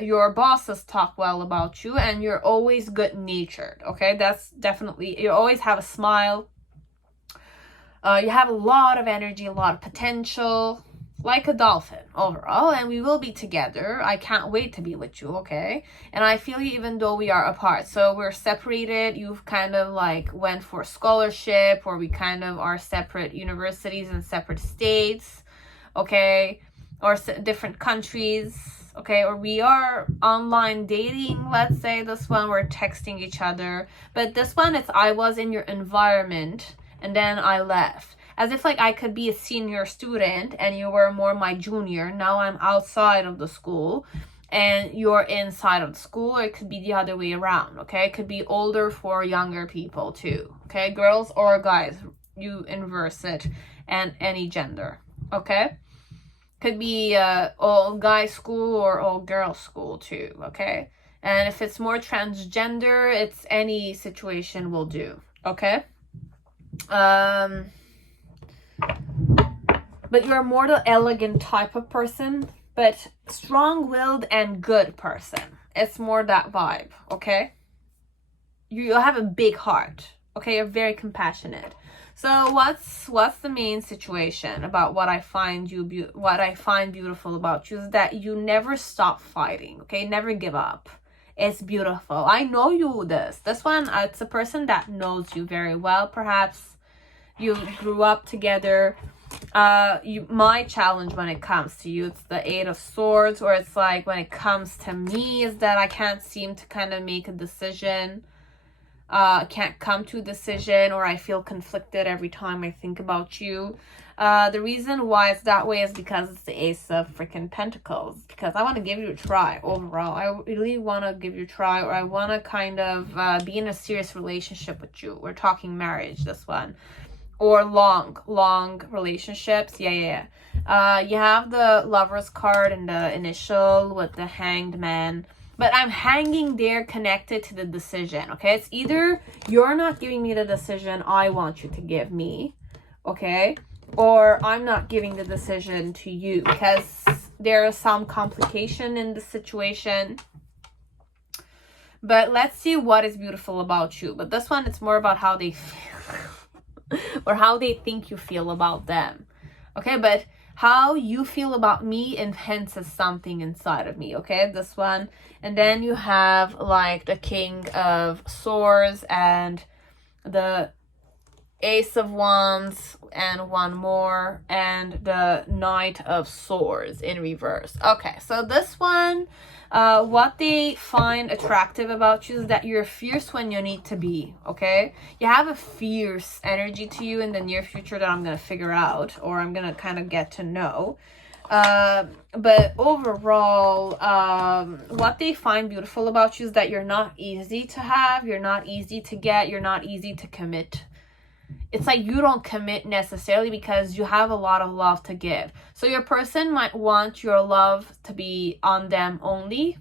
Your bosses talk well about you, and you're always good-natured, okay? That's definitely, you always have a smile. You have a lot of energy, a lot of potential, like a dolphin overall, and we will be together. I can't wait to be with you, okay? And I feel you even though we are apart. So we're separated. You've kind of like went for scholarship, or we kind of are separate universities and separate states, okay? or different countries, okay, or we are online dating, let's say. This one we're texting each other, but this one it's I was in your environment and then I left. As if like I could be a senior student and you were more my junior. Now I'm outside of the school and you're inside of the school, or it could be the other way around, okay? It could be older for younger people too, okay? Girls or guys, you inverse it, and any gender, okay? Could be all guy school or all girl school too, okay? And if it's more transgender, it's any situation will do, okay? But you're more the elegant type of person, but strong-willed and good person. It's more that vibe, okay? You have a big heart, okay? You're very compassionate. So what's the main situation about what I find beautiful about you is that you never stop fighting, okay? Never give up. It's beautiful. I know you this one, it's a person that knows you very well. Perhaps you grew up together. My challenge when it comes to you, it's the Eight of Swords, or it's like when it comes to me is that I can't seem to kind of make a decision. Can't come to a decision, or I feel conflicted every time I think about you. The reason why it's that way is because it's the Ace of freaking Pentacles, because I want to give you a try overall. I really want to give you a try, or I want to kind of be in a serious relationship with you. We're talking marriage, this one. Or long relationships. Yeah. You have the Lover's card and the initial with the Hanged Man. But I'm hanging there connected to the decision, okay? It's either you're not giving me the decision I want you to give me, okay? Or I'm not giving the decision to you, because there is some complication in the situation. But let's see what is beautiful about you. But this one, it's more about how they feel. Or how they think you feel about them, okay? But how you feel about me enhances something inside of me, okay? This one. And then you have like the King of Swords and the Ace of Wands and one more, and the Knight of Swords in reverse. Okay, so this one, what they find attractive about you is that you're fierce when you need to be, okay? You have a fierce energy to you in the near future that I'm going to figure out, or I'm going to kind of get to know. But overall, what they find beautiful about you is that you're not easy to have, you're not easy to get, you're not easy to commit. It's like you don't commit necessarily because you have a lot of love to give. So your person might want your love to be on them only,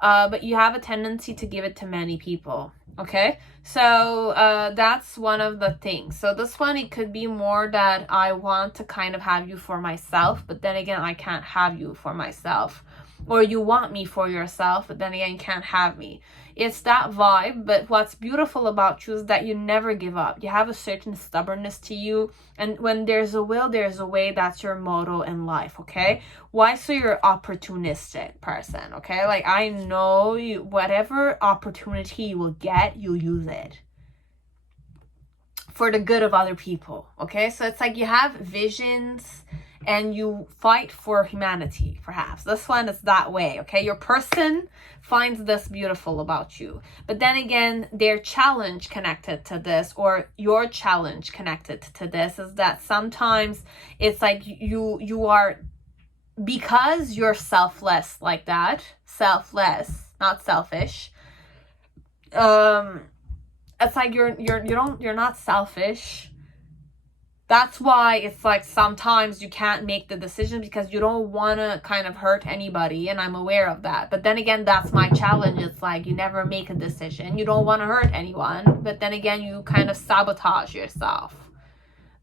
but you have a tendency to give it to many people, okay? So that's one of the things. So this one, it could be more that I want to kind of have you for myself, but then again, I can't have you for myself. Or you want me for yourself, but then again, you can't have me. It's that vibe, but what's beautiful about you is that you never give up. You have a certain stubbornness to you, and when there's a will, there's a way. That's your motto in life, okay? Why? So you're an opportunistic person, okay? Like, I know you, whatever opportunity you will get, you'll use it for the good of other people, okay? So it's like you have visions and you fight for humanity, perhaps. This one is that way, okay? Your person finds this beautiful about you. But then again, their challenge connected to this, or your challenge connected to this, is that sometimes it's like you are, because you're selfless like that, selfless, not selfish. It's like you're not selfish. That's why it's like sometimes you can't make the decision because you don't want to kind of hurt anybody, and I'm aware of that. But then again, that's my challenge. It's like you never make a decision. You don't want to hurt anyone, but then again, you kind of sabotage yourself.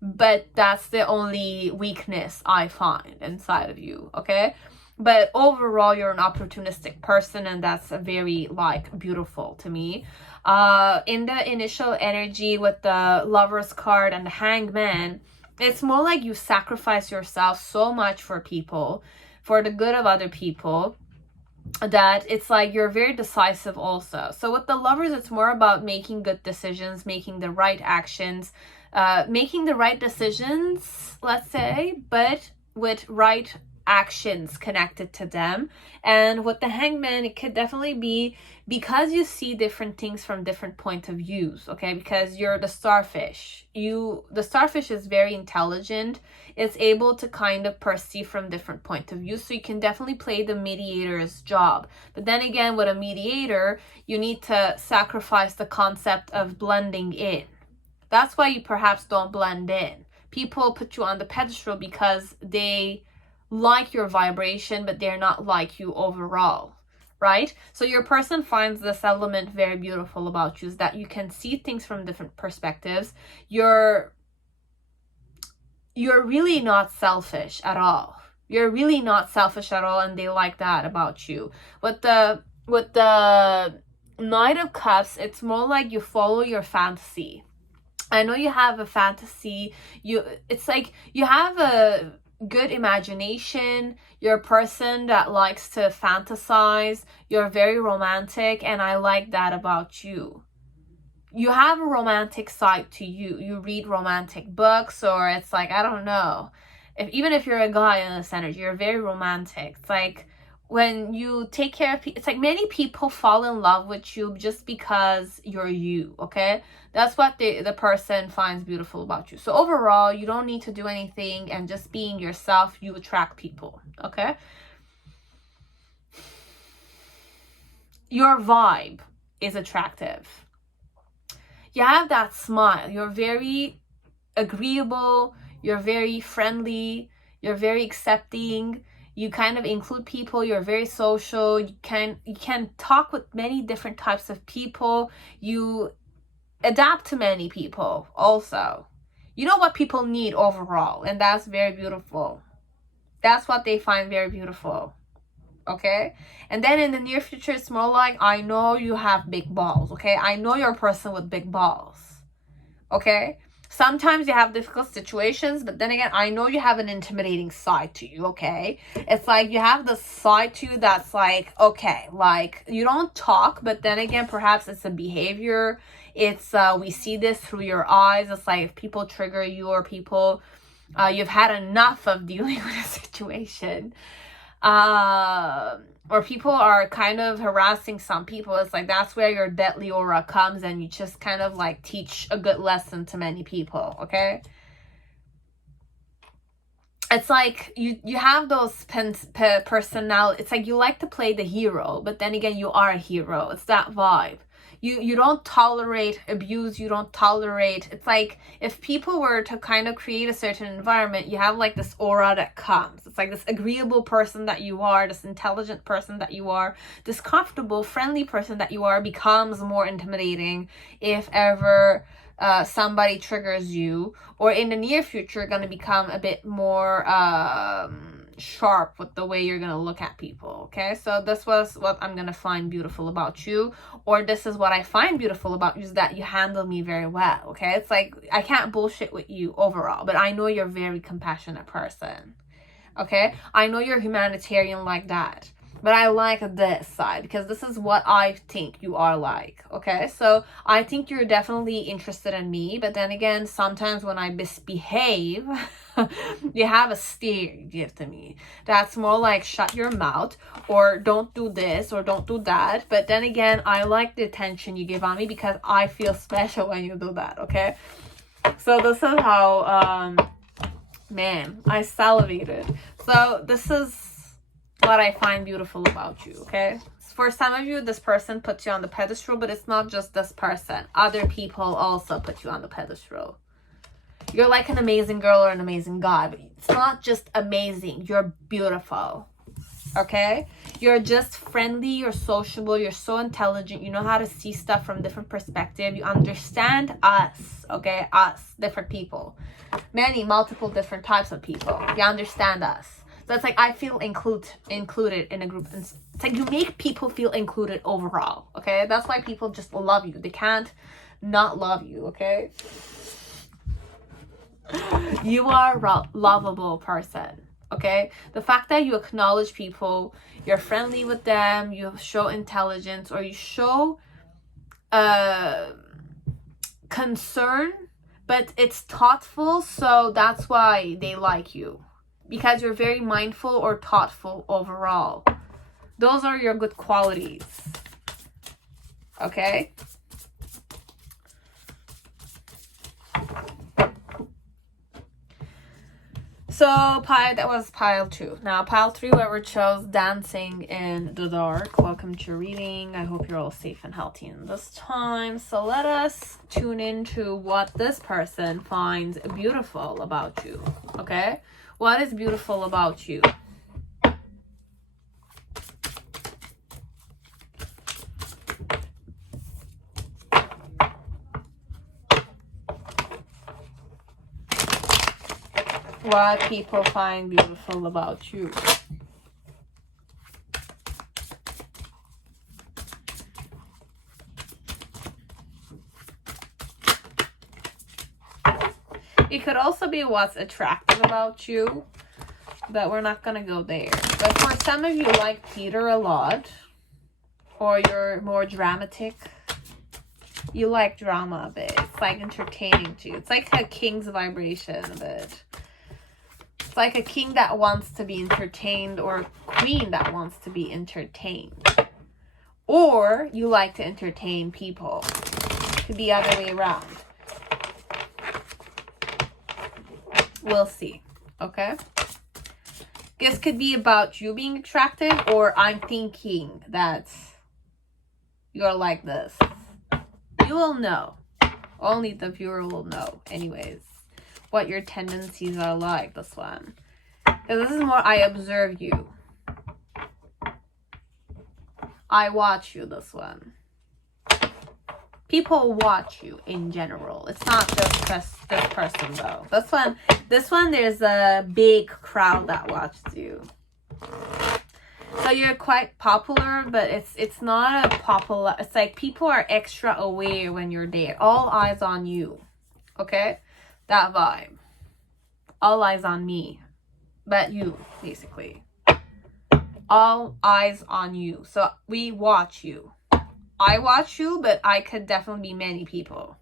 But that's the only weakness I find inside of you, okay? But overall, you're an opportunistic person, and that's very, like, beautiful to me. In the initial energy with the Lover's card and the Hanged Man, it's more like you sacrifice yourself so much for people, for the good of other people, that it's like you're very decisive also. So with the Lovers, it's more about making good decisions, making the right actions, making the right decisions, let's say, but with right actions connected to them. And with the Hangman, it could definitely be because you see different things from different point of views, okay? Because you're the starfish. The starfish is very intelligent. It's able to kind of perceive from different point of view. So you can definitely play the mediator's job. But then again, with a mediator, you need to sacrifice the concept of blending in. That's why you perhaps don't blend in. People put you on the pedestal because they like your vibration, but they're not like you overall, right? So your person finds this element very beautiful about you, is that you can see things from different perspectives. You're really not selfish at all. You're really not selfish at all, and they like that about you. With the Knight of Cups, it's more like you follow your fantasy. I know you have a fantasy. It's like you have a good imagination. You're a person that likes to fantasize. You're very romantic, and I like that about you. You have a romantic side to you. You read romantic books, or it's like, I don't know. Even if you're a guy in this energy, you're very romantic. It's like when you take care of people, it's like many people fall in love with you just because you're you, okay? That's what the person finds beautiful about you. So overall, you don't need to do anything, and just being yourself, you attract people, okay? Your vibe is attractive. You have that smile. You're very agreeable. You're very friendly. You're very accepting. You kind of include people. You're very social. You can talk with many different types of people. You adapt to many people also. You know what people need overall, and that's very beautiful. That's what they find very beautiful, okay? And then in the near future, it's more like, I know you have big balls, okay? I know you're a person with big balls, okay? Sometimes you have difficult situations, but then again, I know you have an intimidating side to you, okay? It's like you have the side to you that's like, okay, like you don't talk, but then again, perhaps it's a behavior. It's, we see this through your eyes. It's like if people trigger you, or people, you've had enough of dealing with a situation, or people are kind of harassing some people. It's like that's where your deadly aura comes, and you just kind of like teach a good lesson to many people, okay? It's like you have those personality. It's like you like to play the hero, but then again, you are a hero. It's that vibe. You don't tolerate abuse. You don't tolerate. It's like if people were to kind of create a certain environment, you have like this aura that comes. It's like this agreeable person that you are, this intelligent person that you are, this comfortable, friendly person that you are becomes more intimidating if ever somebody triggers you, or in the near future going to become a bit more sharp with the way you're going to look at people, okay? So this was what I'm going to find beautiful about you, or this is what I find beautiful about you, is that you handle me very well, okay? It's like I can't bullshit with you overall, but I know you're a very compassionate person, okay? I know you're humanitarian like that, but I like this side because this is what I think you are like, okay? So I think you're definitely interested in me, but then again, sometimes when I misbehave, you have a stare you give to me. That's more like shut your mouth, or don't do this, or don't do that. But then again, I like the attention you give on me because I feel special when you do that, okay? So this is how, man, I salivated. So this is what I find beautiful about you, okay? For some of you, this person puts you on the pedestal, but it's not just this person. Other people also put you on the pedestal. You're like an amazing girl or an amazing guy, but it's not just amazing. You're beautiful, okay? You're just friendly, you're sociable, you're so intelligent. You know how to see stuff from different perspectives. You understand us, okay? Us, different people. Multiple different types of people. You understand us. So it's like I feel included in a group. It's like you make people feel included overall, okay? That's why people just love you. They can't not love you, okay? You are a lovable person, okay? The fact that you acknowledge people, you're friendly with them, you show intelligence, or you show concern, but it's thoughtful, so that's why they like you. because you're very mindful or thoughtful overall. Those are your good qualities. Okay? So that was pile 2. Now pile 3, whoever chose dancing in the dark. Welcome to your reading. I hope you're all safe and healthy in this time. So let us tune into what this person finds beautiful about you. Okay? What is beautiful about you? What people find beautiful about you. It could also be what's attractive about you, but we're not gonna go there. But for some of you like theater a lot, or you're more dramatic. You like drama a bit. It's like entertaining too. It's like a king's vibration a bit. It's like a king that wants to be entertained, or a queen that wants to be entertained. Or you like to entertain people. It could be the other way around. We'll see. Okay? This could be about you being attractive, or I'm thinking that you're like this. You will know. Only the viewer will know. Anyways, what your tendencies are like, this one. Because this is more, I observe you. I watch you, this one. People watch you in general. It's not just this person though. This one, there's a big crowd that watches you. So you're quite popular, but it's not a popular. It's like people are extra aware when you're there. All eyes on you. Okay? That vibe. All eyes on me. But you, basically. All eyes on you. So we watch you. I watch you, but I could definitely be many people.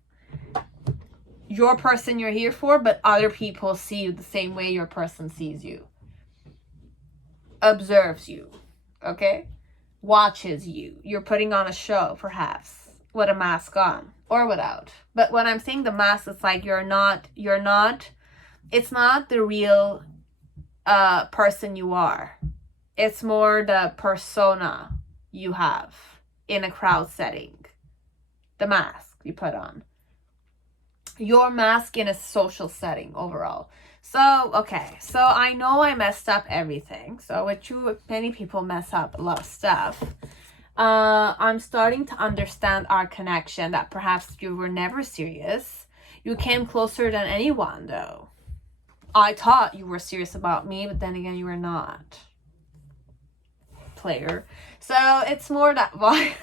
Your person you're here for, but other people see you the same way your person sees you. Observes you. Okay? Watches you. You're putting on a show, perhaps, with a mask on or without. But when I'm saying the mask, it's like you're not, it's not the real person you are. It's more the persona you have in a crowd setting. The mask you put on. Your mask in a social setting overall. So, okay. So, I know I messed up everything. So, with you, many people mess up a lot of stuff. I'm starting to understand our connection, that perhaps you were never serious. You came closer than anyone, though. I thought you were serious about me, but then again, you were not. Player. So, it's more that vibe.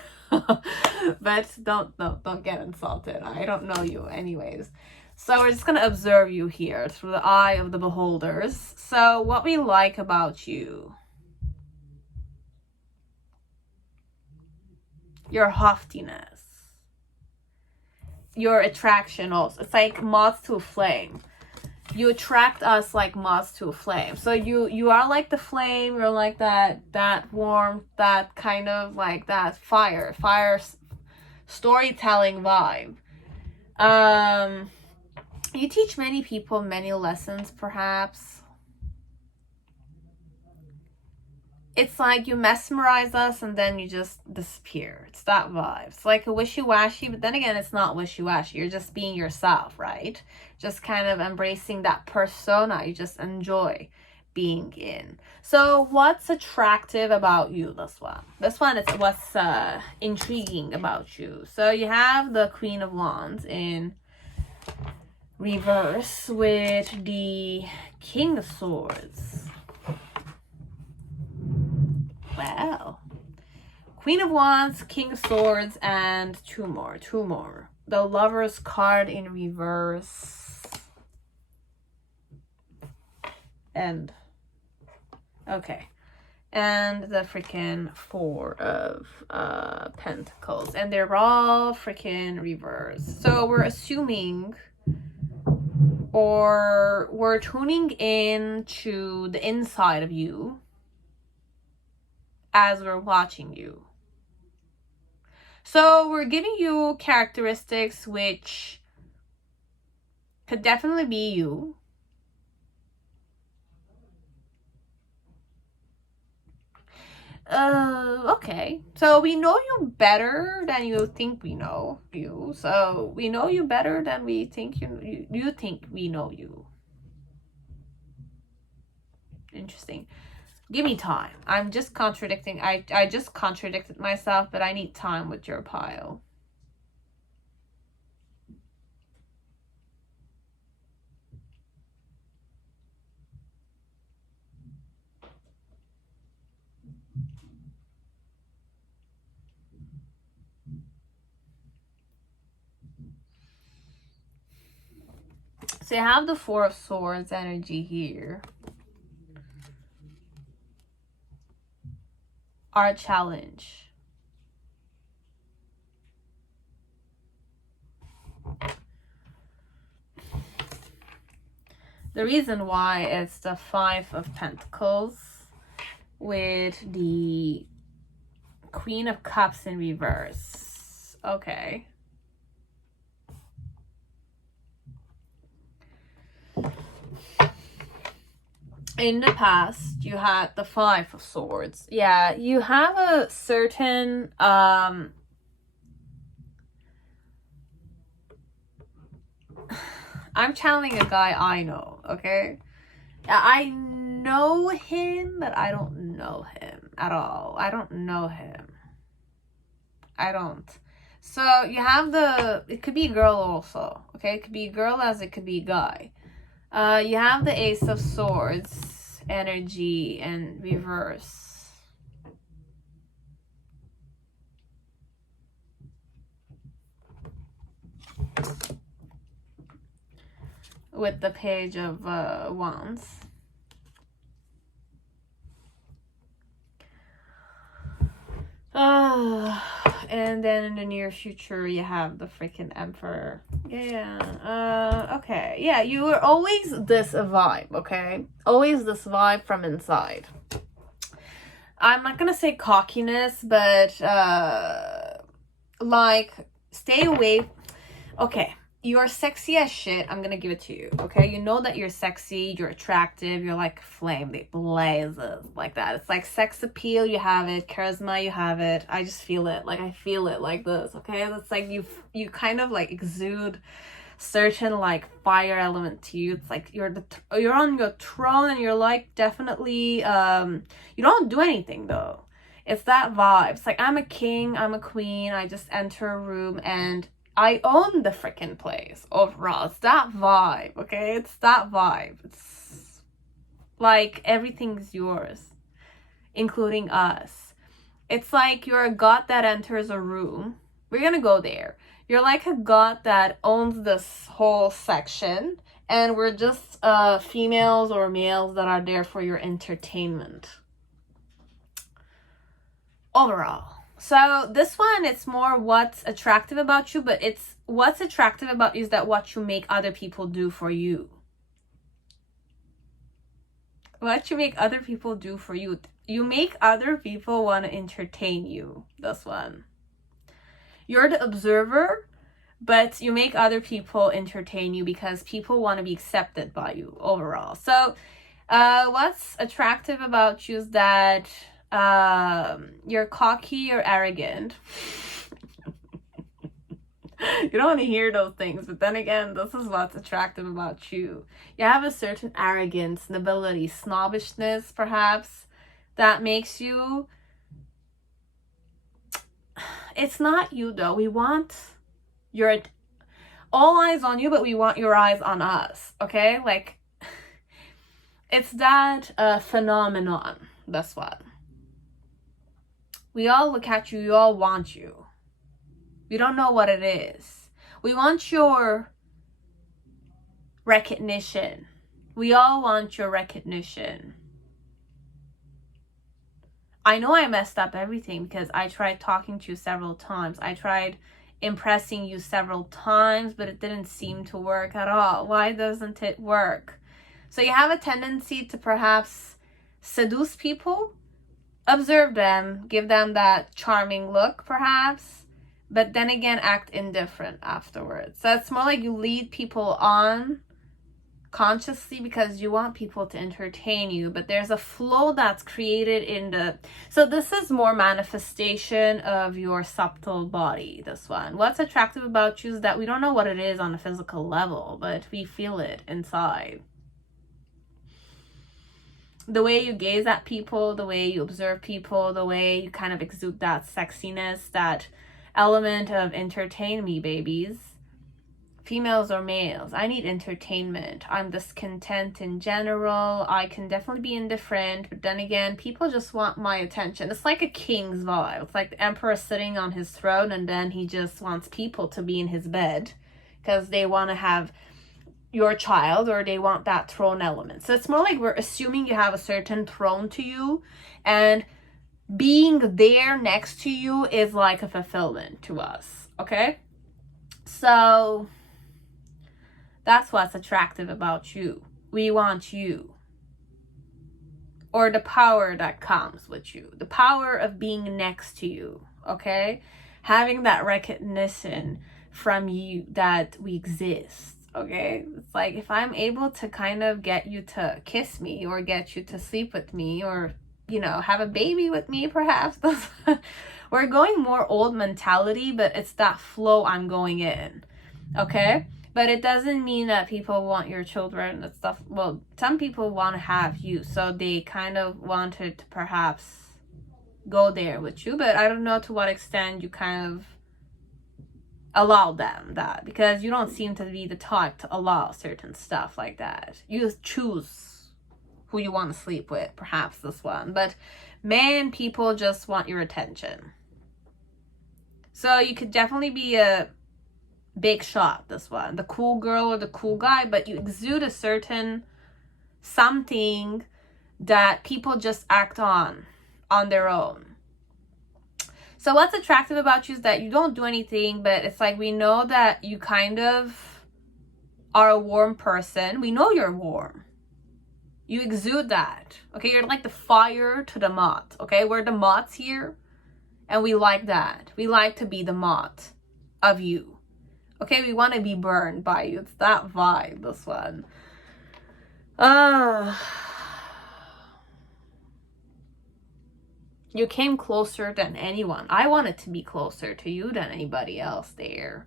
But don't get insulted. I don't know you anyways. So we're just gonna observe you here through the eye of the beholders. So what we like about you. Your haughtiness. Your attraction also. It's like moths to a flame. You attract us like moths to a flame. So you are like the flame. You're like that warmth, that kind of like that fire storytelling vibe. You teach many people many lessons, perhaps. It's like you mesmerize us and then you just disappear. It's that vibe. It's like a wishy-washy, but then again, it's not wishy-washy. You're just being yourself, right? Just kind of embracing that persona you just enjoy being in. So what's attractive about you, this one? This one is what's intriguing about you. So you have the Queen of Wands in reverse with the King of Swords. Wow. Queen of Wands, King of Swords, and two more. The Lover's card in reverse. And okay. And the freaking Four of Pentacles. And they're all freaking reverse. So we're assuming or we're tuning in to the inside of you as we're watching you. So we're giving you characteristics which could definitely be you. Okay. So we know you better than you think we know you. So we know you better than we think you think we know you. Interesting. Give me time. I'm just contradicting. I just contradicted myself, but I need time with your pile. So you have the Four of Swords energy here. Our challenge. The reason why it's the Five of Pentacles with the Queen of Cups in reverse. Okay. In the past, you had the Five of Swords. Yeah, you have a certain I'm channeling a guy I know, okay? I know him, but I don't know him at all. I don't know him. I don't. So you have it could be a girl also, okay? It could be a girl as it could be a guy. You have the Ace of Swords energy and reverse. With the Page of Wands. And then in the near future, you have the freaking Emperor. Yeah. Okay. Yeah, you were always this vibe, okay? Always this vibe from inside. I'm not gonna say cockiness, but like, stay away. Okay. You're sexy as shit. I'm gonna give it to you, okay? You know that you're sexy, you're attractive, you're like flame, it blazes like that. It's like sex appeal, you have it. Charisma, you have it. I just feel it. Like, I feel it like this, okay? It's like you kind of like exude certain like fire element to you. It's like you're on your throne and you're like definitely you don't do anything though. It's that vibe. It's like, I'm a king, I'm a queen, I just enter a room and I own the freaking place overall. It's that vibe, okay? It's that vibe. It's like everything's yours, including us. It's like you're a god that enters a room. We're gonna go there. You're like a god that owns this whole section, and we're just females or males that are there for your entertainment. Overall. So this one, it's more what's attractive about you, but it's what's attractive about you is that what you make other people do for you. What you make other people do for you. You make other people want to entertain you. This one. You're the observer, but you make other people entertain you because people want to be accepted by you overall. So what's attractive about you is that you're cocky or arrogant. You don't want to hear those things, but then again, this is what's attractive about you. You have a certain arrogance, nobility, snobbishness, perhaps, that makes you... It's not you, though. We want your... all eyes on you, but we want your eyes on us, okay? Like, it's that phenomenon. That's what. We all look at you, we all want you. We don't know what it is. We want your recognition. We all want your recognition. I know I messed up everything because I tried talking to you several times. I tried impressing you several times, but it didn't seem to work at all. Why doesn't it work? So you have a tendency to perhaps seduce people, observe them, give them that charming look perhaps, but then again act indifferent afterwards. So it's more like you lead people on consciously because you want people to entertain you, but there's a flow that's created in the, so this is more manifestation of your subtle body. This one, what's attractive about you is that we don't know what it is on a physical level, but we feel it inside. The way you gaze at people, the way you observe people, the way you kind of exude that sexiness, that element of entertain me, babies. Females or males, I need entertainment. I'm discontent in general. I can definitely be indifferent, but then again, people just want my attention. It's like a king's vibe. It's like the emperor sitting on his throne, and then he just wants people to be in his bed because they want to have your child, or they want that throne element. So it's more like we're assuming you have a certain throne to you, and being there next to you is like a fulfillment to us, okay? So that's what's attractive about you. We want you. Or the power that comes with you. The power of being next to you, okay? Having that recognition from you that we exist, okay? It's like if I'm able to kind of get you to kiss me, or get you to sleep with me, or, you know, have a baby with me perhaps. We're going more old mentality, but it's that flow I'm going in, okay? But it doesn't mean that people want your children and stuff. Well, some people want to have you, so they kind of wanted to perhaps go there with you, but I don't know to what extent you kind of allow them that, because you don't seem to be the type to allow certain stuff like that. You choose who you want to sleep with, perhaps this one. But man, people just want your attention. So you could definitely be a big shot, this one, the cool girl or the cool guy, but you exude a certain something that people just act on their own. So what's attractive about you is that you don't do anything, but it's like we know that you kind of are a warm person. We know you're warm. You exude that, okay? You're like the fire to the moth, okay? We're the moths here, and we like that. We like to be the moth of you. Okay, we want to be burned by you. It's that vibe, this one. You came closer than anyone. I wanted to be closer to you than anybody else there.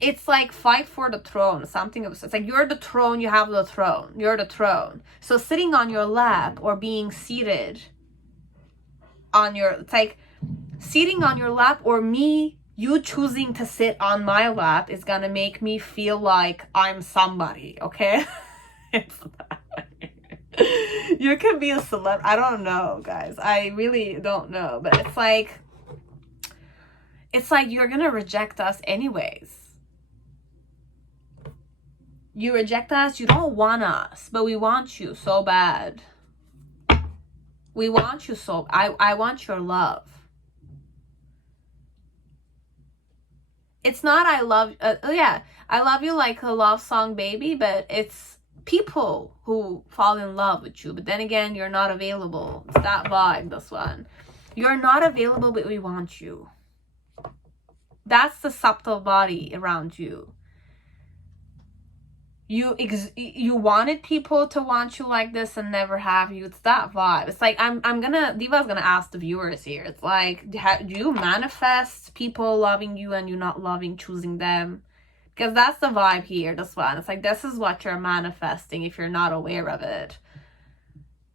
It's like fight for the throne. Something of, it's like you're the throne, you have the throne. You're the throne. So sitting on your lap or being seated on your, it's like sitting on your lap, or me, you choosing to sit on my lap is gonna make me feel like I'm somebody, okay? It's that way. You could be a celeb. I don't know, guys. I really don't know. But it's like you're gonna reject us anyways. You reject us, you don't want us, but we want you so bad. We want you so, I want your love. It's not I love, I love you like a love song, baby, but it's people who fall in love with you. But then again, you're not available. It's that vibe, this one. You're not available, but we want you. That's the subtle body around you. You wanted people to want you like this and never have you. It's that vibe. It's like Diva's gonna ask the viewers here. It's like, do you manifest people loving you and you not loving, choosing them? Because that's the vibe here, this one. It's like, this is what you're manifesting if you're not aware of it.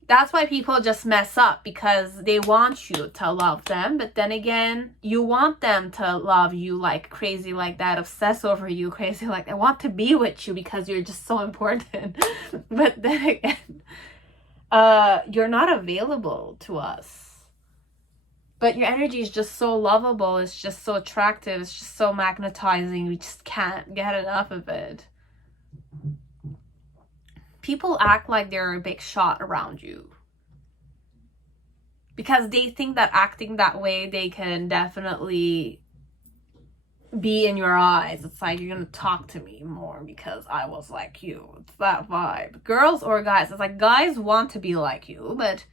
That's why people just mess up, because they want you to love them, but then again, you want them to love you like crazy like that, obsess over you crazy like that, want to be with you because you're just so important. But then again, you're not available to us. But your energy is just so lovable, it's just so attractive, it's just so magnetizing, we just can't get enough of it. People act like they're a big shot around you because they think that acting that way, they can definitely be in your eyes. It's like you're gonna talk to me more because I was like you. It's that vibe. Girls or guys, it's like guys want to be like you, but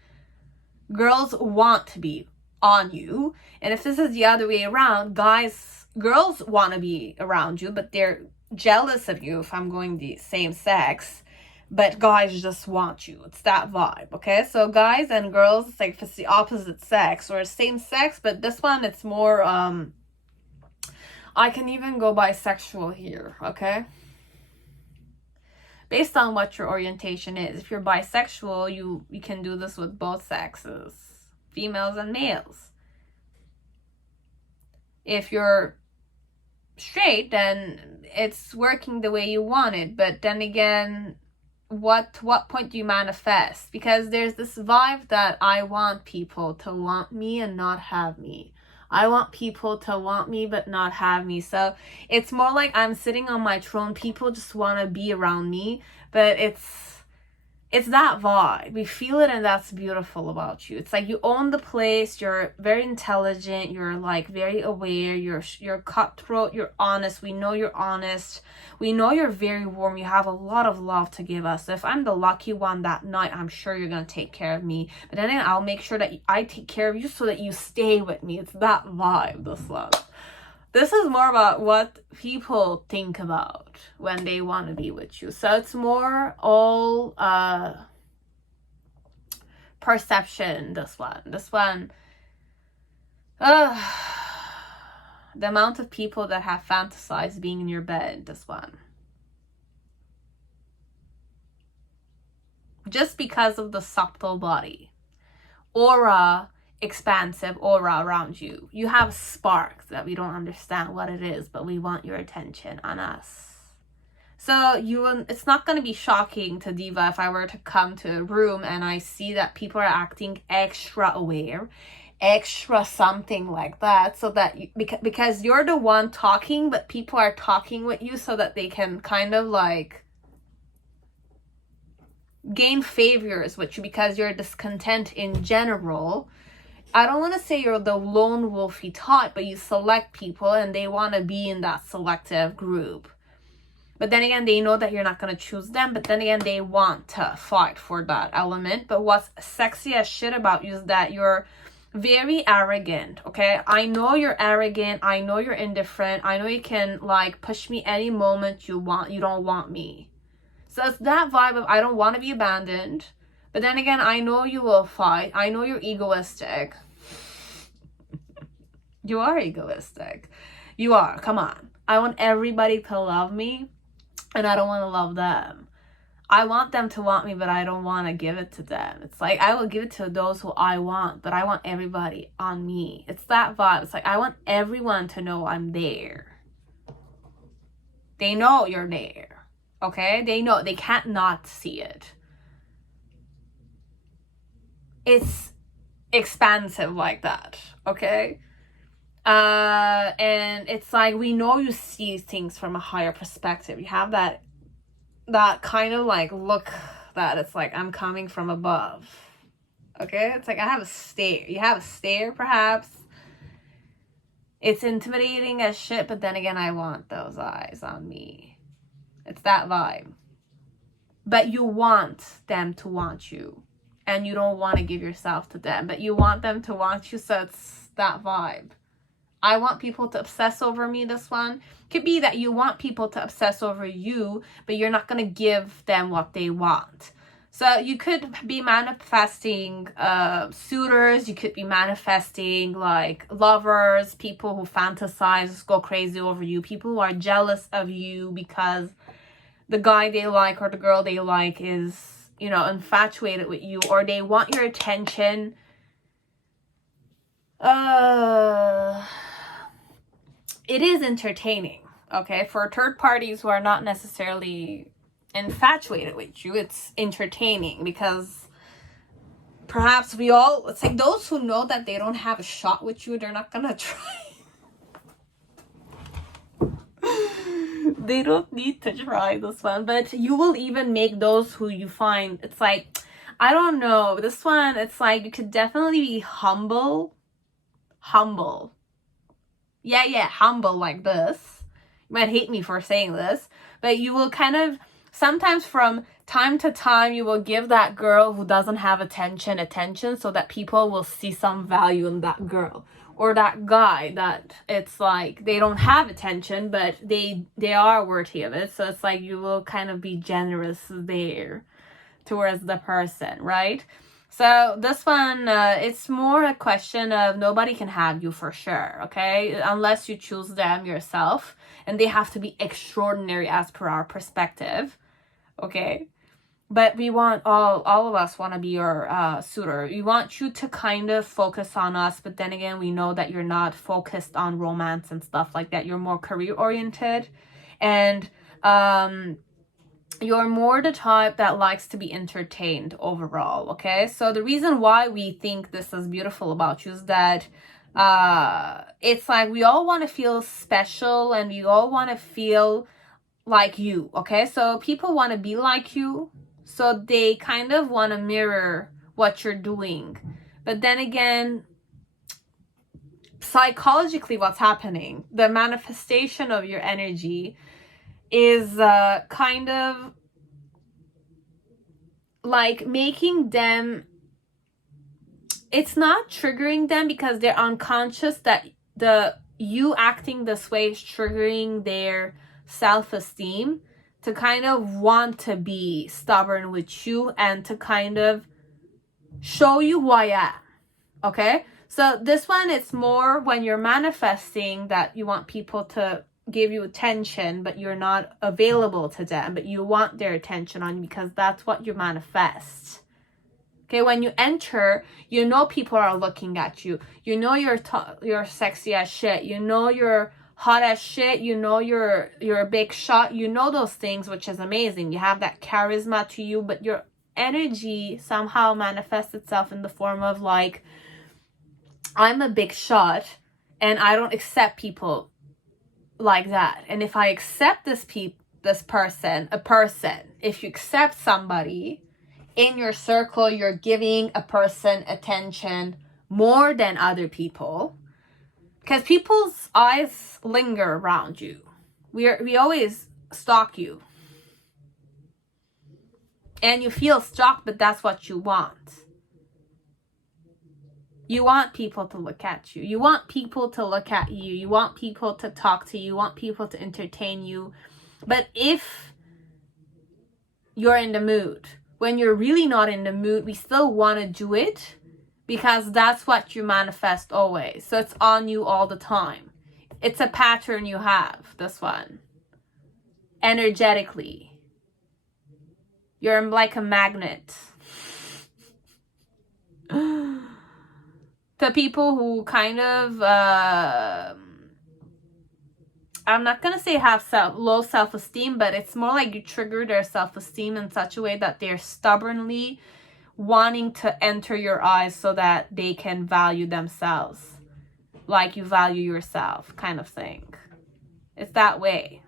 girls want to be on you. And if this is the other way around, girls want to be around you, but they're jealous of you if I'm going the same sex, but guys just want you. It's that vibe. Okay, so guys and girls, it's like if it's the opposite sex or same sex, but this one it's more I can even go bisexual here. Okay, based on what your orientation is. If you're bisexual, you can do this with both sexes, females and males. If you're straight, then it's working the way you want it. But then again, what point do you manifest? Because there's this vibe that I want people to want me and not have me. I want people to want me but not have me. So it's more like I'm sitting on my throne. People just want to be around me, but it's that vibe. We feel it, and that's beautiful about you. It's like you own the place. You're very intelligent. You're like very aware. You're cutthroat. You're honest. We know you're honest. We know you're very warm. You have a lot of love to give us. So if I'm the lucky one that night, I'm sure you're gonna take care of me. But then I'll make sure that I take care of you so that you stay with me. It's that vibe. This love. This is more about what people think about when they want to be with you. So it's more all perception, this one. The amount of people that have fantasized being in your bed, this one. Just because of the subtle body. Aura, expansive aura around you. You have sparks that we don't understand what it is, but we want your attention on us. So it's not going to be shocking to Diva if I were to come to a room and I see that people are acting extra aware, extra something like that, so that because you're the one talking, but people are talking with you so that they can kind of like gain favors with you because you're discontent in general. I don't want to say you're the lone wolfy type, but you select people and they want to be in that selective group. But then again, they know that you're not going to choose them. But then again, they want to fight for that element. But what's sexy as shit about you is that you're very arrogant, okay? I know you're arrogant. I know you're indifferent. I know you can, like, push me any moment you want. You don't want me. So it's that vibe of I don't want to be abandoned. But then again, I know you will fight. I know you're egoistic. You are egoistic. You are. Come on. I want everybody to love me, and I don't want to love them. I want them to want me, but I don't want to give it to them. It's like I will give it to those who I want, but I want everybody on me. It's that vibe. It's like I want everyone to know I'm there. They know you're there. Okay? They know. They can't not see it. It's expansive like that. Okay? And it's like we know you see things from a higher perspective. You have that kind of like look that it's like I'm coming from above. Okay? It's like I have a stare. You have a stare perhaps. It's intimidating as shit, but then again I want those eyes on me. It's that vibe. But you want them to want you. And you don't want to give yourself to them. But you want them to want you, so it's that vibe. I want people to obsess over me, this one. Could be that you want people to obsess over you, but you're not going to give them what they want. So you could be manifesting suitors. You could be manifesting like lovers, people who fantasize, go crazy over you, people who are jealous of you because the guy they like or the girl they like is, you know, infatuated with you, or they want your attention. It is entertaining, okay? For third parties who are not necessarily infatuated with you, it's entertaining because perhaps it's like those who know that they don't have a shot with you, they're not gonna try. They don't need to try this one, but you will even make those who you find, it's like, I don't know, this one, it's like you could definitely be humble. humble like this. You might hate me for saying this, but you will kind of, sometimes from time to time, you will give that girl who doesn't have attention so that people will see some value in that girl. Or that guy that it's like they don't have attention, but they are worthy of it. So it's like you will kind of be generous there towards the person, right? So this one, it's more a question of nobody can have you for sure, okay? Unless you choose them yourself, and they have to be extraordinary as per our perspective, okay? But we want, all of us want to be your suitor. We want you to kind of focus on us, but then again, we know that you're not focused on romance and stuff like that. You're more career oriented, and you're more the type that likes to be entertained overall, okay? So the reason why we think this is beautiful about you is that it's like we all want to feel special, and we all want to feel like you, okay? So people want to be like you, so they kind of want to mirror what you're doing. But then again, psychologically, what's happening, the manifestation of your energy is kind of like making them, it's not triggering them because they're unconscious that you acting this way is triggering their self-esteem, to kind of want to be stubborn with you and to kind of show you who I am, okay? So this one, it's more when you're manifesting that you want people to give you attention, but you're not available to them, but you want their attention on you because that's what you manifest. Okay, when you enter, you know people are looking at you. You know you're sexy as shit. You know you're hot as shit. You know you're a big shot. You know those things, which is amazing. You have that charisma to you, but your energy somehow manifests itself in the form of like, I'm a big shot and I don't accept people like that. And if I accept this person, if you accept somebody in your circle, you're giving a person attention more than other people, because people's eyes linger around you. We always stalk you, and you feel stalked, but that's what you want. You want people to look at you. You want people to look at you. You want people to talk to you. You want people to entertain you. But if you're in the mood, when you're really not in the mood, we still want to do it because that's what you manifest always. So it's on you all the time. It's a pattern you have, this one. Energetically. You're like a magnet. To people who kind of, I'm not going to say have low self-esteem, but it's more like you trigger their self-esteem in such a way that they're stubbornly wanting to enter your eyes so that they can value themselves like you value yourself, kind of thing. It's that way.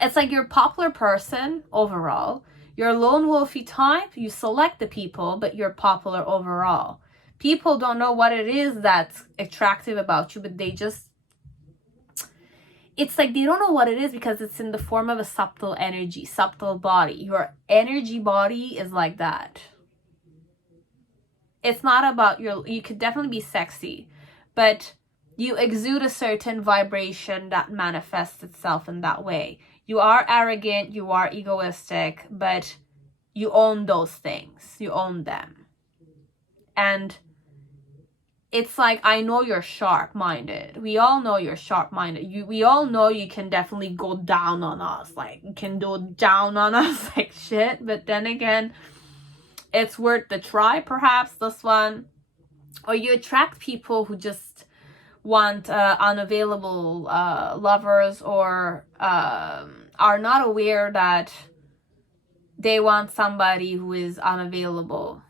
It's like you're a popular person overall. You're a lone wolfy type. You select the people, but you're popular overall. People don't know what it is that's attractive about you, but they just, it's like they don't know what it is because it's in the form of a subtle energy, subtle body. Your energy body is like that. It's not about you could definitely be sexy, but you exude a certain vibration that manifests itself in that way. You are arrogant, you are egoistic, but you own those things. You own them. And it's like, I know you're sharp-minded. We all know you're sharp-minded. We all know you can definitely go down on us. Like, you can go down on us like shit. But then again, it's worth the try, perhaps, this one. Or you attract people who just want unavailable lovers, or are not aware that they want somebody who is unavailable.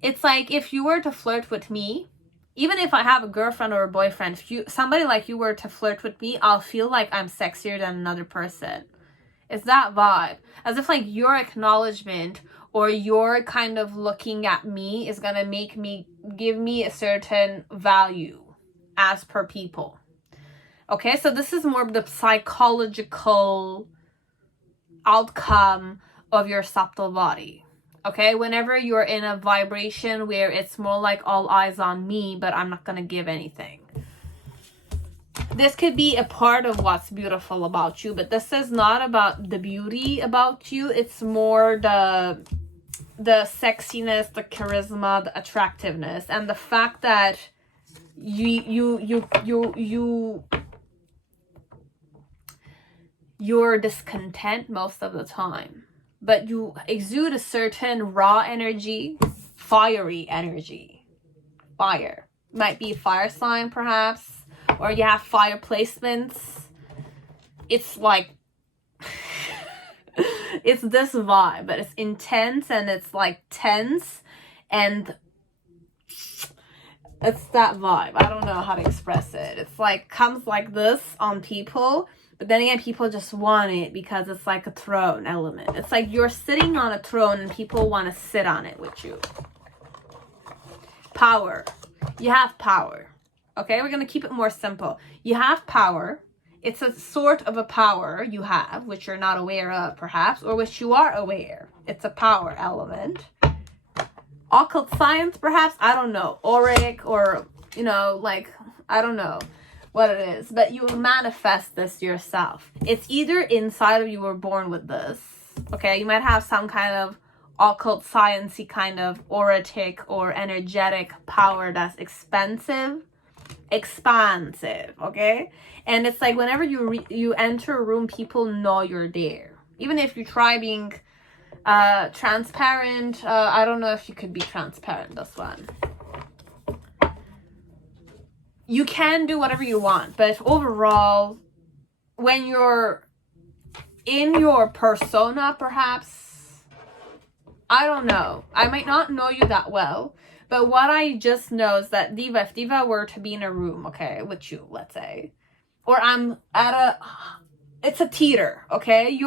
It's like if you were to flirt with me, even if I have a girlfriend or a boyfriend, if somebody like you were to flirt with me, I'll feel like I'm sexier than another person. It's that vibe. As if like your acknowledgement or your kind of looking at me is gonna give me a certain value as per people. Okay, so this is more of the psychological outcome of your subtle body. Okay, whenever you're in a vibration where it's more like all eyes on me, but I'm not gonna give anything. This could be a part of what's beautiful about you, but this is not about the beauty about you. It's more the sexiness, the charisma, the attractiveness, and the fact that you're discontent most of the time, but you exude a certain raw energy, fiery energy. Fire. Might be a fire sign perhaps, or you have fire placements. It's like it's this vibe, but it's intense and it's like tense, and it's that vibe. I don't know how to express it. It's like comes like this on people, but then again, people just want it because it's like a throne element. It's like you're sitting on a throne and people want to sit on it with you. Power. You have power. Okay, we're going to keep it more simple. You have power. It's a sort of a power you have, which you're not aware of perhaps, or which you are aware. It's a power element. Occult science perhaps, I don't know. Auric, or, you know, like, I don't know what it is. But you manifest this yourself. It's either inside of you were born with this. Okay, you might have some kind of occult sciencey kind of auric or energetic power that's expansive, okay? And it's like whenever you enter a room, people know you're there. Even if you try being transparent, I don't know if you could be transparent, this one. You can do whatever you want, but overall, when you're in your persona, perhaps, I don't know. I might not know you that well, but what I just know is that Diva, if Diva were to be in a room, okay, with you, let's say, or I'm at it's a theater, okay?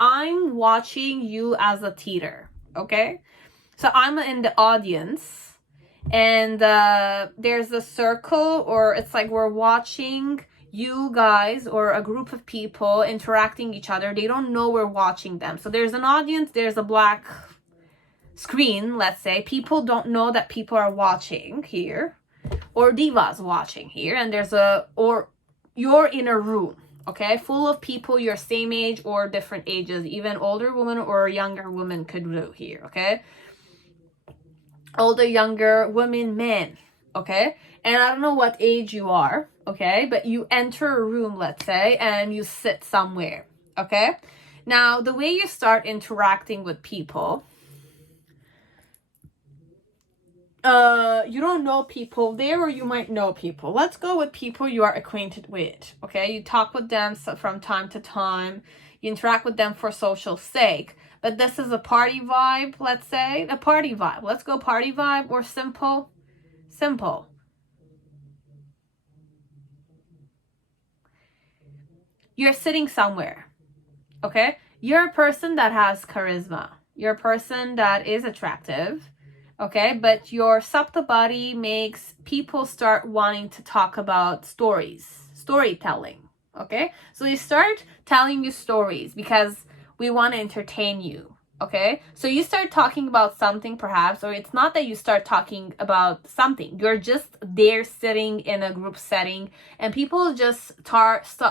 I'm watching you as a theater, okay? So I'm in the audience, and there's a circle, or it's like we're watching you guys or a group of people interacting each other. They don't know we're watching them. So there's an audience, there's a black screen, let's say. People don't know that people are watching here, or Diva's watching here, and or you're in a room, okay, full of people your same age or different ages. Even older women or younger women could do here, okay? Older, younger women, men, okay? And I don't know what age you are, okay? But you enter a room, let's say, and you sit somewhere, okay? Now, the way you start interacting with people, you don't know people there, or you might know people. Let's go with people you are acquainted with, okay? You talk with them from time to time. You interact with them for social sake. But this is a party vibe, let's say. A party vibe. Let's go party vibe, or simple. Simple. You're sitting somewhere, okay? You're a person that has charisma. You're a person that is attractive, okay? But your subtle body makes people start wanting to talk about storytelling, okay? So they start telling you stories because we want to entertain you, okay? So you start talking about something perhaps, or it's not that you start talking about something. You're just there sitting in a group setting, and people just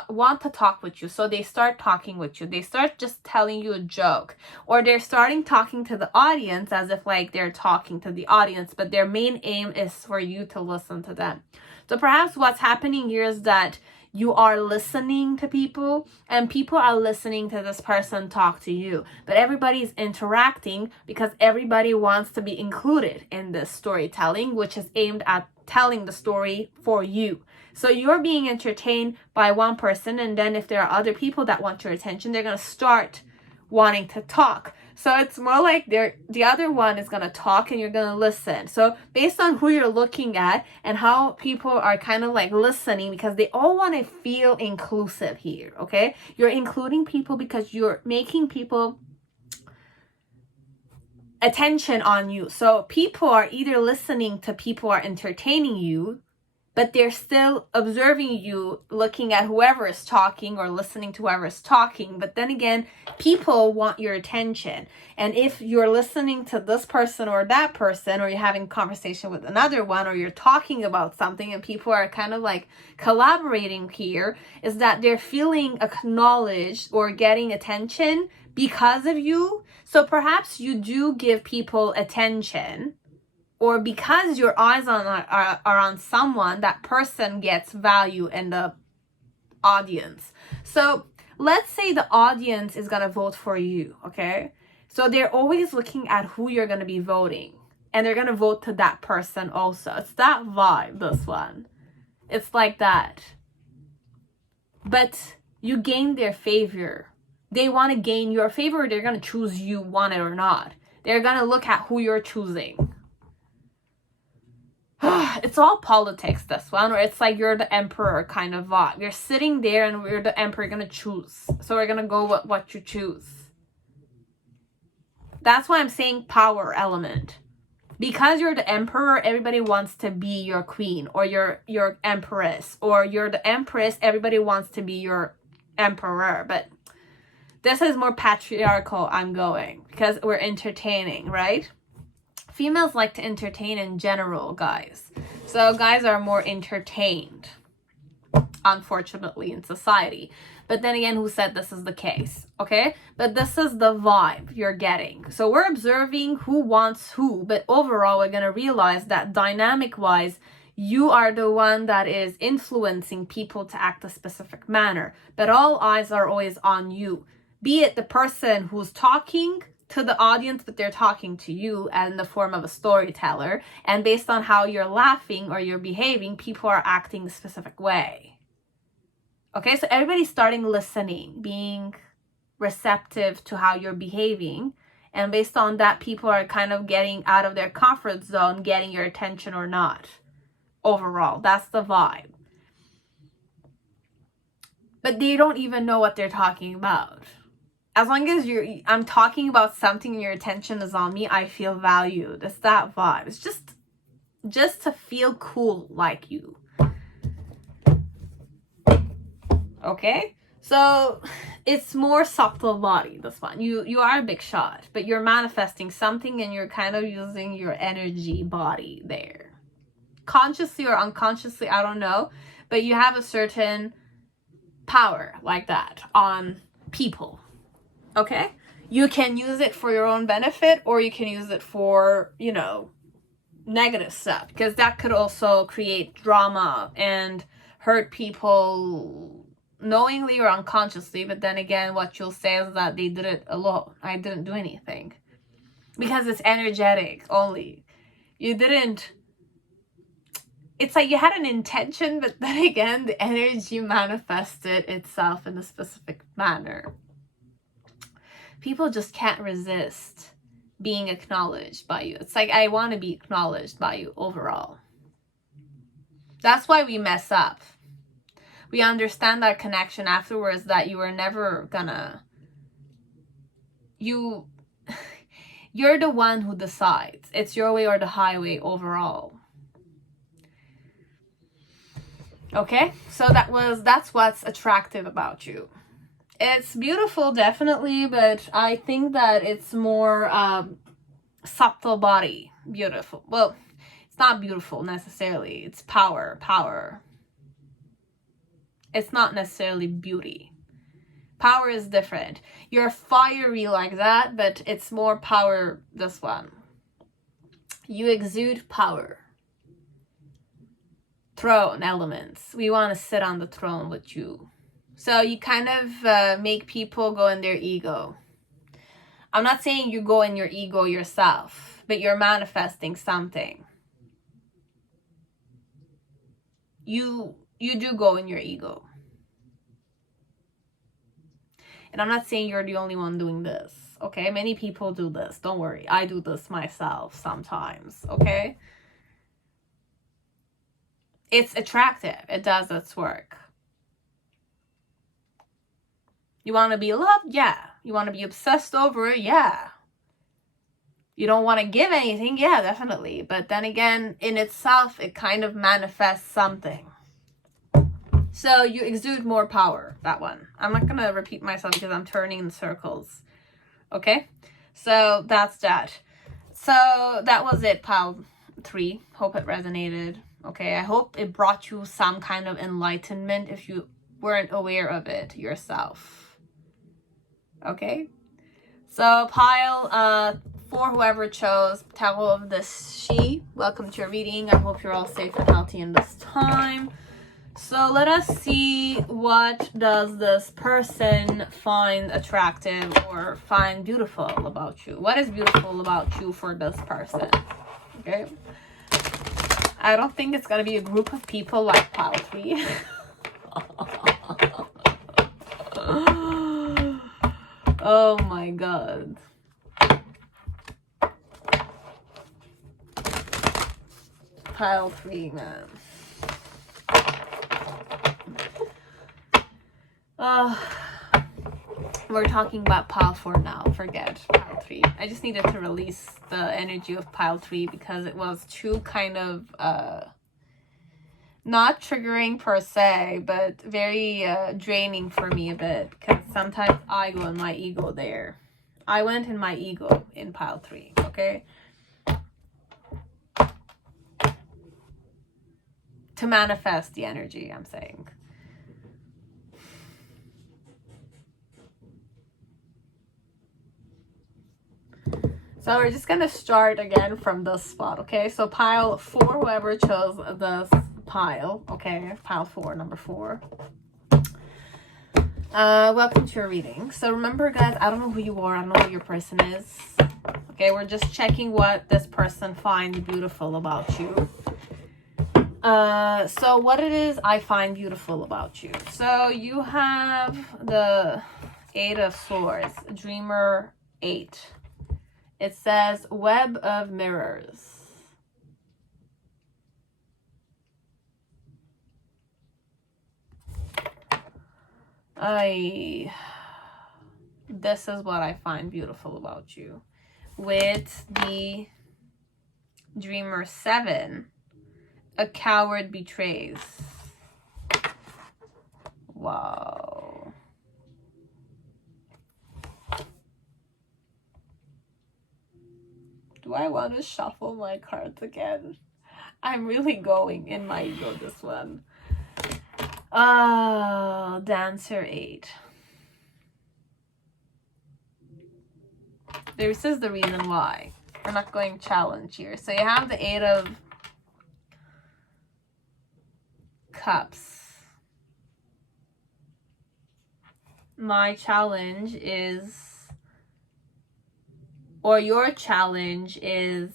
want to talk with you. So they start talking with you. They start just telling you a joke, or they're starting talking to the audience as if like they're talking to the audience, but their main aim is for you to listen to them. So perhaps what's happening here is that you are listening to people, and people are listening to this person talk to you. But everybody's interacting because everybody wants to be included in this storytelling, which is aimed at telling the story for you. So you're being entertained by one person, and then if there are other people that want your attention, they're going to start wanting to talk. So it's more like the other one is going to talk and you're going to listen. So based on who you're looking at and how people are kind of like listening, because they all want to feel inclusive here, okay? You're including people because you're making people attention on you. So people are either listening to people are entertaining you, but they're still observing you, looking at whoever is talking or listening to whoever is talking. But then again, people want your attention. And if you're listening to this person or that person, or you're having a conversation with another one, or you're talking about something and people are kind of like collaborating here, is that they're feeling acknowledged or getting attention because of you. So perhaps you do give people attention, or because your eyes are on someone, that person gets value in the audience. So let's say the audience is going to vote for you, okay? So they're always looking at who you're going to be voting, and they're going to vote to that person also. It's that vibe, this one. It's like that. But you gain their favor. They want to gain your favor. They're going to choose you, want it or not. They're going to look at who you're choosing. It's all politics, this one, or it's like you're the emperor kind of vibe. You're sitting there and we're the emperor, gonna choose. So we're gonna go with what you choose. That's why I'm saying power element. Because you're the emperor, everybody wants to be your queen, or your empress, or you're the empress, everybody wants to be your emperor. But this is more patriarchal, I'm going, because we're entertaining, right? Females like to entertain in general, guys. So guys are more entertained, unfortunately, in society. But then again, who said this is the case? Okay? But this is the vibe you're getting. So we're observing who wants who. But overall, we're going to realize that dynamic-wise, you are the one that is influencing people to act a specific manner. But all eyes are always on you. Be it the person who's talking to the audience, but they're talking to you in the form of a storyteller, and based on how you're laughing or you're behaving, people are acting a specific way. Okay, so everybody's starting listening, being receptive to how you're behaving, and based on that, people are kind of getting out of their comfort zone, getting your attention or not. Overall, that's the vibe. But they don't even know what they're talking about. As long as I'm talking about something and your attention is on me, I feel valued. It's that vibe. It's just to feel cool like you. Okay? So it's more subtle body, this one. You are a big shot, but you're manifesting something and you're kind of using your energy body there. Consciously or unconsciously, I don't know. But you have a certain power like that on people. Okay? You can use it for your own benefit, or you can use it for, negative stuff. Because that could also create drama and hurt people knowingly or unconsciously. But then again, what you'll say is that they did it alone. I didn't do anything. Because it's energetic only. You didn't... It's like you had an intention, but then again, the energy manifested itself in a specific manner. People just can't resist being acknowledged by you. It's like, I want to be acknowledged by you overall. That's why we mess up. We understand that connection afterwards, that you were never gonna... You're the one who decides. It's your way or the highway overall. Okay? So that's what's attractive about you. It's beautiful, definitely, but I think that it's more subtle body. Beautiful. Well, it's not beautiful necessarily. It's power. It's not necessarily beauty. Power is different. You're fiery like that, but it's more power, this one. You exude power. Throne elements. We want to sit on the throne with you. So you kind of make people go in their ego. I'm not saying you go in your ego yourself, but you're manifesting something. You do go in your ego. And I'm not saying you're the only one doing this, okay? Many people do this. Don't worry. I do this myself sometimes, okay? It's attractive. It does its work. You want to be loved? Yeah. You want to be obsessed over it? Yeah. You don't want to give anything, yeah, definitely. But then again, in itself, it kind of manifests something. So you exude more power, that one. I'm not going to repeat myself because I'm turning in circles. Okay? So that's that. So that was it, pile 3. Hope it resonated. Okay, I hope it brought you some kind of enlightenment if you weren't aware of it yourself. Okay? So pile 4, whoever chose Tarot of the She, welcome to your reading. I hope you're all safe and healthy in this time. So let us see, what does this person find attractive or find beautiful about you? What is beautiful about you for this person? Okay. I don't think it's going to be a group of people like pile 3. Oh my god. Pile 3, man. We're talking about pile 4 now. Forget pile 3. I just needed to release the energy of pile 3 because it was too kind of not triggering per se, but very draining for me a bit, because sometimes I go in my ego there. I went in my ego in pile 3, okay? To manifest the energy, I'm saying. So we're just gonna start again from this spot, okay? So pile 4, whoever chose this pile, okay? Pile 4, number 4. Welcome to your reading. So remember, guys, I don't know who you are. I don't know who your person is. Okay, we're just checking what this person finds beautiful about you. So what it is I find beautiful about you. So you have the 8 of Swords, Dreamer 8. It says Web of Mirrors. This is what I find beautiful about you. With the Dreamer 7, a coward betrays. Wow. Do I want to shuffle my cards again? I'm really going in my ego this one. Dancer 8. This is the reason why. We're not going challenge here. So you have the 8 of Cups. My challenge is, or your challenge is,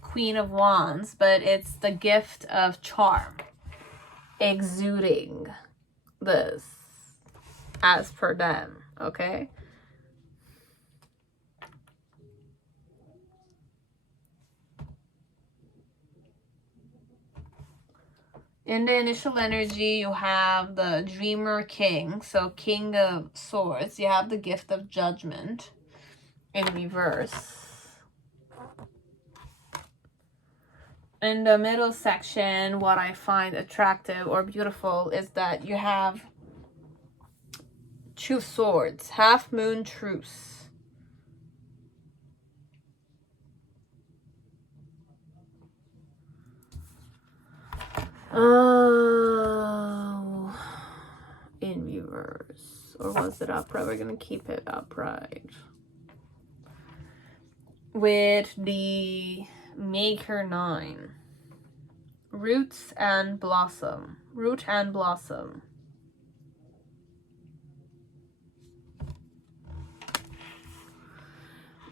Queen of Wands, but it's the gift of charm. Exuding this as per them, okay? In the initial energy, you have the Dreamer King, so King of Swords. You have the gift of Judgment in reverse. In the middle section, what I find attractive or beautiful is that you have Two Swords, Half Moon Truce. Oh, in reverse. Or was it upright? We're going to keep it upright. With the Maker 9. Roots and Blossom. Root and Blossom.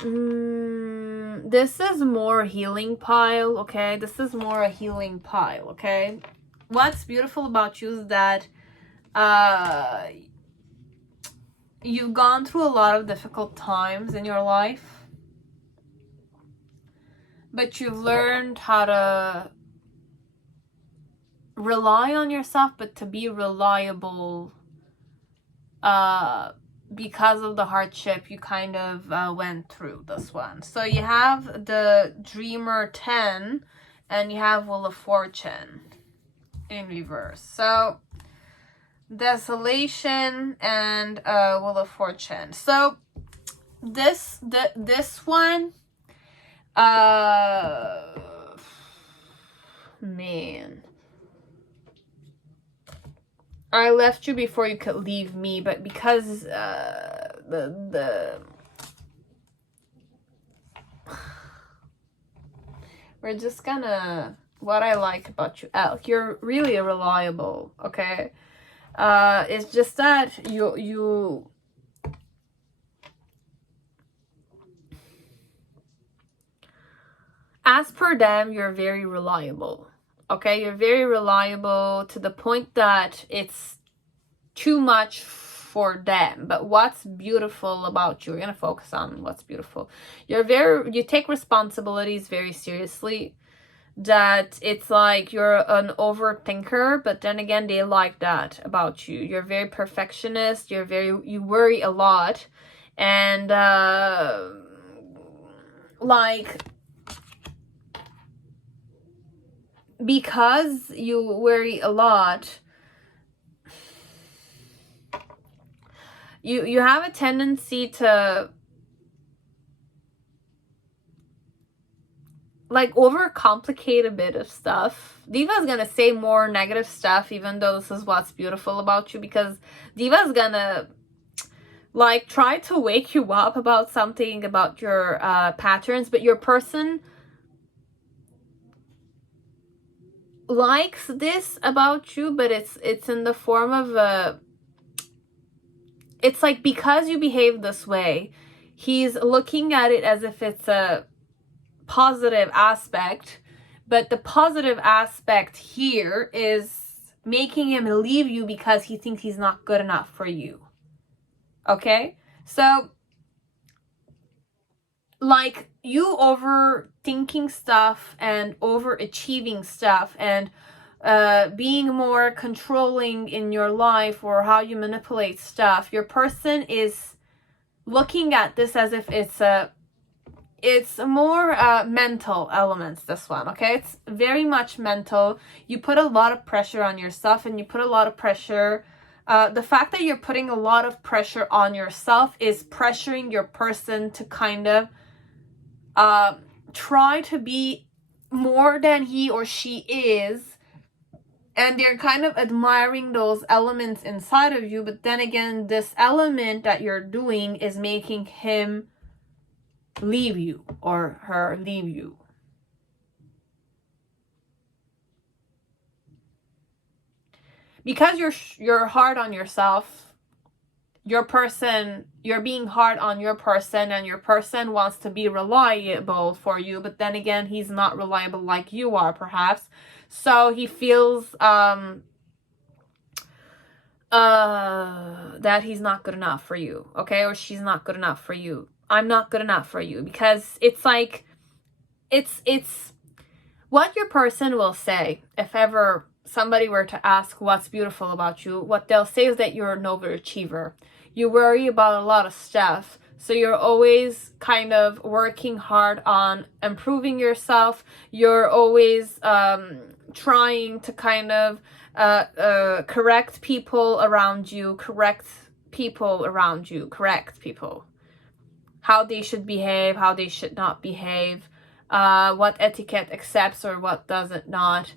This is more healing pile, okay? This is more a healing pile, okay? What's beautiful about you is that you've gone through a lot of difficult times in your life, but you've learned how to rely on yourself, but to be reliable because of the hardship you kind of went through this one. So you have the Dreamer 10 and you have Wheel of Fortune in reverse. So Desolation and Wheel of Fortune. So this one, man, I left you before you could leave me, but because we're just gonna, what I like about you, Elk, you're really reliable, okay? It's just that you as per them, you're very reliable, okay? You're very reliable to the point that it's too much for them. But what's beautiful about you, we're gonna focus on what's beautiful. You take responsibilities very seriously. That it's like you're an overthinker, but then again, they like that about you. You're very perfectionist. You worry a lot, and like, because you worry a lot, you have a tendency to like overcomplicate a bit of stuff. Diva's gonna say more negative stuff, even though this is what's beautiful about you, because Diva's gonna like try to wake you up about something, about your patterns, but your person likes this about you, but it's in the form of it's like, because you behave this way, he's looking at it as if it's a positive aspect, but the positive aspect here is making him leave you because he thinks he's not good enough for you. Okay? So, like, you overthinking stuff and overachieving stuff and being more controlling in your life or how you manipulate stuff, your person is looking at this as if it's more mental elements, this one, okay? It's very much mental. You put a lot of pressure on yourself, and you put a lot of pressure. The fact that you're putting a lot of pressure on yourself is pressuring your person to kind of try to be more than he or she is. And they're kind of admiring those elements inside of you. But then again, this element that you're doing is making him leave you or her leave you. Because you're hard on yourself, you're being hard on your person, and your person wants to be reliable for you, but then again, he's not reliable like you are, perhaps. So he feels that he's not good enough for you, okay? Or she's not good enough for you. I'm not good enough for you, because it's like, it's what your person will say if ever somebody were to ask what's beautiful about you. What they'll say is that you're an overachiever. You worry about a lot of stuff, so you're always kind of working hard on improving yourself. You're always trying to kind of correct people around you, correct people, how they should behave, how they should not behave, what etiquette accepts or what doesn't not,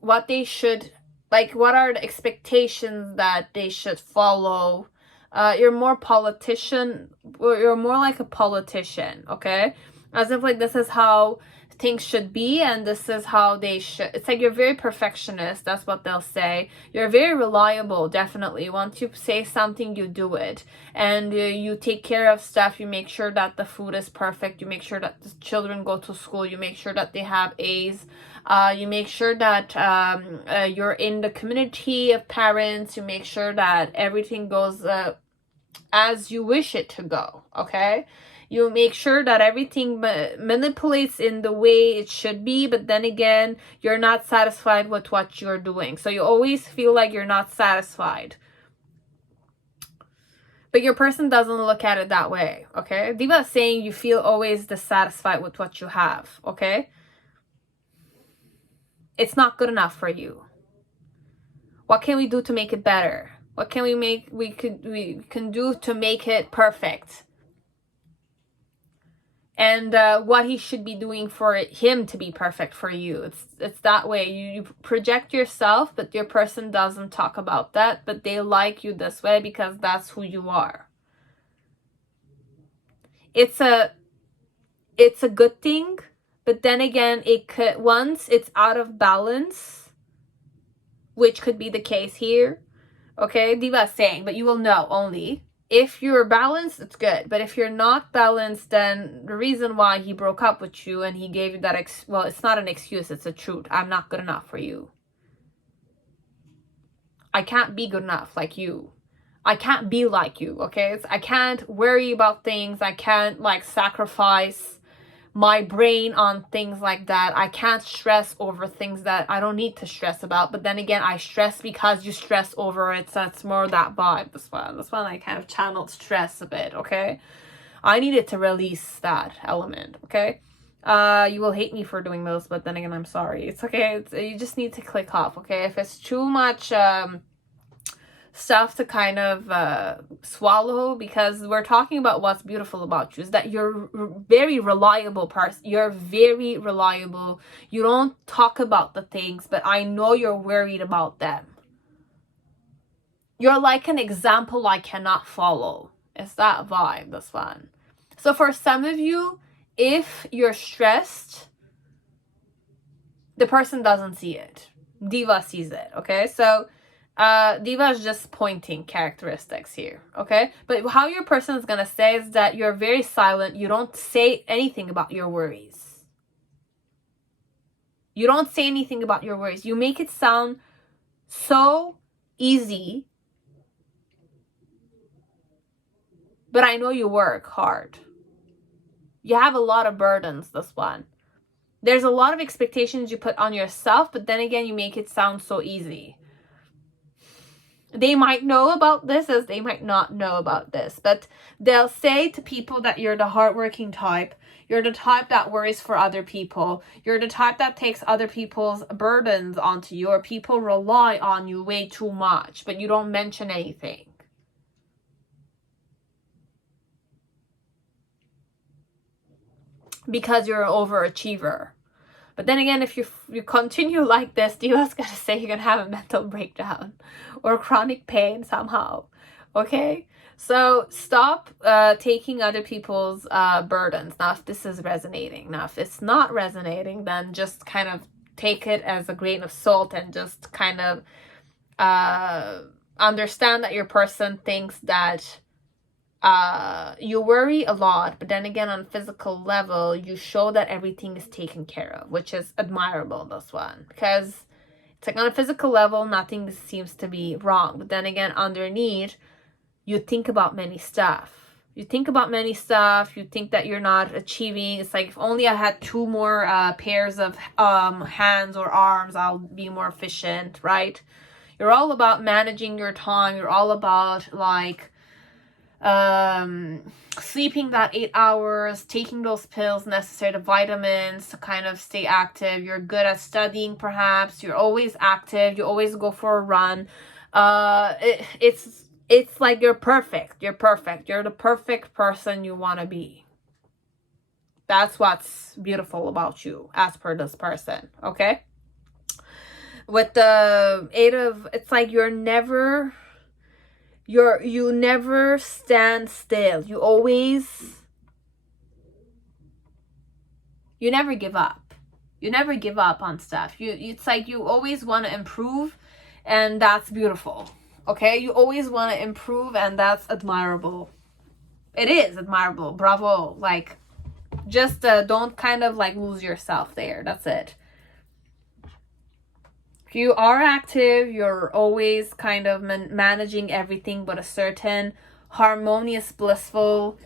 what they should, like, what are the expectations that they should follow. You're more like a politician, okay? As if like, this is how things should be and this is how they should. It's like you're very perfectionist. That's what they'll say. You're very reliable, definitely. Once you say something, you do it. And you take care of stuff. You make sure that the food is perfect. You make sure that the children go to school. You make sure that they have A's. You make sure that you're in the community of parents. You make sure that everything goes as you wish it to go, okay? You make sure that everything manipulates in the way it should be, but then again, you're not satisfied with what you're doing. So you always feel like you're not satisfied. But your person doesn't look at it that way, okay? Diva is saying you feel always dissatisfied with what you have, okay? It's not good enough for you. What can we do to make it better? What can we can do to make it perfect? And what he should be doing for him to be perfect for you. It's that way. You project yourself, but your person doesn't talk about that, but they like you this way because that's who you are. It's a good thing, but then again, it could, once it's out of balance, which could be the case here, okay? Diva is saying, but you will know only. If you're balanced, it's good. But if you're not balanced, then the reason why he broke up with you and he gave you that, well, it's not an excuse, it's a truth. I'm not good enough for you. I can't be good enough like you. I can't be like you, okay? I can't worry about things. I can't, like, sacrifice my brain on things like that. I can't stress over things that I don't need to stress about. But then again, I stress because you stress over it. So it's more that vibe. This one I kind of channeled stress a bit, okay? I needed to release that element, okay? You will hate me for doing those, but then again, I'm sorry. It's okay. You just need to click off, okay? If it's too much stuff to kind of swallow, because we're talking about what's beautiful about you is that you're very reliable person. You're very reliable. You don't talk about the things, but I know you're worried about them. You're like an example I cannot follow. It's that vibe, this one. So for some of you, if you're stressed, the person doesn't see it. Diva sees it, okay? So Diva is just pointing characteristics here, okay? But how your person is going to say is that you're very silent. You don't say anything about your worries. You don't say anything about your worries. You make it sound so easy. But I know you work hard. You have a lot of burdens, this one. There's a lot of expectations you put on yourself, but then again, you make it sound so easy. They might know about this as they might not know about this, but they'll say to people that you're the hardworking type. You're the type that worries for other people. You're the type that takes other people's burdens onto you, or people rely on you way too much, but you don't mention anything. Because you're an overachiever. But then again, if you continue like this, Diva's gonna say you're gonna have a mental breakdown or chronic pain somehow, okay? So stop taking other people's burdens. Now, if this is resonating. Now, if it's not resonating, then just kind of take it as a grain of salt and just kind of understand that your person thinks that you worry a lot, but then again, on a physical level, you show that everything is taken care of, which is admirable, this one, because it's like on a physical level, nothing seems to be wrong, but then again, underneath, you think about many stuff. You think about many stuff. You think that you're not achieving. It's like, if only I had 2 more pairs of hands or arms, I'll be more efficient, right? You're all about managing your time. You're all about, like, sleeping that 8 hours, taking those pills necessary, the vitamins to kind of stay active. You're good at studying, perhaps. You're always active. You always go for a run. It's like you're perfect. You're perfect. You're the perfect person you want to be. That's what's beautiful about you, as per this person, okay? With the 8 of, it's like you never stand still. You never give up. You never give up on stuff. It's like you always want to improve, and that's beautiful. Okay? You always want to improve, and that's admirable. It is admirable. Bravo. Like, just don't kind of like lose yourself there. That's it. If you are active, you're always kind of managing everything, but a certain harmonious, blissful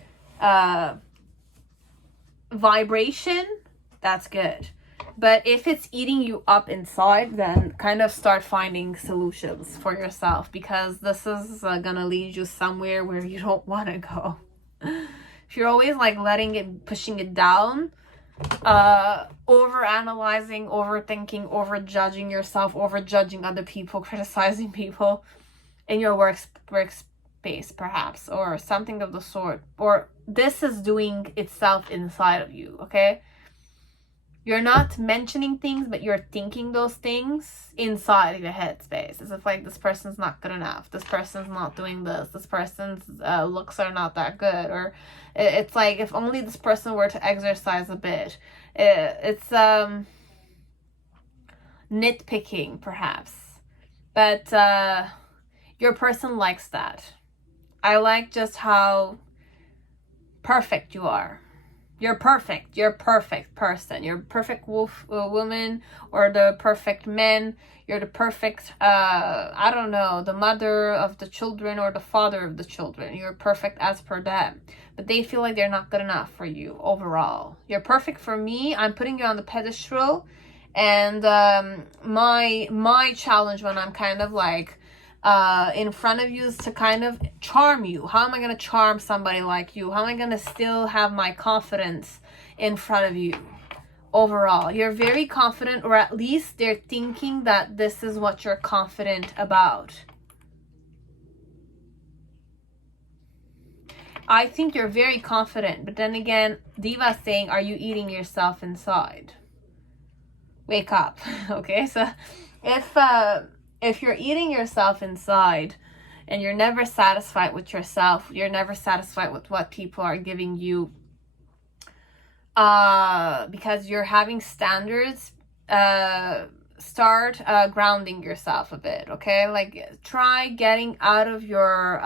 vibration, that's good. But if it's eating you up inside, then kind of start finding solutions for yourself, because this is gonna lead you somewhere where you don't want to go. If you're always like letting it, pushing it down, over analyzing, overthinking, over judging yourself, over judging other people, criticizing people in your workspace perhaps, or something of the sort, or this is doing itself inside of you, okay? You're not mentioning things, but you're thinking those things inside of your headspace. As if like, this person's not good enough, this person's not doing this person's looks are not that good, or it's like, if only this person were to exercise a bit. It's nitpicking perhaps, but your person likes that. I like just how perfect you are. You're perfect. You're a perfect person. You're a perfect woman, or the perfect man. You're the perfect, I don't know, the mother of the children or the father of the children. You're perfect as per them. But they feel like they're not good enough for you overall. You're perfect for me. I'm putting you on the pedestal. And my challenge when I'm kind of like in front of you is to kind of charm you. How am I going to charm somebody like you? How am I going to still have my confidence in front of you? Overall, you're very confident, or at least they're thinking that this is what you're confident about. I think you're very confident, but then again, Diva's saying, are you eating yourself inside? Wake up. Okay, so if you're eating yourself inside and you're never satisfied with yourself, you're never satisfied with what people are giving you, because you're having standards, start grounding yourself a bit, okay? Like, try getting out of your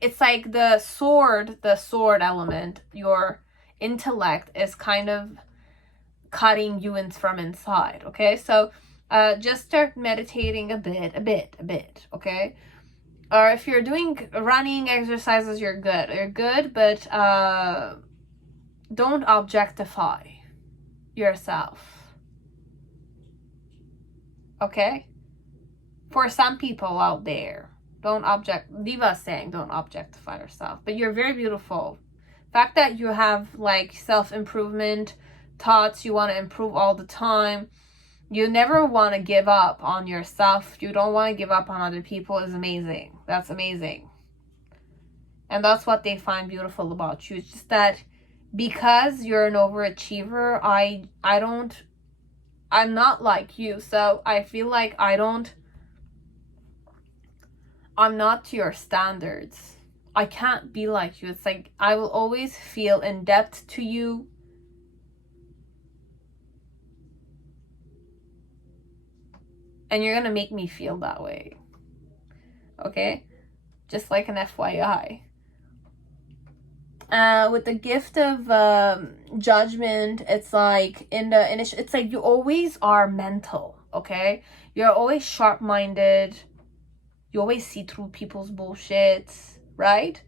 it's like the sword element, your intellect is kind of cutting you in from inside, okay? So just start meditating a bit, okay? Or if you're doing running exercises, you're good, but don't objectify yourself, okay? For some people out there, Diva's saying don't objectify yourself, but you're very beautiful. The fact that you have like self-improvement thoughts, you want to improve all the time, you never want to give up on yourself, you don't want to give up on other people, is amazing. That's amazing. And that's what they find beautiful about you. It's just that because you're an overachiever, I'm not like you, so I feel like I'm not to your standards. I can't be like you. It's like I will always feel in debt to you. And you're gonna make me feel that way. Okay? Just like an FYI. With the gift of judgment, it's like it's like you always are mental, okay? You're always sharp-minded. You always see through people's bullshit, right?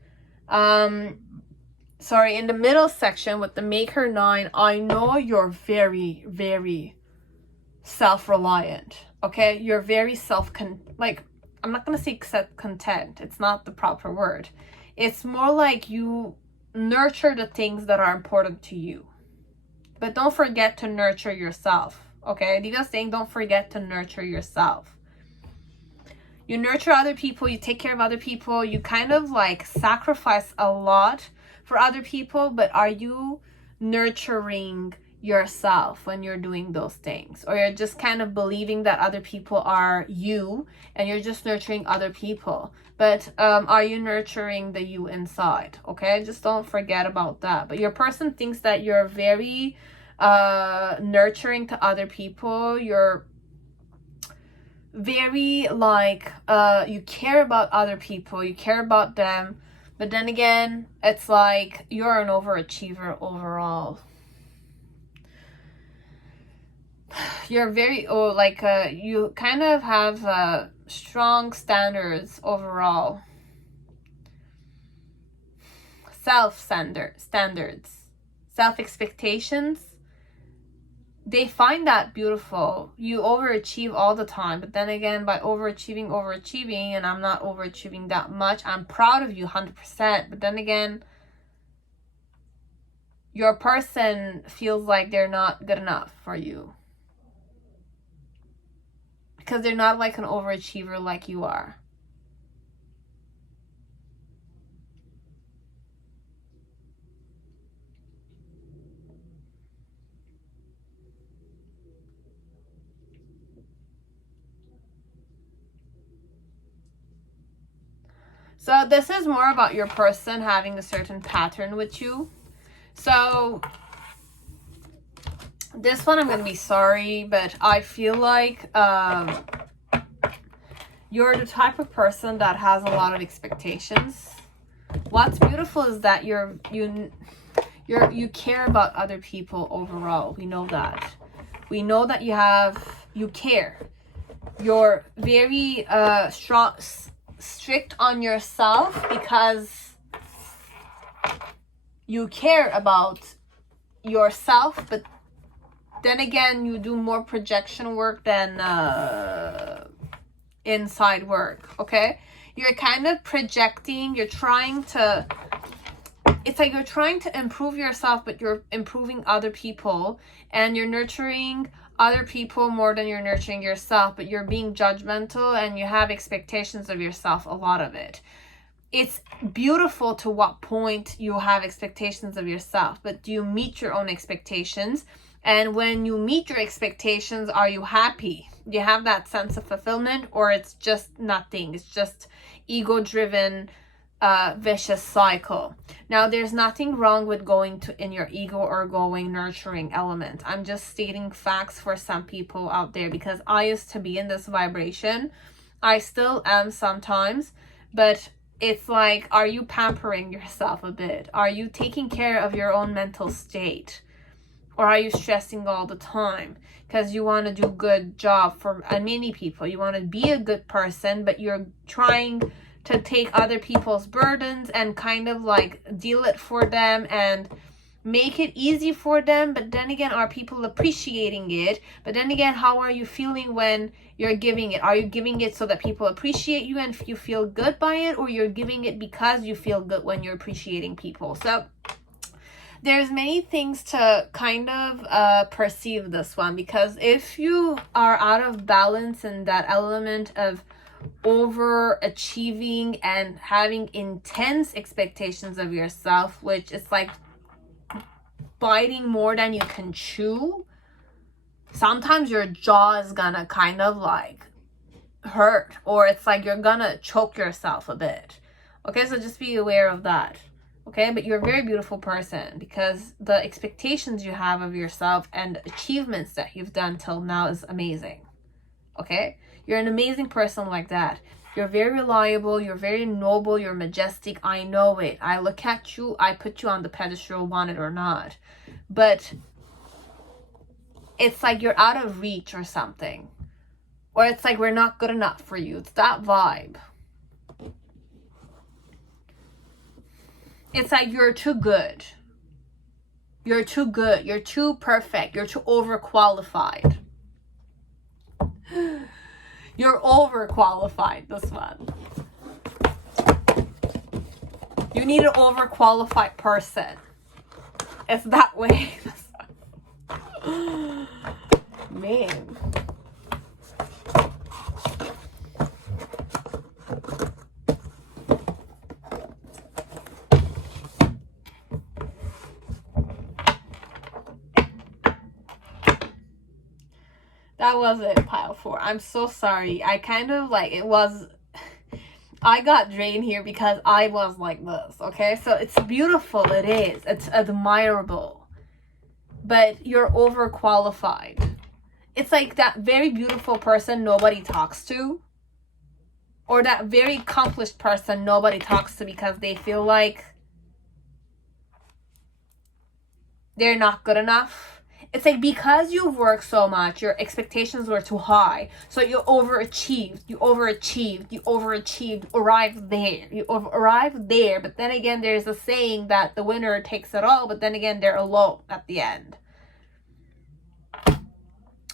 Sorry, in the middle section with the Maker 9, I know you're very, very self-reliant, okay? You're very I'm not going to say content. It's not the proper word. It's more like you nurture the things that are important to you. But don't forget to nurture yourself, okay? Diva's saying don't forget to nurture yourself. You nurture other people, you take care of other people, you kind of like sacrifice a lot for other people, but are you nurturing yourself when you're doing those things? Or you're just kind of believing that other people are you and you're just nurturing other people, but are you nurturing the you inside? Okay, just don't forget about that. But your person thinks that you're very nurturing to other people, you're very like you care about other people, you care about them, but then again, it's like you're an overachiever overall. You're very you kind of have strong standards overall, standards, self expectations, they find that beautiful. You overachieve all the time, but then again, by overachieving, and I'm not overachieving that much, I'm proud of you 100%, but then again, your person feels like they're not good enough for you. Because they're not like an overachiever like you are. So this is more about your person having a certain pattern with you. So this one, I'm going to be sorry, but I feel like you're the type of person that has a lot of expectations. What's beautiful is that you care about other people overall. We know that. We know that you care. You're very strict on yourself because you care about yourself, but then again, you do more projection work than inside work, okay? You're kind of projecting, it's like you're trying to improve yourself, but you're improving other people, and you're nurturing other people more than you're nurturing yourself, but you're being judgmental and you have expectations of yourself, a lot of it. It's beautiful to what point you have expectations of yourself, but do you meet your own expectations? And when you meet your expectations, are you happy? Do you have that sense of fulfillment, or it's just nothing? It's just ego-driven, vicious cycle. Now, there's nothing wrong with going in your ego or going nurturing element. I'm just stating facts for some people out there, because I used to be in this vibration. I still am sometimes, but it's like, are you pampering yourself a bit? Are you taking care of your own mental state? Or are you stressing all the time because you want to do a good job for many people? You want to be a good person, but you're trying to take other people's burdens and kind of like deal it for them and make it easy for them. But then again, are people appreciating it? But then again, how are you feeling when you're giving it? Are you giving it so that people appreciate you and you feel good by it? Or you're giving it because you feel good when you're appreciating people? So there's many things to kind of perceive this one, because if you are out of balance in that element of overachieving and having intense expectations of yourself, which is like biting more than you can chew, sometimes your jaw is gonna kind of like hurt, or it's like you're gonna choke yourself a bit. Okay, so just be aware of that. Okay, but you're a very beautiful person, because the expectations you have of yourself and achievements that you've done till now is amazing. Okay, you're an amazing person like that. You're very reliable, you're very noble, you're majestic. I know it. I look at you, I put you on the pedestal, want it or not. But it's like you're out of reach or something. Or it's like we're not good enough for you. It's that vibe. It's like you're too good. You're too good. You're too perfect. You're too overqualified. You're overqualified, this one. You need an overqualified person. It's that way. Man. That was it, pile 4. I'm so sorry. I kind of like, I got drained here because I was like this, okay? So it's beautiful, it is. It's admirable. But you're overqualified. It's like that very beautiful person nobody talks to. Or that very accomplished person nobody talks to because they feel like they're not good enough. It's like because you've worked so much, your expectations were too high. So you overachieved, arrived there. But then again, there's a saying that the winner takes it all, but then again, they're alone at the end.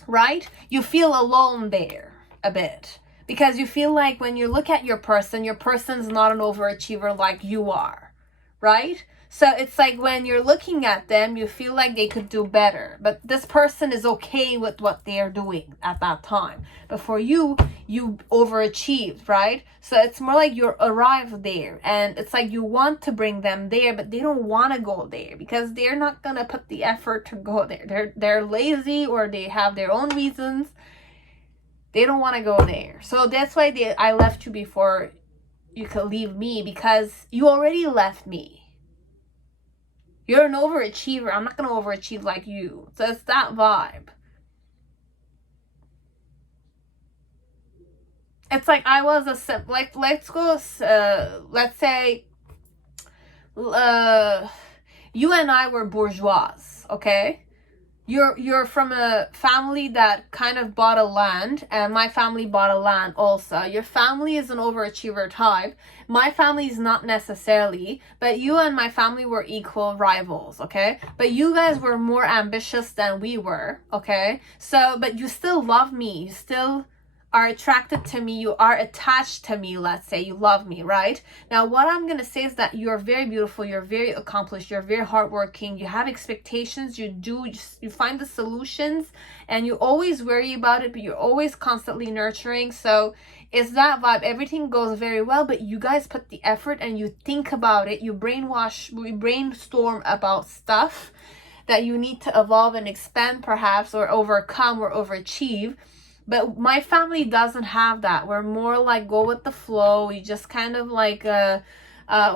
right? You feel alone there a bit. Because you feel like when you look at your person's not an overachiever like you are, right? So it's like when you're looking at them, you feel like they could do better. But this person is okay with what they are doing at that time. But for you, you overachieved, right? So it's more like you're arrived there. And it's like you want to bring them there, but they don't want to go there because they're not going to put the effort to go there. They're lazy or they have their own reasons. They don't want to go there. So that's why I left you before you could leave me, because you already left me. You're an overachiever. I'm not going to overachieve like you. So it's that vibe. It's like I was let's say you and I were bourgeois, okay? You're from a family that kind of bought a land, and my family bought a land also. Your family is an overachiever type. My family is not necessarily, but you and my family were equal rivals, okay? But you guys were more ambitious than we were, okay? So, but you still love me. You still are attracted to me, you are attached to me, let's say, you love me, right? Now, what I'm going to say is that you're very beautiful, you're very accomplished, you're very hardworking, you have expectations, you find the solutions, and you always worry about it, but you're always constantly nurturing. So it's that vibe. Everything goes very well, but you guys put the effort and you think about it, we brainstorm about stuff that you need to evolve and expand perhaps, or overcome or overachieve. But my family doesn't have that. We're more like go with the flow. We just kind of like,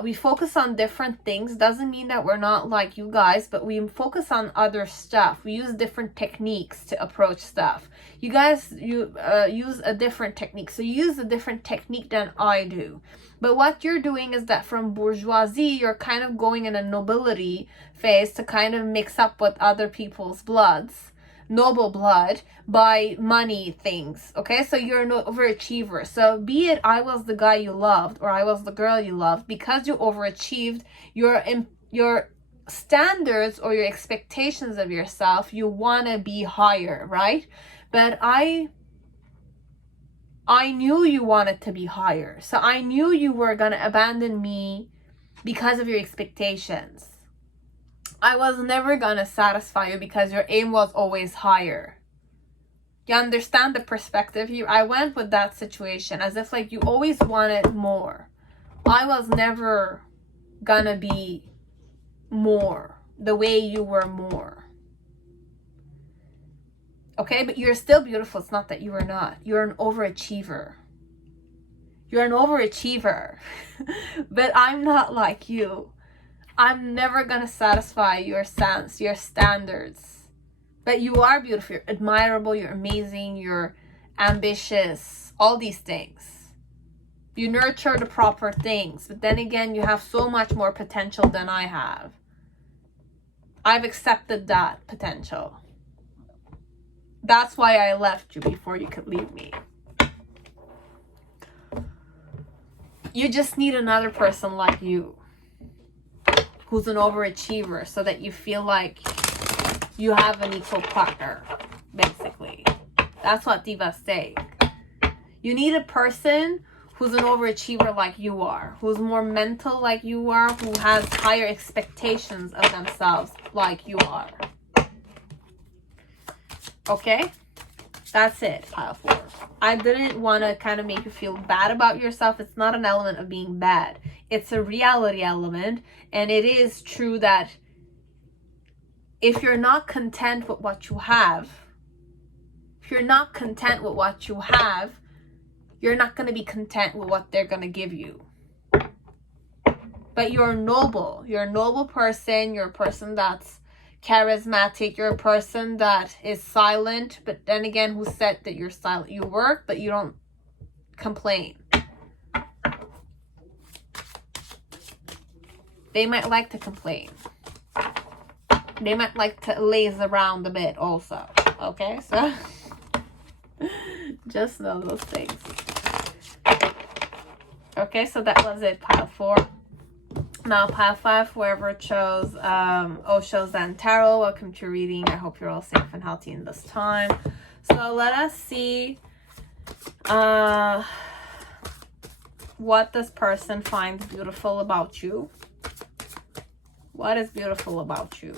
we focus on different things. Doesn't mean that we're not like you guys, but we focus on other stuff. We use different techniques to approach stuff. You guys, use a different technique. So you use a different technique than I do. But what you're doing is that from bourgeoisie, you're kind of going in a nobility phase to kind of mix up with other people's bloods. Noble blood by money things, okay? So you're an overachiever. So be it I was the guy you loved or I was the girl you loved, because you overachieved, your standards or your expectations of yourself, you want to be higher, right? But I knew you wanted to be higher. So I knew you were going to abandon me because of your expectations. I was never gonna satisfy you because your aim was always higher. You understand the perspective here? I went with that situation as if like you always wanted more. I was never gonna be more the way you were more. Okay, but you're still beautiful. It's not that you were not. You're an overachiever. You're an overachiever. But I'm not like you. I'm never gonna satisfy your standards. But you are beautiful, you're admirable, you're amazing, you're ambitious, all these things. You nurture the proper things, but then again, you have so much more potential than I have. I've accepted that potential. That's why I left you before you could leave me. You just need another person like you, who's an overachiever, so that you feel like you have an equal partner, basically. That's what Diva's saying. You need a person who's an overachiever like you are, who's more mental like you are, who has higher expectations of themselves like you are. Okay? That's it, pile 4. I didn't want to kind of make you feel bad about yourself. It's not an element of being bad. It's a reality element. And it is true that if you're not content with what you have, you're not going to be content with what they're going to give you. But you're noble. You're a noble person. You're a person that's charismatic. You're a person that is silent. But then again, who said that you're silent? You work, but you don't complain. They might like to complain. They might like to laze around a bit also. Okay, so just know those things. Okay, so that was it, pile 4. Now, pile 5, whoever chose Osho Zen Tarot, welcome to your reading. I hope you're all safe and healthy in this time. So let us see what this person finds beautiful about you. What is beautiful about you?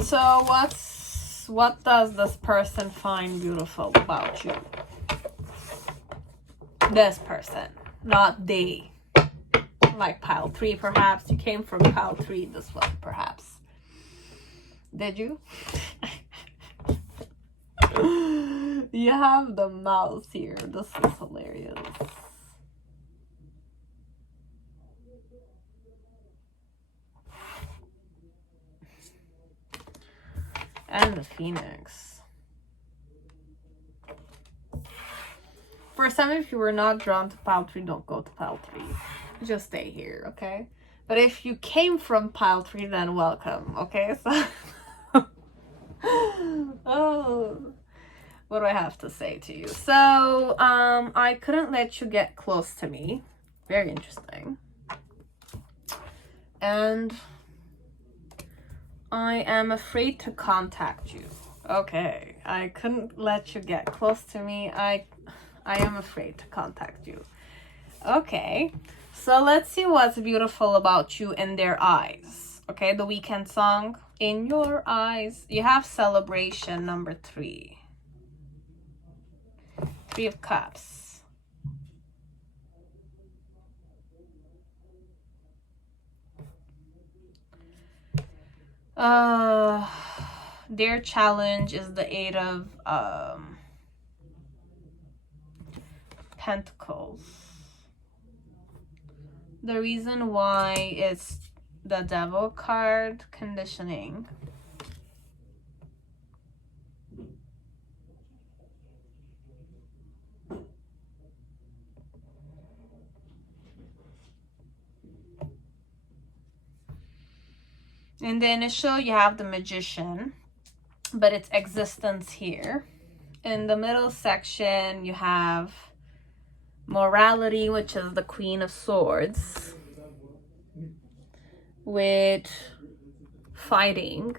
So what does this person find beautiful about you? This person, not they. Like pile 3 perhaps. You came from pile 3, this one perhaps. Did you? You have the mouse here. This is hilarious. And the Phoenix. For some of you who are not drawn to pile 3, don't go to pile 3. Just stay here, okay? But if you came from pile 3, then welcome, okay? So, oh, what do I have to say to you? So, I couldn't let you get close to me. Very interesting. And I am afraid to contact you. Okay, I couldn't let you get close to me. I am afraid to contact you. Okay, so let's see what's beautiful about you in their eyes. Okay, the weekend song, In Your Eyes. You have celebration number 3. 3 of Cups. Their challenge is the 8 of Pentacles. The reason why it's the Devil card, conditioning. In the initial, you have the Magician, but it's existence here. In the middle section, you have Morality, which is the Queen of Swords, with fighting,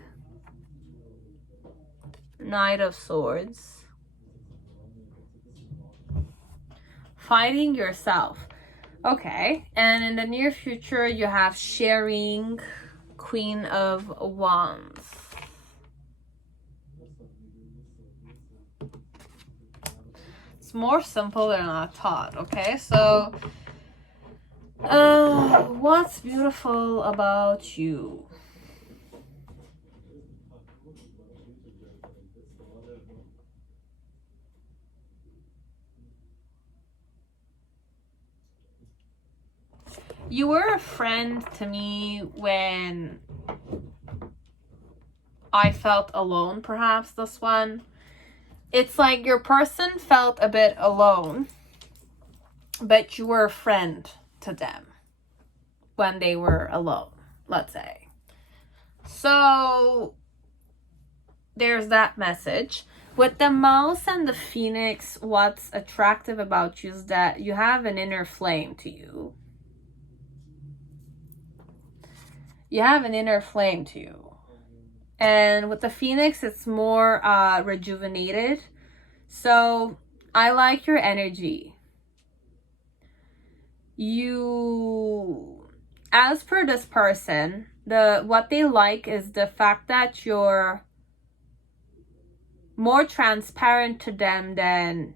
Knight of Swords, fighting yourself. Okay, and in the near future, you have sharing, Queen of Wands. It's more simple than I thought, okay? So, what's beautiful about you? You were a friend to me when I felt alone, perhaps, this one. It's like your person felt a bit alone, but you were a friend to them when they were alone, let's say. So there's that message. With the mouse and the Phoenix, what's attractive about you is that you have an inner flame to you. You have an inner flame to you. And with the Phoenix, it's more rejuvenated. So I like your energy. You, as per this person, what they like is the fact that you're more transparent to them than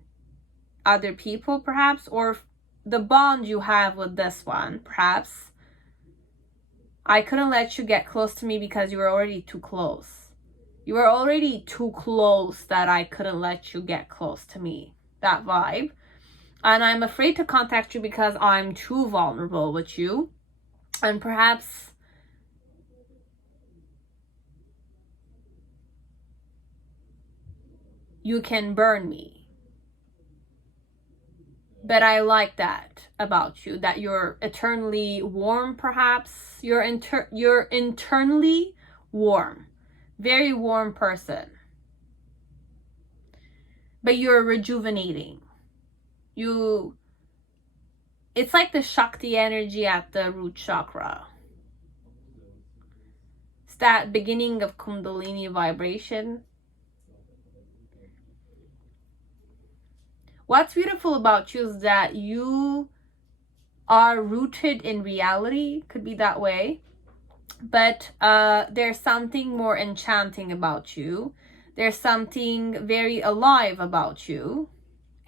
other people, perhaps, or the bond you have with this one, perhaps. I couldn't let you get close to me because you were already too close. You were already too close that I couldn't let you get close to me. That vibe. And I'm afraid to contact you because I'm too vulnerable with you. And perhaps you can burn me. But I like that about you, that you're eternally warm, perhaps. You're internally warm. Very warm person. But you're rejuvenating. It's like the Shakti energy at the root chakra. It's that beginning of Kundalini vibration. What's beautiful about you is that you are rooted in reality. Could be that way. But there's something more enchanting about you. There's something very alive about you.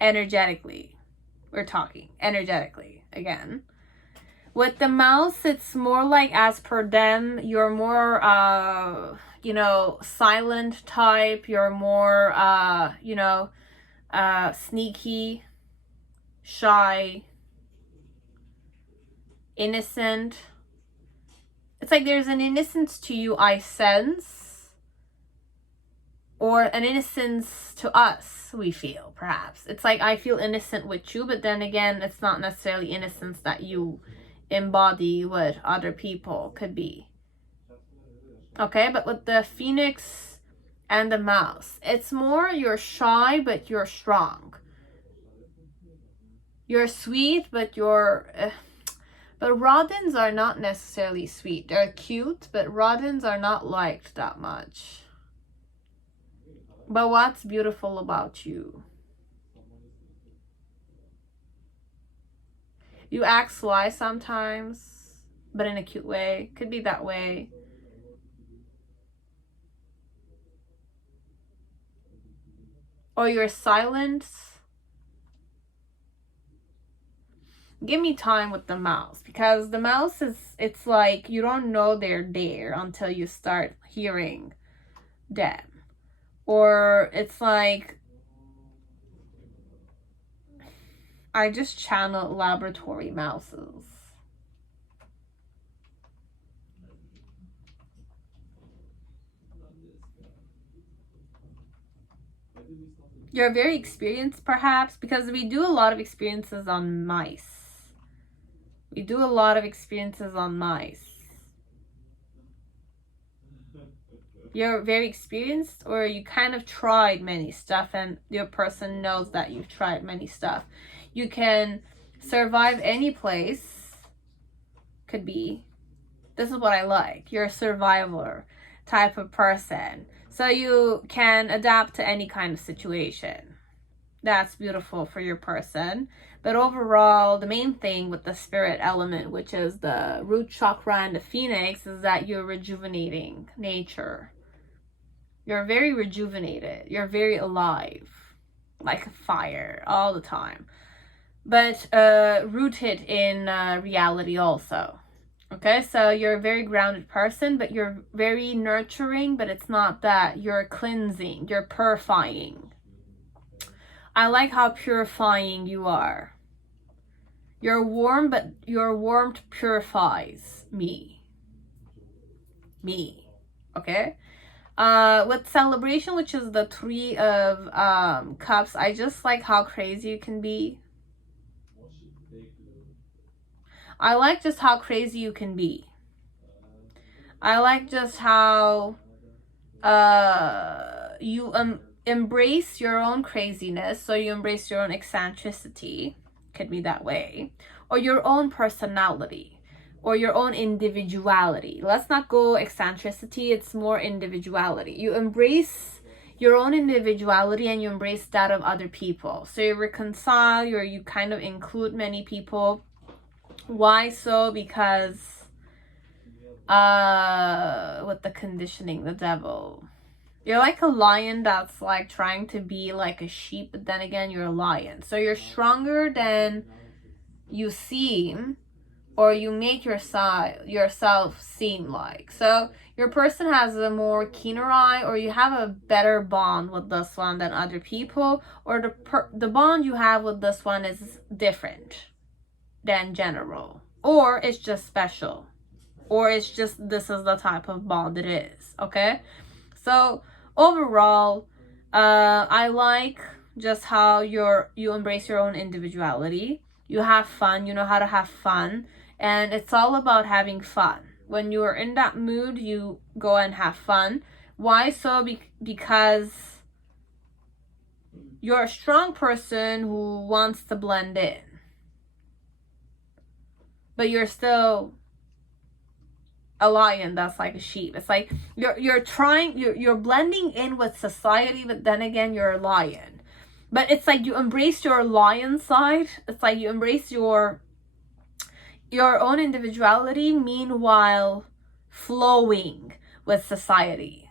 Energetically. We're talking energetically again. With the mouse, it's more like, as per them, you're more, silent type. You're more, sneaky, shy, innocent. It's like there's an innocence to you, I sense, or an innocence to us, we feel, perhaps. It's like I feel innocent with you, but then again, it's not necessarily innocence that you embody with other people, could be. Okay, but with the phoenix and the mouse, it's more you're shy, but you're strong. You're sweet, but but rodents are not necessarily sweet. They're cute, but rodents are not liked that much. But what's beautiful about you? You act sly sometimes, but in a cute way. Could be that way. Or you're silent. Give me time with the mouse, because the mouse it's like you don't know they're there until you start hearing them. Or it's like I just channel laboratory mouses. You're very experienced, perhaps, because we do a lot of experiences on mice. We do a lot of experiences on mice. You're very experienced, or you kind of tried many stuff and your person knows that you've tried many stuff. You can survive any place. Could be. This is what I like. You're a survivor type of person. So you can adapt to any kind of situation. That's beautiful for your person. But overall, the main thing with the spirit element, which is the root chakra and the phoenix, is that you're rejuvenating nature. You're very rejuvenated. You're very alive. Like a fire all the time. But rooted in reality also. Okay, so you're a very grounded person, but you're very nurturing, but it's not that. You're cleansing. You're purifying. I like how purifying you are. You're warm, but your warmth purifies me. Okay? With celebration, which is the Three of Cups, I just like how crazy you can be. I like just how crazy you can be. I like just how you embrace your own craziness. So you embrace your own eccentricity. Could be that way. Or your own personality. Or your own individuality. Let's not go eccentricity. It's more individuality. You embrace your own individuality and you embrace that of other people. So you reconcile, you kind of include many people. Why so? Because with the conditioning, the devil. You're like a lion that's like trying to be like a sheep, but then again, you're a lion. So you're stronger than you seem, or you make yourself seem like. So your person has a more keener eye, or you have a better bond with this one than other people, or the bond you have with this one is different than general, or it's just special, or it's just this is the type of bond it is. Okay, so overall, I like just how you embrace your own individuality. You have fun, you know how to have fun, and it's all about having fun. When you're in that mood, you go and have fun. Why so? Because you're a strong person who wants to blend in, but you're still a lion that's like a sheep. It's like you're blending in with society, but then again you're a lion. But it's like you embrace your lion side. It's like you embrace your own individuality, meanwhile flowing with society.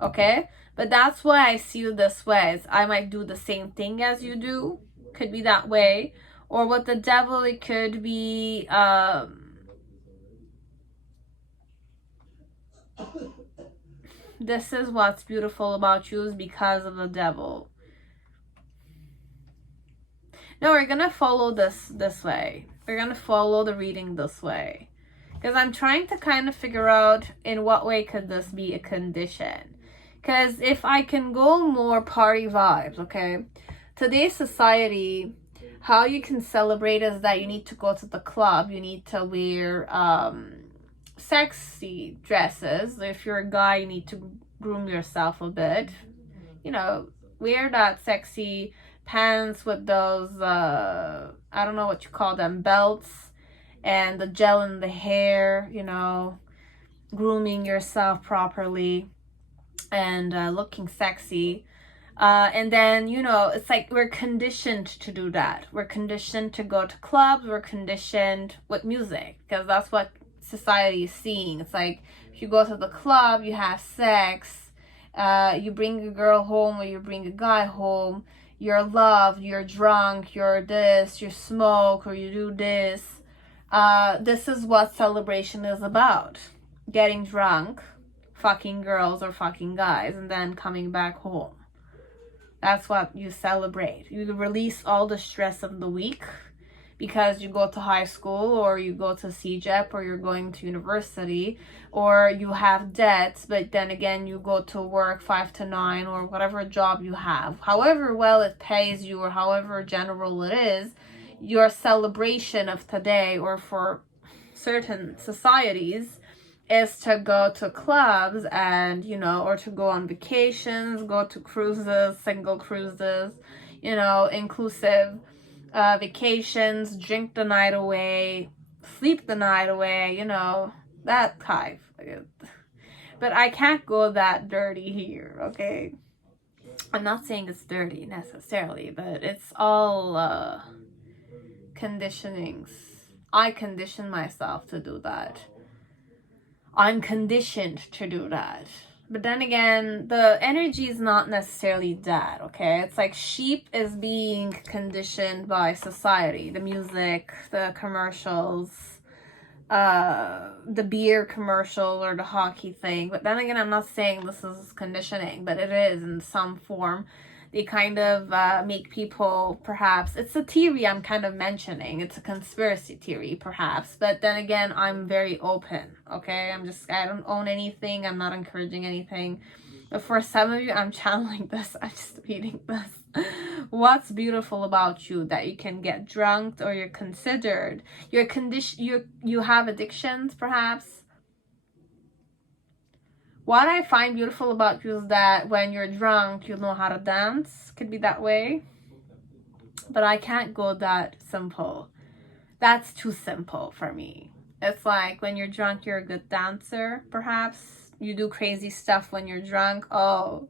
Okay? But that's why I see you this way. I might do the same thing as you do. Could be that way. Or with the devil, it could be this is what's beautiful about you is because of the devil. No, we're gonna follow this way. We're gonna follow the reading this way. Because I'm trying to kind of figure out in what way could this be a condition. Because if I can go more party vibes, okay? Today's society, how you can celebrate is that you need to go to the club. You need to wear sexy dresses. If you're a guy, you need to groom yourself a bit. You know, wear that sexy pants with those I don't know what you call them, belts, and the gel in the hair, you know, grooming yourself properly and looking sexy. And then, you know, it's like we're conditioned to do that. We're conditioned to go to clubs. We're conditioned with music because that's what society is seeing. It's like if you go to the club, you have sex, you bring a girl home or you bring a guy home, you're loved, you're drunk, you're this, you smoke or you do this. This is what celebration is about. Getting drunk, fucking girls or fucking guys, and then coming back home. That's what you celebrate. You release all the stress of the week because you go to high school or you go to CEGEP or you're going to university or you have debts, but then again you go to work 5 to 9 or whatever job you have. However well it pays you or however general it is, your celebration of today or for certain societies is to go to clubs and, you know, or to go on vacations, go to cruises, single cruises, you know, inclusive vacations, drink the night away, sleep the night away, you know, that type. But I can't go that dirty here, okay? I'm not saying it's dirty necessarily, but it's all conditionings. I condition myself to do that. I'm conditioned to do that. But then again, the energy is not necessarily that, okay? It's like sheep is being conditioned by society. The music, the commercials, the beer commercial or the hockey thing. But then again, I'm not saying this is conditioning, but it is in some form. They kind of make people, perhaps, it's a theory I'm kind of mentioning. It's a conspiracy theory, perhaps. But then again, I'm very open, okay? I don't own anything. I'm not encouraging anything. But for some of you, I'm channeling this. I'm just reading this. What's beautiful about you that you can get drunk or you're considered, you have addictions, perhaps. What I find beautiful about you is that when you're drunk, you know how to dance. Could be that way. But I can't go that simple. That's too simple for me. It's like when you're drunk, you're a good dancer, perhaps. You do crazy stuff when you're drunk. Oh,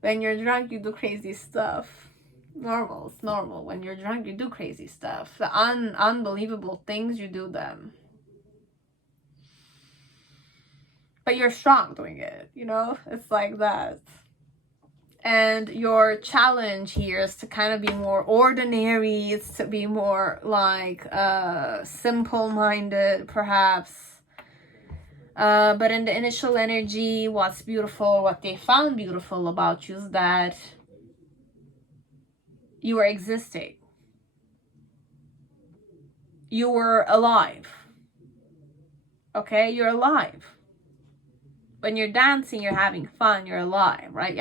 when you're drunk, you do crazy stuff. Normal. It's normal. When you're drunk, you do crazy stuff. The unbelievable things, you do them. But you're strong doing it, you know? It's like that. And your challenge here is to kind of be more ordinary. It's to be more like simple-minded, perhaps. But in the initial energy, what's beautiful, what they found beautiful about you is that you were existing. You were alive. Okay? You're alive. When you're dancing, you're having fun, you're alive, right?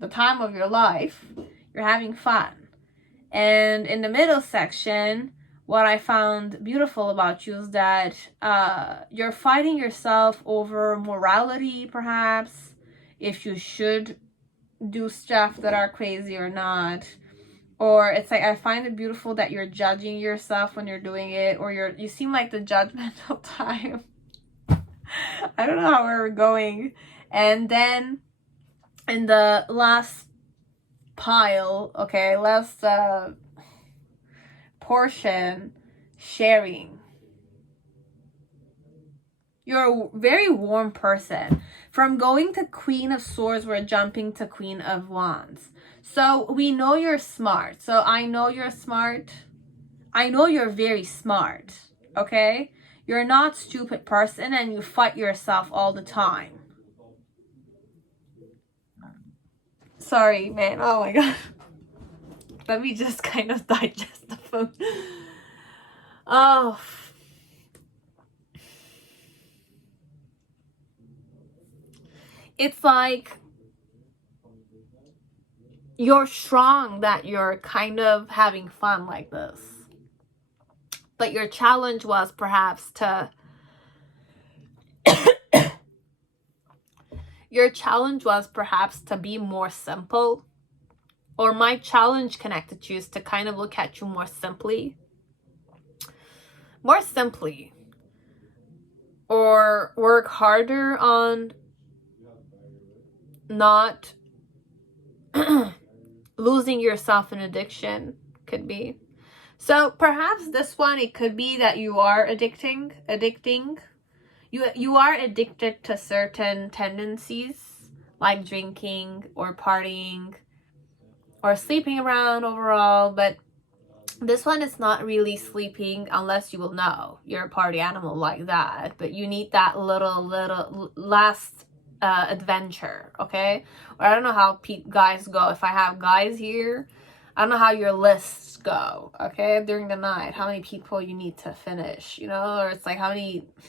the time of your life. You're having fun. And in the middle section, what I found beautiful about you is that you're fighting yourself over morality, perhaps, if you should do stuff that are crazy or not. Or it's like, I find it beautiful that you're judging yourself when you're doing it, or you seem like the judgmental type. I don't know how we're going. And then in the last pile, okay, last portion, sharing. You're a very warm person. From going to Queen of Swords, we're jumping to Queen of Wands. So we know you're smart. So I know you're smart. I know you're very smart, okay? You're not a stupid person, and you fight yourself all the time. Sorry, man. Oh my god. Let me just kind of digest the food. Oh. It's like you're strong that you're kind of having fun like this. But your challenge was perhaps to... your challenge was perhaps to be more simple. Or my challenge connected to you is to kind of look at you more simply. More simply. Or work harder on not losing yourself in addiction, could be. So perhaps this one, it could be that you are addicting. You are addicted to certain tendencies, like drinking or partying or sleeping around overall. But this one is not really sleeping, unless you will know you're a party animal like that. But you need that little last adventure, okay? Or I don't know how guys go. If I have guys here, I don't know how your lists go, okay? During the night, how many people you need to finish, you know? Or it's like how many